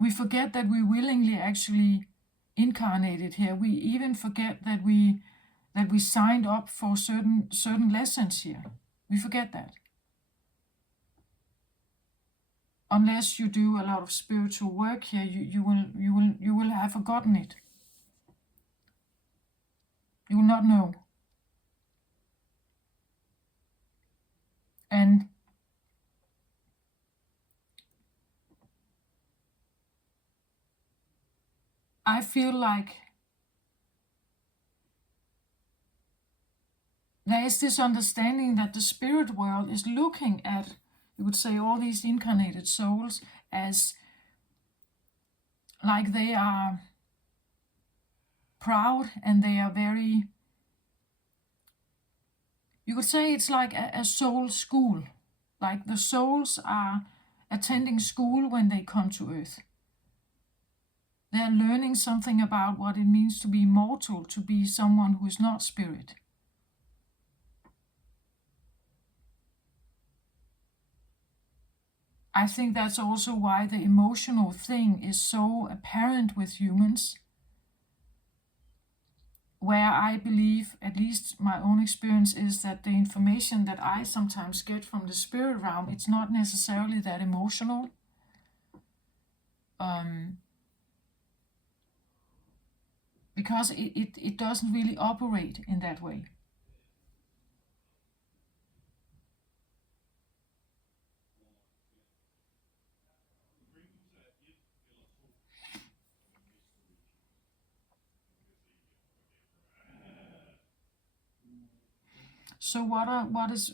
We forget that we willingly actually incarnated here. We even forget that we signed up for certain lessons here. We forget that. Unless you do a lot of spiritual work here, you will have forgotten it. You will not know. And I feel like there is this understanding that the spirit world is looking at, you would say, all these incarnated souls as like they are proud and they are very, you could say it's like a soul school. Like the souls are attending school when they come to Earth. They're learning something about what it means to be mortal, to be someone who is not spirit. I think that's also why the emotional thing is so apparent with humans, where I believe, at least my own experience, is that the information that I sometimes get from the spirit realm, it's not necessarily that emotional. Because it doesn't really operate in that way. So what is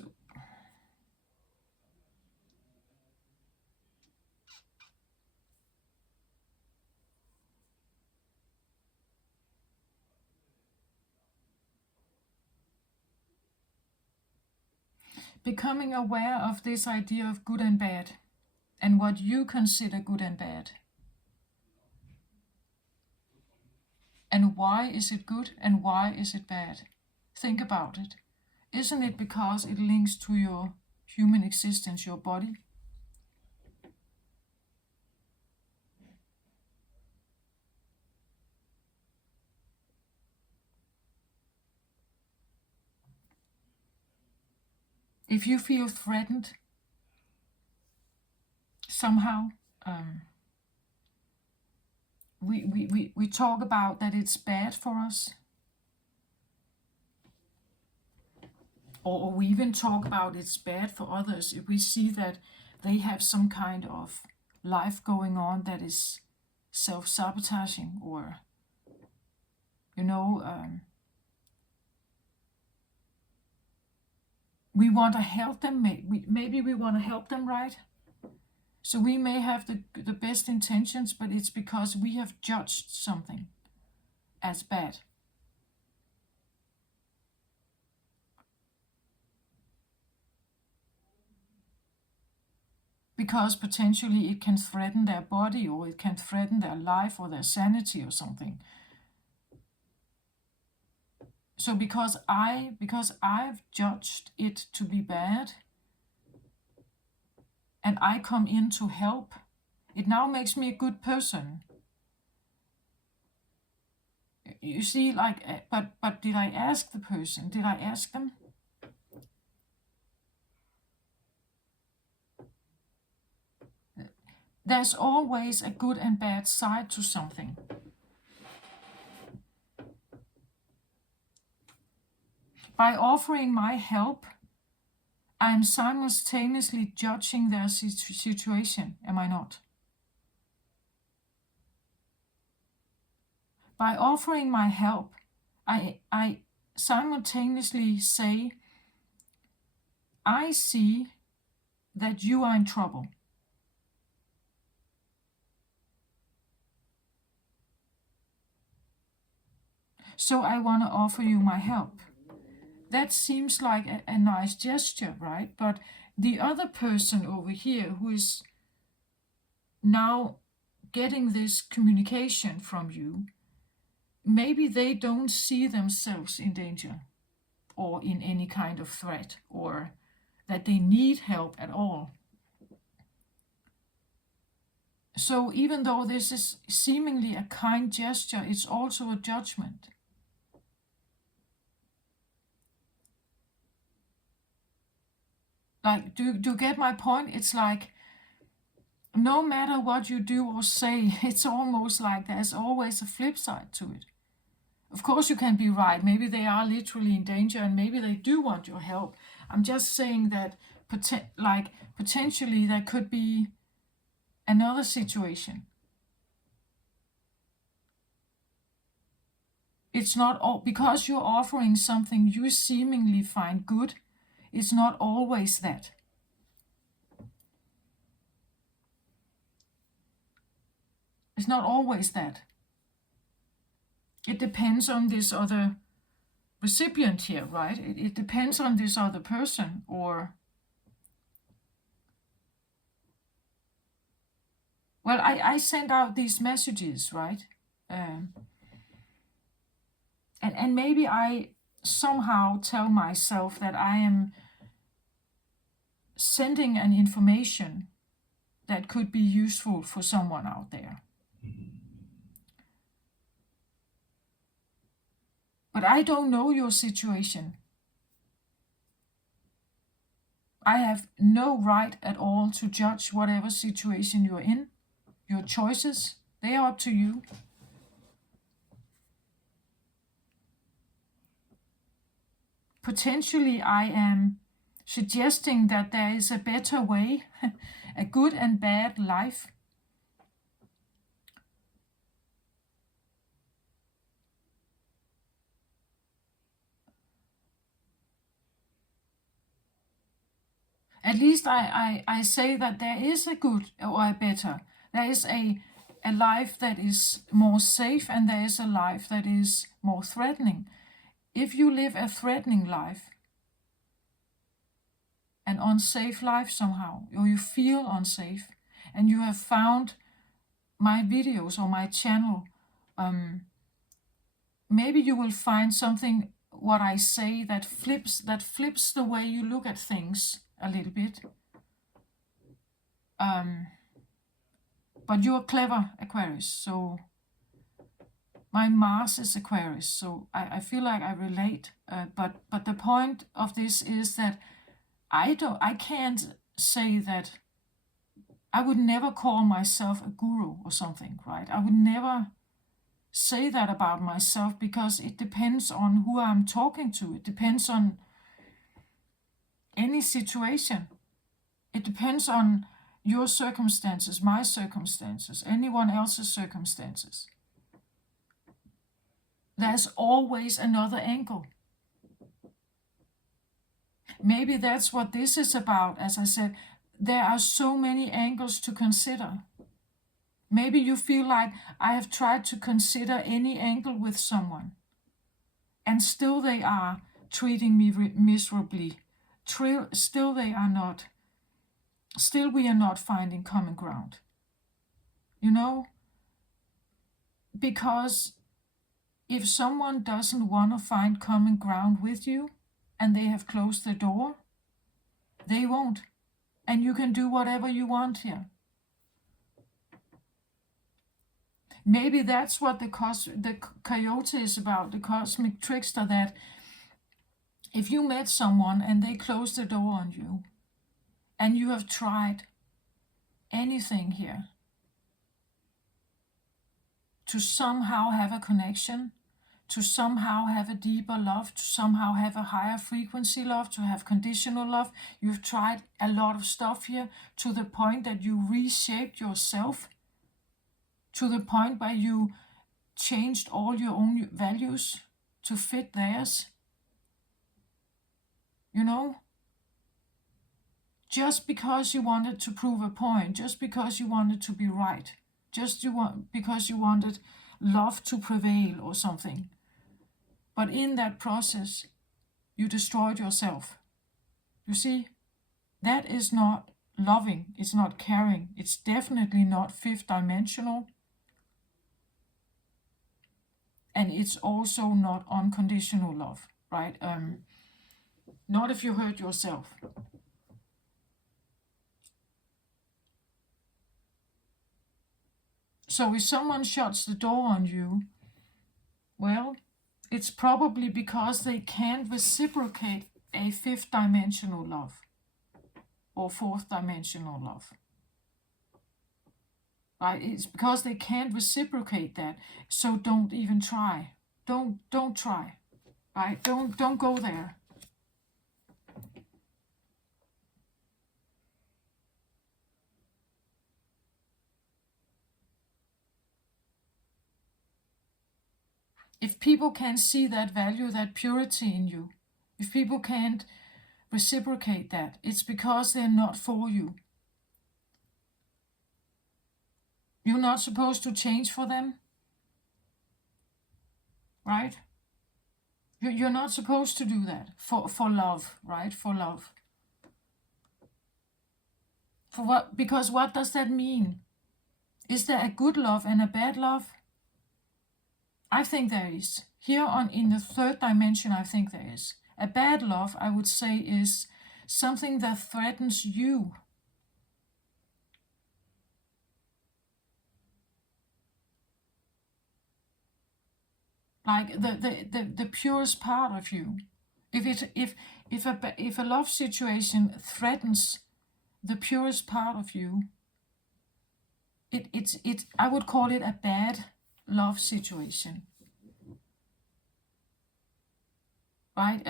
becoming aware of this idea of good and bad, and what you consider good and bad. And why is it good and why is it bad? Think about it. Isn't it because it links to your human existence, your body? If you feel threatened somehow, we talk about that it's bad for us. Or we even talk about it's bad for others if we see that they have some kind of life going on that is self-sabotaging, or, we want to help them. Maybe we want to help them, right? So we may have the best intentions, but it's because we have judged something as bad. Because potentially it can threaten their body, or it can threaten their life or their sanity or something. So because I've judged it to be bad, and I come in to help, it now makes me a good person. You see, but did I ask the person? Did I ask them? There's always a good and bad side to something. By offering my help, I am simultaneously judging their situation, am I not? By offering my help, I simultaneously say, I see that you are in trouble. So I want to offer you my help. That seems like a nice gesture, right? But the other person over here who is now getting this communication from you, maybe they don't see themselves in danger or in any kind of threat, or that they need help at all. So even though this is seemingly a kind gesture, it's also a judgment. Like, do you get my point? It's like, no matter what you do or say, it's almost like there's always a flip side to it. Of course you can be right. Maybe they are literally in danger and maybe they do want your help. I'm just saying that potentially there could be another situation. It's not all because you're offering something you seemingly find good. It's not always that. It's not always that. It depends on this other recipient here, right? It depends on this other person, or, well, I send out these messages, right? And maybe I somehow tell myself that I am sending an information that could be useful for someone out there. But I don't know your situation. I have no right at all to judge whatever situation you're in. Your choices, they are up to you. Potentially, I am suggesting that there is a better way, a good and bad life. At least I say that there is a good or a better. There is a life that is more safe, and there is a life that is more threatening. If you live a threatening life, unsafe life somehow, or you feel unsafe, and you have found my videos or my channel, maybe you will find something what I say that flips the way you look at things a little bit. But you are clever, Aquarius, so my Mars is Aquarius, so I feel like I relate. But the point of this is that I can't say that. I would never call myself a guru or something, right? I would never say that about myself, because it depends on who I'm talking to. It depends on any situation. It depends on your circumstances, my circumstances, anyone else's circumstances. There's always another angle. Maybe that's what this is about. As I said, there are so many angles to consider. Maybe you feel like I have tried to consider any angle with someone, and still they are treating me miserably. Still they are not. Still we are not finding common ground. You know? Because if someone doesn't want to find common ground with you, and they have closed the door, they won't. And you can do whatever you want here. Maybe that's what the coyote is about, the cosmic trickster, that if you met someone and they closed the door on you, and you have tried anything here to somehow have a connection, to somehow have a deeper love, to somehow have a higher frequency love, to have conditional love, you've tried a lot of stuff here, to the point that you reshaped yourself, to the point where you changed all your own values to fit theirs. You know? Just because you wanted to prove a point, just because you wanted to be right, because you wanted love to prevail or something. But in that process, you destroyed yourself. You see? That is not loving, it's not caring, it's definitely not fifth dimensional. And it's also not unconditional love, right? Not if you hurt yourself. So if someone shuts the door on you, well, it's probably because they can't reciprocate a fifth dimensional love or fourth dimensional love. Right? It's because they can't reciprocate that. So don't even try. Don't try. Right? Don't go there. If people can't see that value, that purity in you, if people can't reciprocate that, it's because they're not for you. You're not supposed to change for them, right? You're not supposed to do that for love, right? For love. For what? Because what does that mean? Is there a good love and a bad love? I think there is. Here in the third dimension, I think there is. A bad love, I would say, is something that threatens you. Like the purest part of you. If a love situation threatens the purest part of you, I would call it a bad love situation. Right?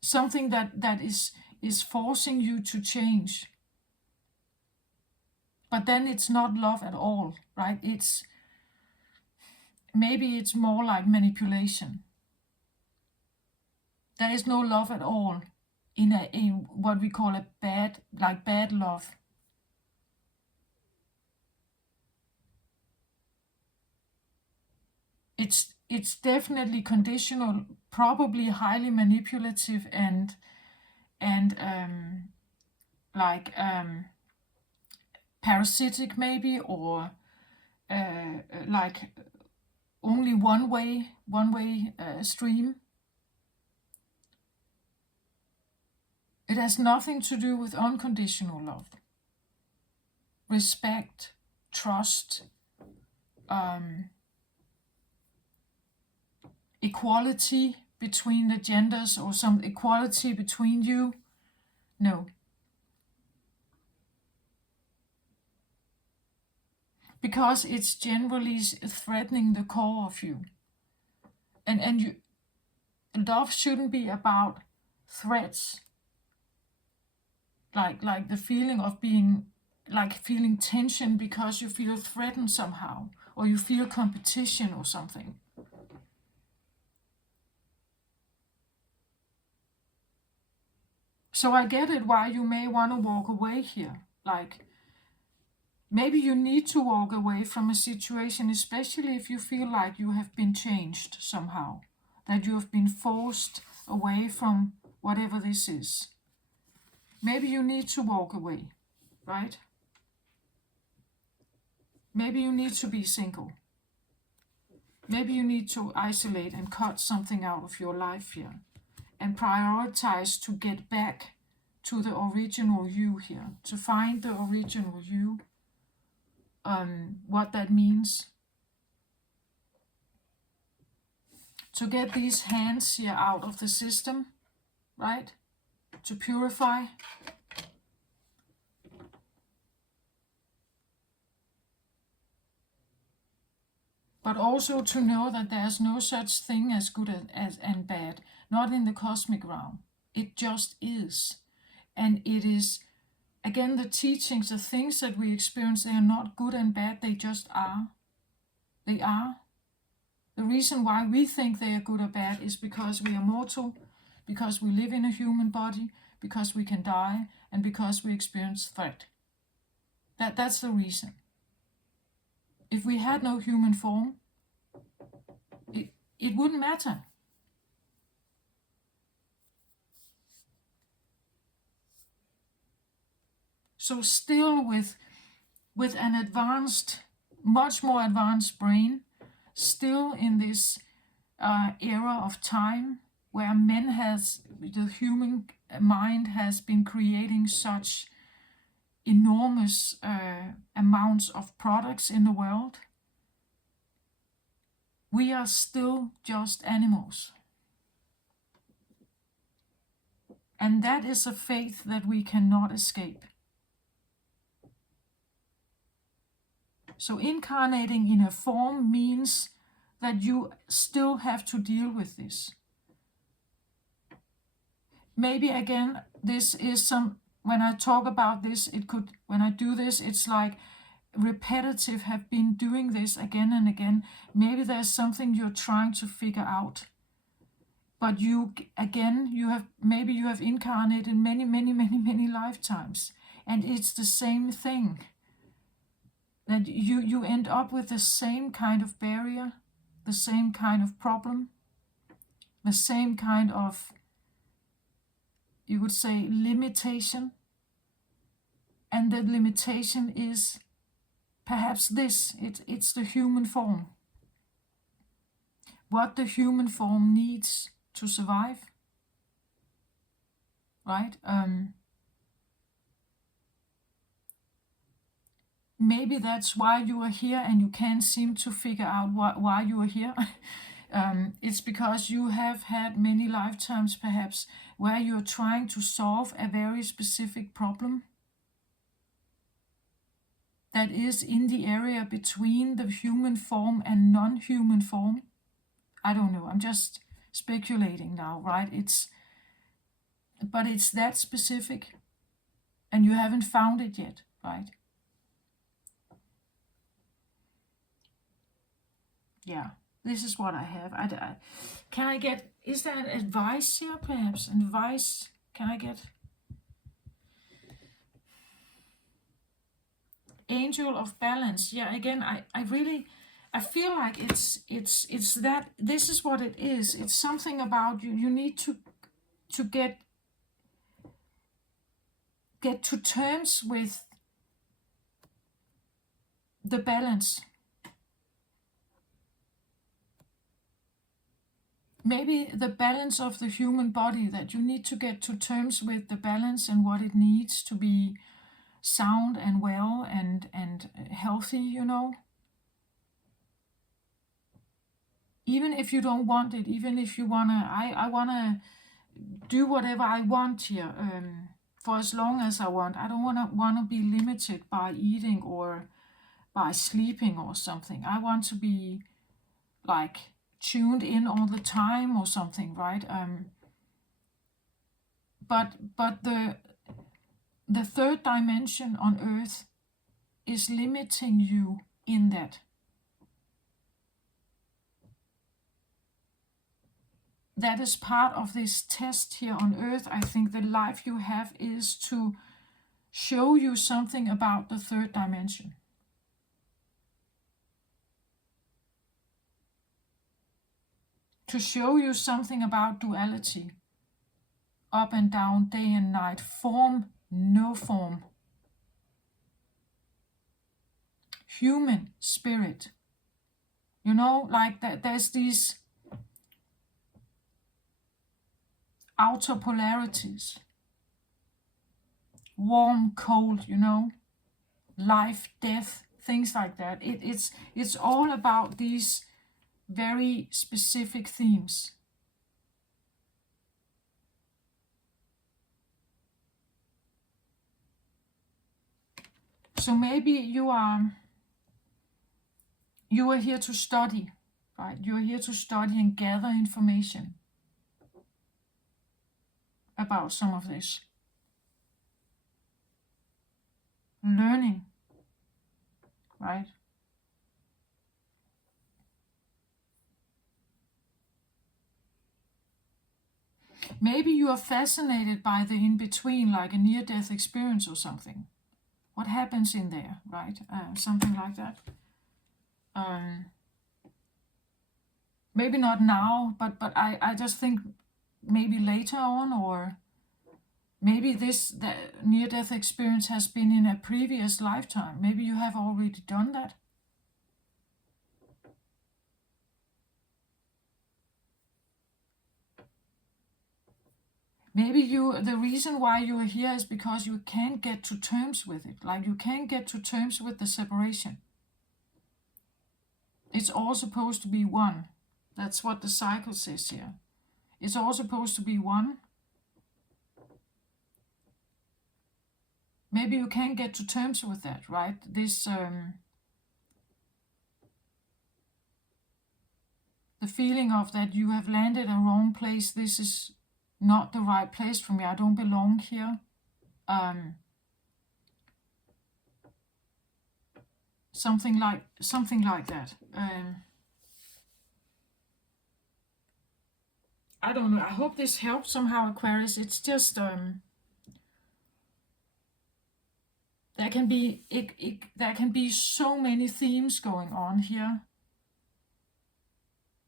Something that is forcing you to change. But then it's not love at all, right? Maybe it's more like manipulation. There is no love at all in what we call a bad love. It's definitely conditional, probably highly manipulative, and and like parasitic maybe, or like only one way stream. It has nothing to do with unconditional love, respect, trust, equality between the genders, or some equality between you. No. Because it's generally threatening the core of you. And you, love shouldn't be about threats. Like the feeling of being, like feeling tension because you feel threatened somehow, or you feel competition or something. So I get it why you may want to walk away here. Like, maybe you need to walk away from a situation, especially if you feel like you have been changed somehow, that you have been forced away from whatever this is. Maybe you need to walk away, right? Maybe you need to be single. Maybe you need to isolate and cut something out of your life here, and prioritize to get back to the original you here, to find the original you, what that means. To get these hands here out of the system, right? To purify. But also to know that there's no such thing as good as and bad, not in the cosmic realm. It just is. And it is, again, the teachings, the things that we experience, they are not good and bad, they just are. They are. The reason why we think they are good or bad is because we are mortal, because we live in a human body, because we can die, and because we experience threat. That's the reason. If we had no human form, it wouldn't matter. So still with an advanced, much more advanced brain, still in this era of time where the human mind has been creating such enormous amounts of products in the world, we are still just animals. And that is a faith that we cannot escape. So incarnating in a form means that you still have to deal with this. Maybe again, this is when I talk about this, when I do this, it's like repetitive, have been doing this again and again. Maybe there's something you're trying to figure out. But you have incarnated many lifetimes. And it's the same thing. That you end up with the same kind of barrier, the same kind of problem, the same kind of, you would say, limitation. And the limitation is perhaps this, it's the human form. What the human form needs to survive, right? Maybe that's why you are here and you can't seem to figure out why you are here. It's because you have had many lifetimes perhaps where you're trying to solve a very specific problem that is in the area between the human form and non-human form. I don't know, I'm just speculating now, right? But it's that specific and you haven't found it yet, right? Yeah, this is what I have. Can I get, is there an advice here perhaps? An advice, can I get? Angel of Balance. Yeah, again, I feel like it's that, this is what it is. It's something about you need to get get to terms with the balance. Maybe the balance of the human body, that you need to get to terms with the balance and what it needs to be sound and well and healthy, you know. Even if you don't want it, even if you wanna, I wanna do whatever I want here, for as long as I want. I don't wanna be limited by eating or by sleeping or something. I want to be like tuned in all the time or something, right? But the third dimension on Earth is limiting you in that. That is part of this test here on Earth. I think the life you have is to show you something about the third dimension. To show you something about duality. Up and down, day and night, form, no form. Human, spirit. You know, like that there's these outer polarities. Warm, cold, you know, life, death, things like that. It's all about these very specific themes. So maybe you are here to study, right? You're here to study and gather information about some of this. Learning, right? Maybe you are fascinated by the in-between, like a near-death experience or something. What happens in there, right? Something like that. Maybe not now, but I just think maybe later on, or maybe the near-death experience has been in a previous lifetime. Maybe you have already done that. Maybe the reason why you are here is because you can't get to terms with it. Like you can't get to terms with the separation. It's all supposed to be one. That's what the cycle says here. It's all supposed to be one. Maybe you can't get to terms with that, right? This, the feeling of that you have landed a wrong place. This is not the right place for me. I don't belong here. Something like that. I don't know. I hope this helps somehow, Aquarius. It's just there can be so many themes going on here,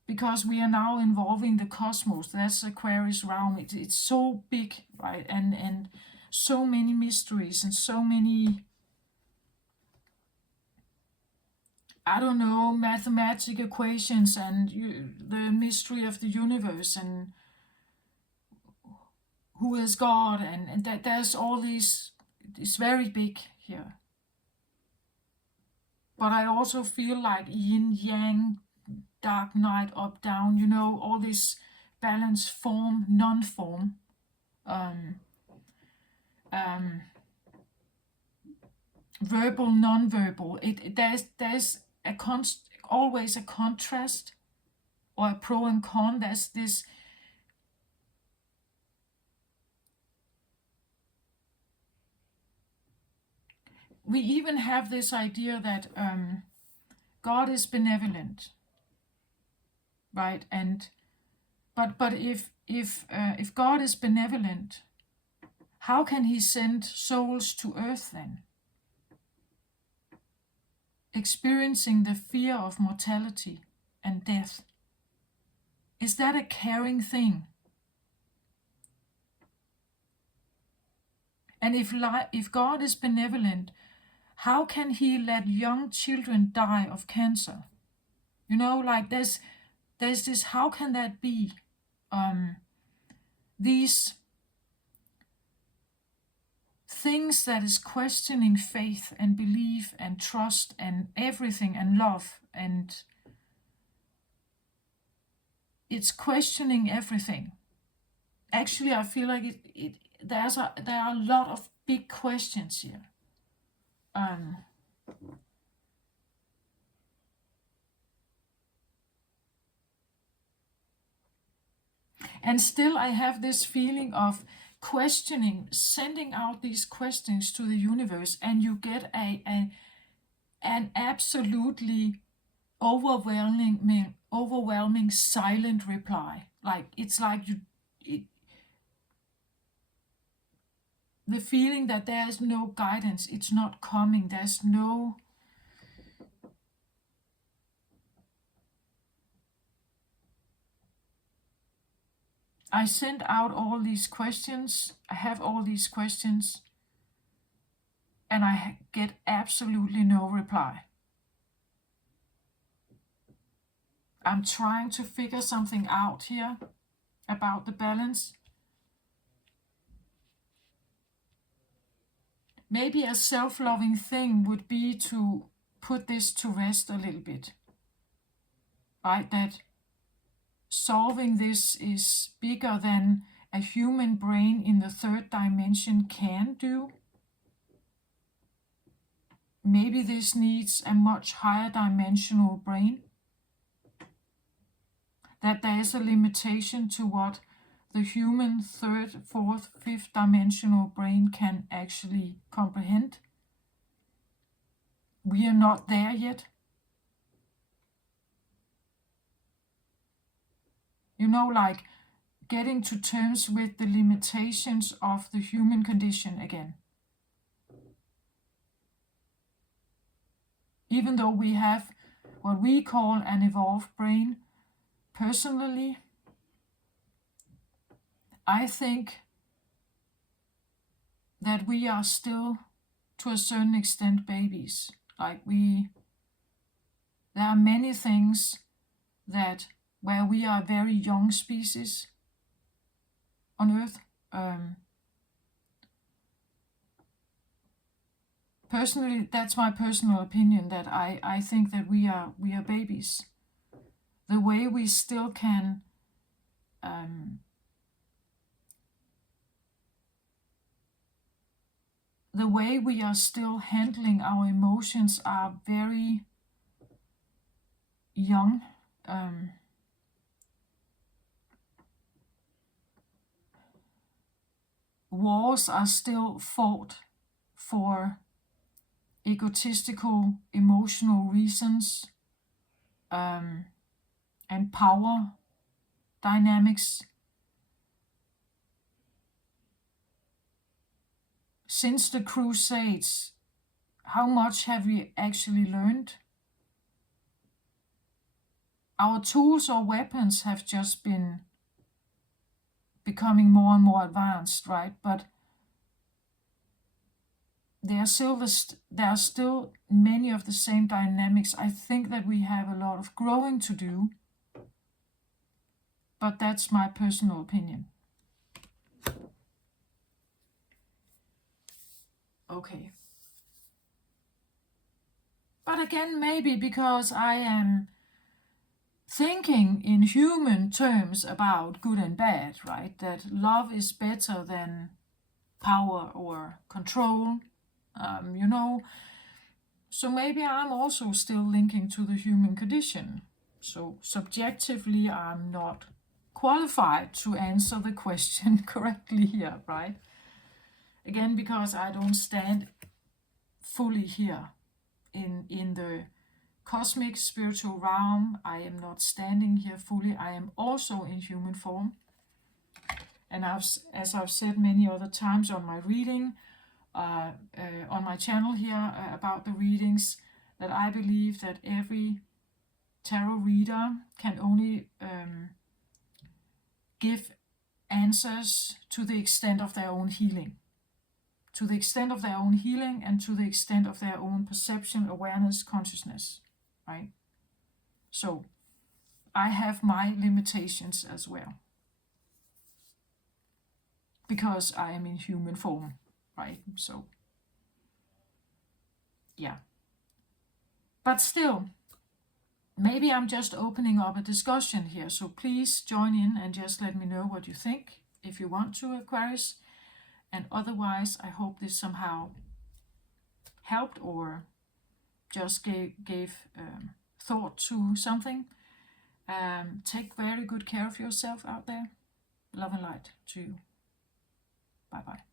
because we are now involving the cosmos. That's Aquarius realm. It's so big, right? And so many mysteries and so many, I don't know, mathematical equations and the mystery of the universe and who is God, and that there's all these. It's very big here. But I also feel like yin yang, dark night, up down, you know, all this balance, form, non-form. Verbal, non-verbal. There's always a contrast or a pro and con. There's this. We even have this idea that God is benevolent, right? And but if God is benevolent, how can He send souls to Earth then? Experiencing the fear of mortality and death. Is that a caring thing? And if God is benevolent, how can he let young children die of cancer? You know, like there's this, how can that be? These things that is questioning faith and belief and trust and everything and love, and it's questioning everything. Actually, I feel like there are a lot of big questions here. And still I have this feeling of questioning, sending out these questions to the universe, and you get an absolutely overwhelming silent reply. Like it's like the feeling that there is no guidance, it's not coming, there's no... I sent out all these questions, I have all these questions, and I get absolutely no reply. I'm trying to figure something out here about the balance. Maybe a self-loving thing would be to put this to rest a little bit. Right? That solving this is bigger than a human brain in the third dimension can do. Maybe this needs a much higher dimensional brain. That there is a limitation to what the human third, fourth, fifth dimensional brain can actually comprehend. We are not there yet. You know, like getting to terms with the limitations of the human condition again. Even though we have what we call an evolved brain, personally, I think that we are still, to a certain extent, babies. Like there are many things that where we are a very young species on Earth. Personally, that's my personal opinion, that I think that we are babies. The way we still can the way we are still handling our emotions are very young. Wars are still fought for egotistical, emotional reasons, and power dynamics. Since the Crusades, how much have we actually learned? Our tools or weapons have just been becoming more and more advanced, right? But there are still many of the same dynamics. I think that we have a lot of growing to do, but that's my personal opinion. Okay. But again, maybe because I am thinking in human terms about good and bad, right? That love is better than power or control, you know. So maybe I'm also still linking to the human condition. So subjectively, I'm not qualified to answer the question correctly here, right? Again, because I don't stand fully here in the cosmic spiritual realm. I am not standing here fully. I am also in human form. And as I've said many other times on my reading, on my channel here about the readings, that I believe that every tarot reader can only give answers to the extent of their own healing. to the extent of their own healing and to the extent of their own perception, awareness, consciousness, right? So I have my limitations as well, because I am in human form, right? So yeah. But still, maybe I'm just opening up a discussion here, so please join in and just let me know what you think if you want to, Aquarius. And otherwise, I hope this somehow helped or just gave thought to something. Take very good care of yourself out there. Love and light to you. Bye bye.